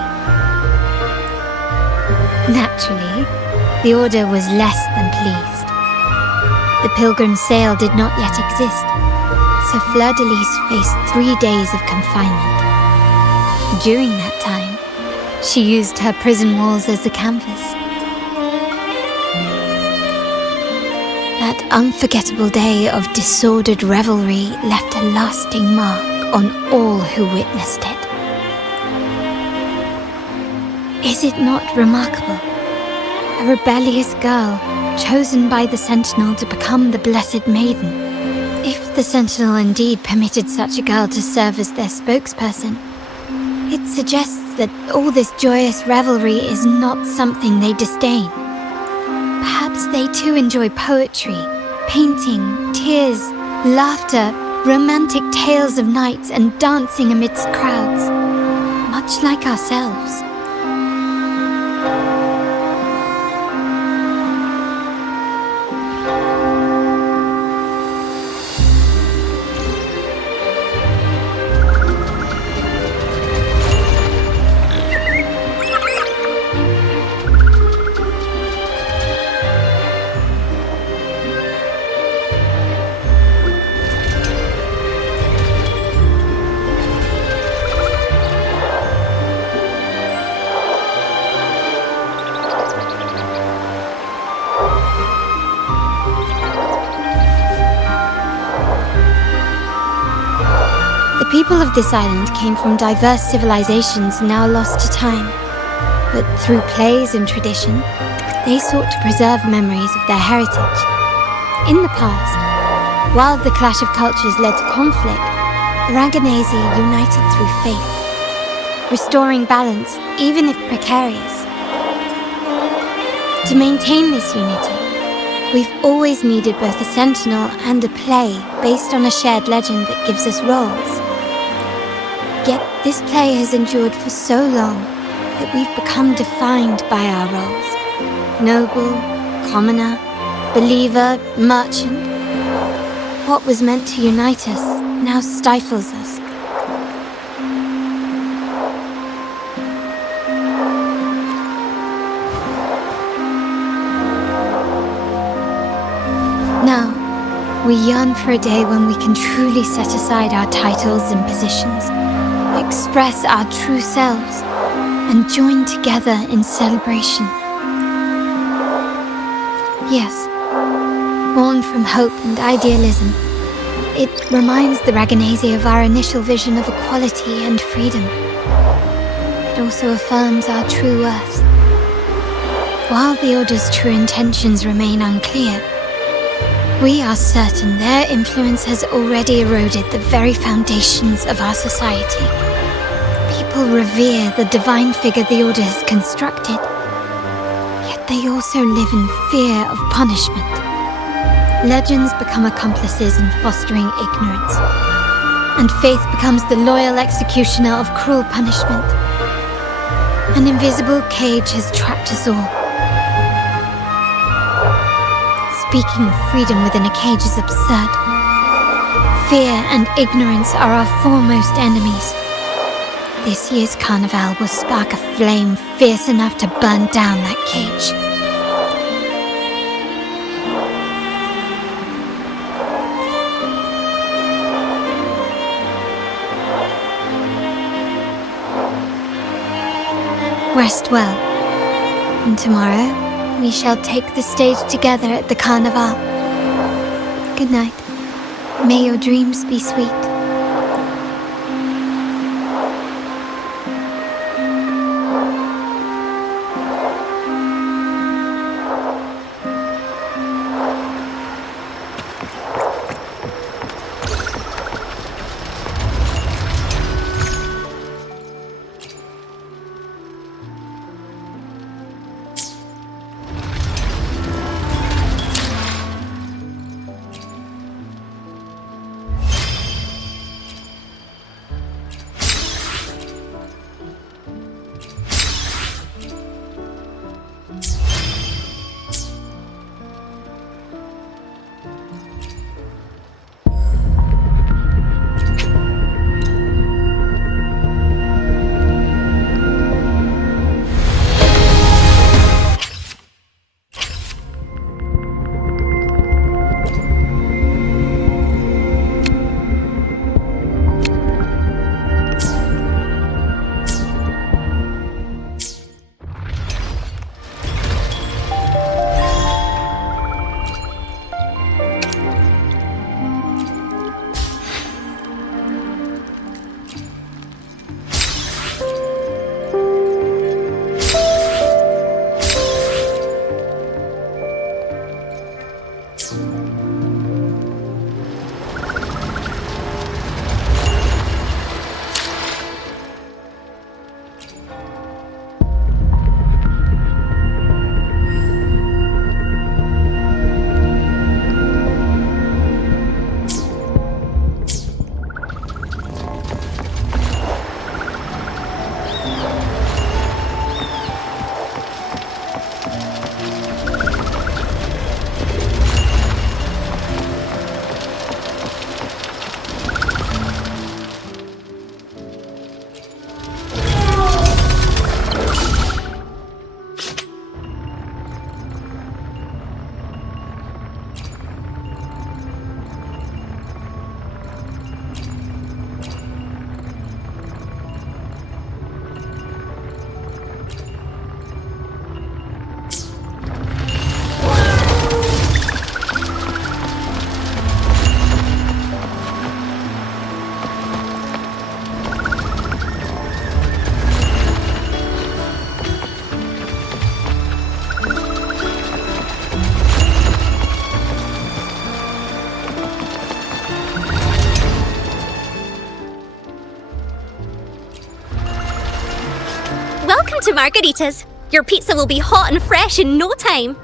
Naturally, the Order was less than pleased. The pilgrim sale did not yet exist, so Fleur de Lis faced 3 days of confinement. During that time, she used her prison walls as a canvas. That unforgettable day of disordered revelry left a lasting mark on all who witnessed it. Is it not remarkable? A rebellious girl, chosen by the Sentinel to become the Blessed Maiden. If the Sentinel indeed permitted such a girl to serve as their spokesperson, it suggests that all this joyous revelry is not something they disdain. Perhaps they too enjoy poetry, painting, tears, laughter, romantic tales of nights, and dancing amidst crowds, much like ourselves. The people of this island came from diverse civilizations now lost to time, but through plays and tradition, they sought to preserve memories of their heritage. In the past, while the clash of cultures led to conflict, the Ragganese united through faith, restoring balance even if precarious. To maintain this unity, we've always needed both a sentinel and a play based on a shared legend that gives us roles. Yet this play has endured for so long that we've become defined by our roles. Noble, commoner, believer, merchant. What was meant to unite us now stifles us. Now, we yearn for a day when we can truly set aside our titles and positions, express our true selves, and join together in celebration. Yes, born from hope and idealism, it reminds the Raganese of our initial vision of equality and freedom. It also affirms our true worth. While the Order's true intentions remain unclear, we are certain their influence has already eroded the very foundations of our society. People revere the divine figure the Order has constructed, yet they also live in fear of punishment. Legends become accomplices in fostering ignorance, and faith becomes the loyal executioner of cruel punishment. An invisible cage has trapped us all. Speaking of freedom within a cage is absurd. Fear and ignorance are our foremost enemies. This year's carnival will spark a flame fierce enough to burn down that cage. Rest well, and tomorrow we shall take the stage together at the carnival. Good night. May your dreams be sweet. Welcome to Margaritas. Your pizza will be hot and fresh in no time.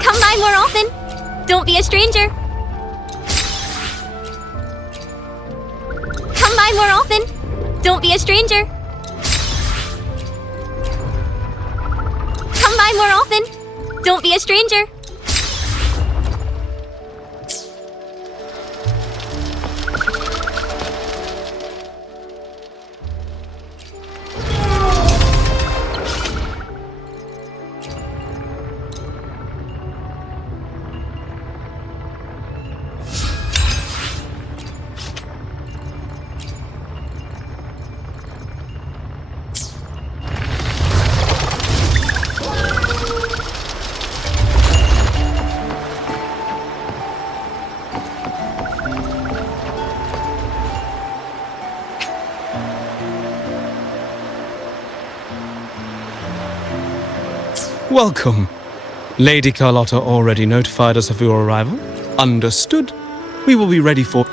Come by by more often. Don't be a stranger. Come by more often. Don't be a stranger. Come by more often. Don't be a stranger. Welcome. Lady Carlotta already notified us of your arrival. Understood. We will be ready for...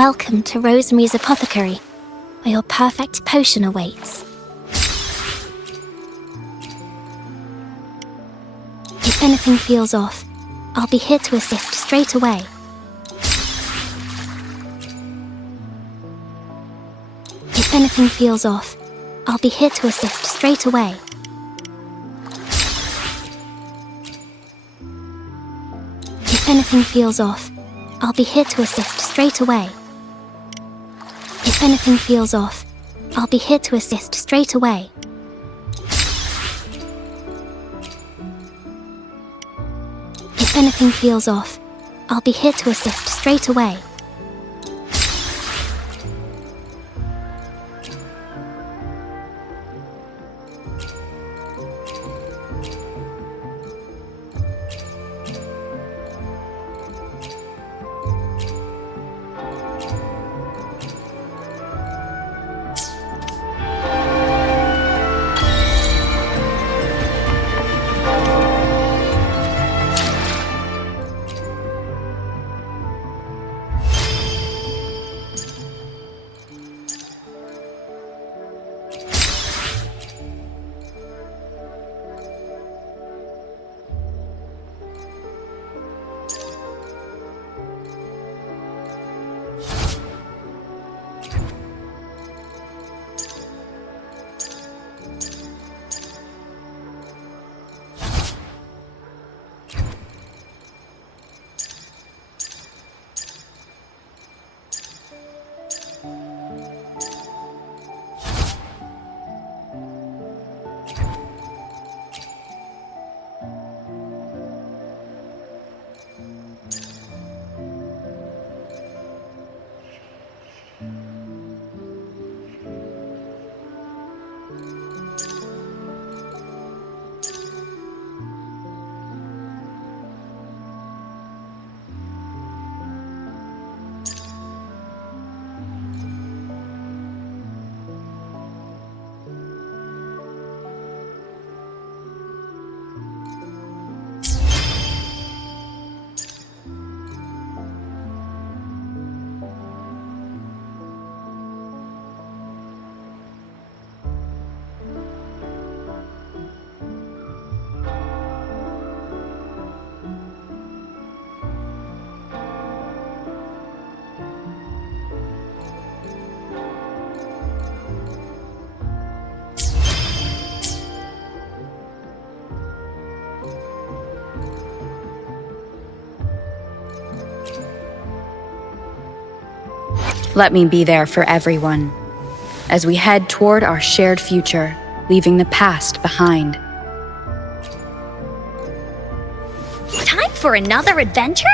Welcome to Rosemary's Apothecary, where your perfect potion awaits. If anything feels off, I'll be here to assist straight away. If anything feels off, I'll be here to assist straight away. If anything feels off, I'll be here to assist straight away. If anything feels off, I'll be here to assist straight away. If anything feels off, I'll be here to assist straight away. Let me be there for everyone, as we head toward our shared future, leaving the past behind. Time for another adventure?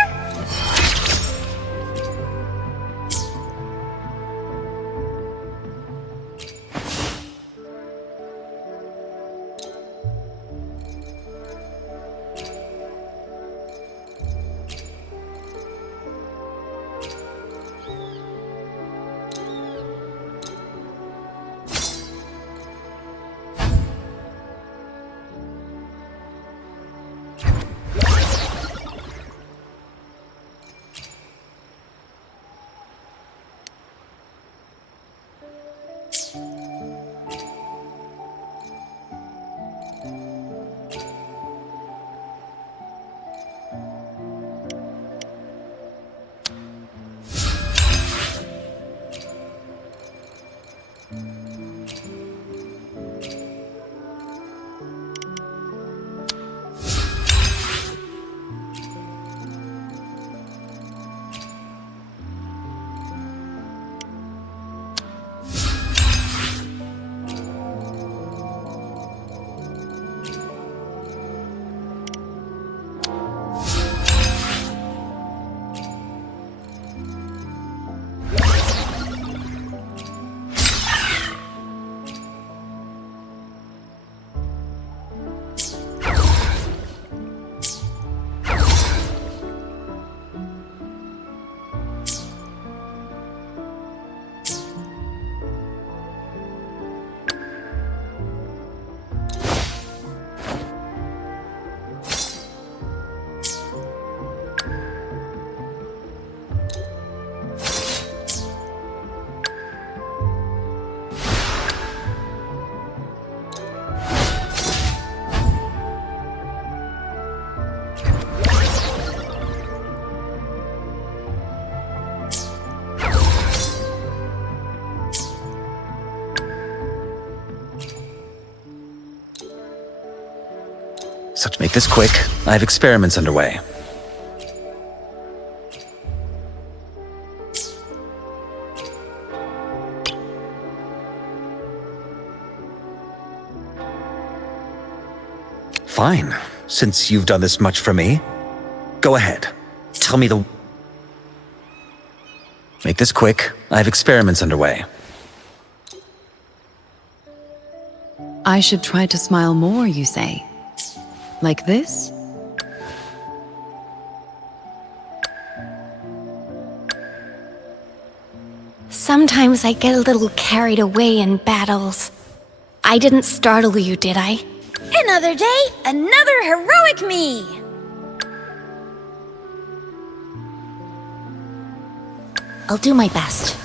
such. Make this quick. I have experiments underway. Fine. Since you've done this much for me, go ahead. Tell me the... Make this quick. I have experiments underway. I should try to smile more, you say? Like this? Sometimes I get a little carried away in battles. I didn't startle you, did I? Another day, another heroic me! I'll do my best.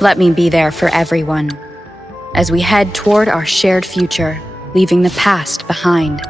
Let me be there for everyone, as we head toward our shared future, leaving the past behind.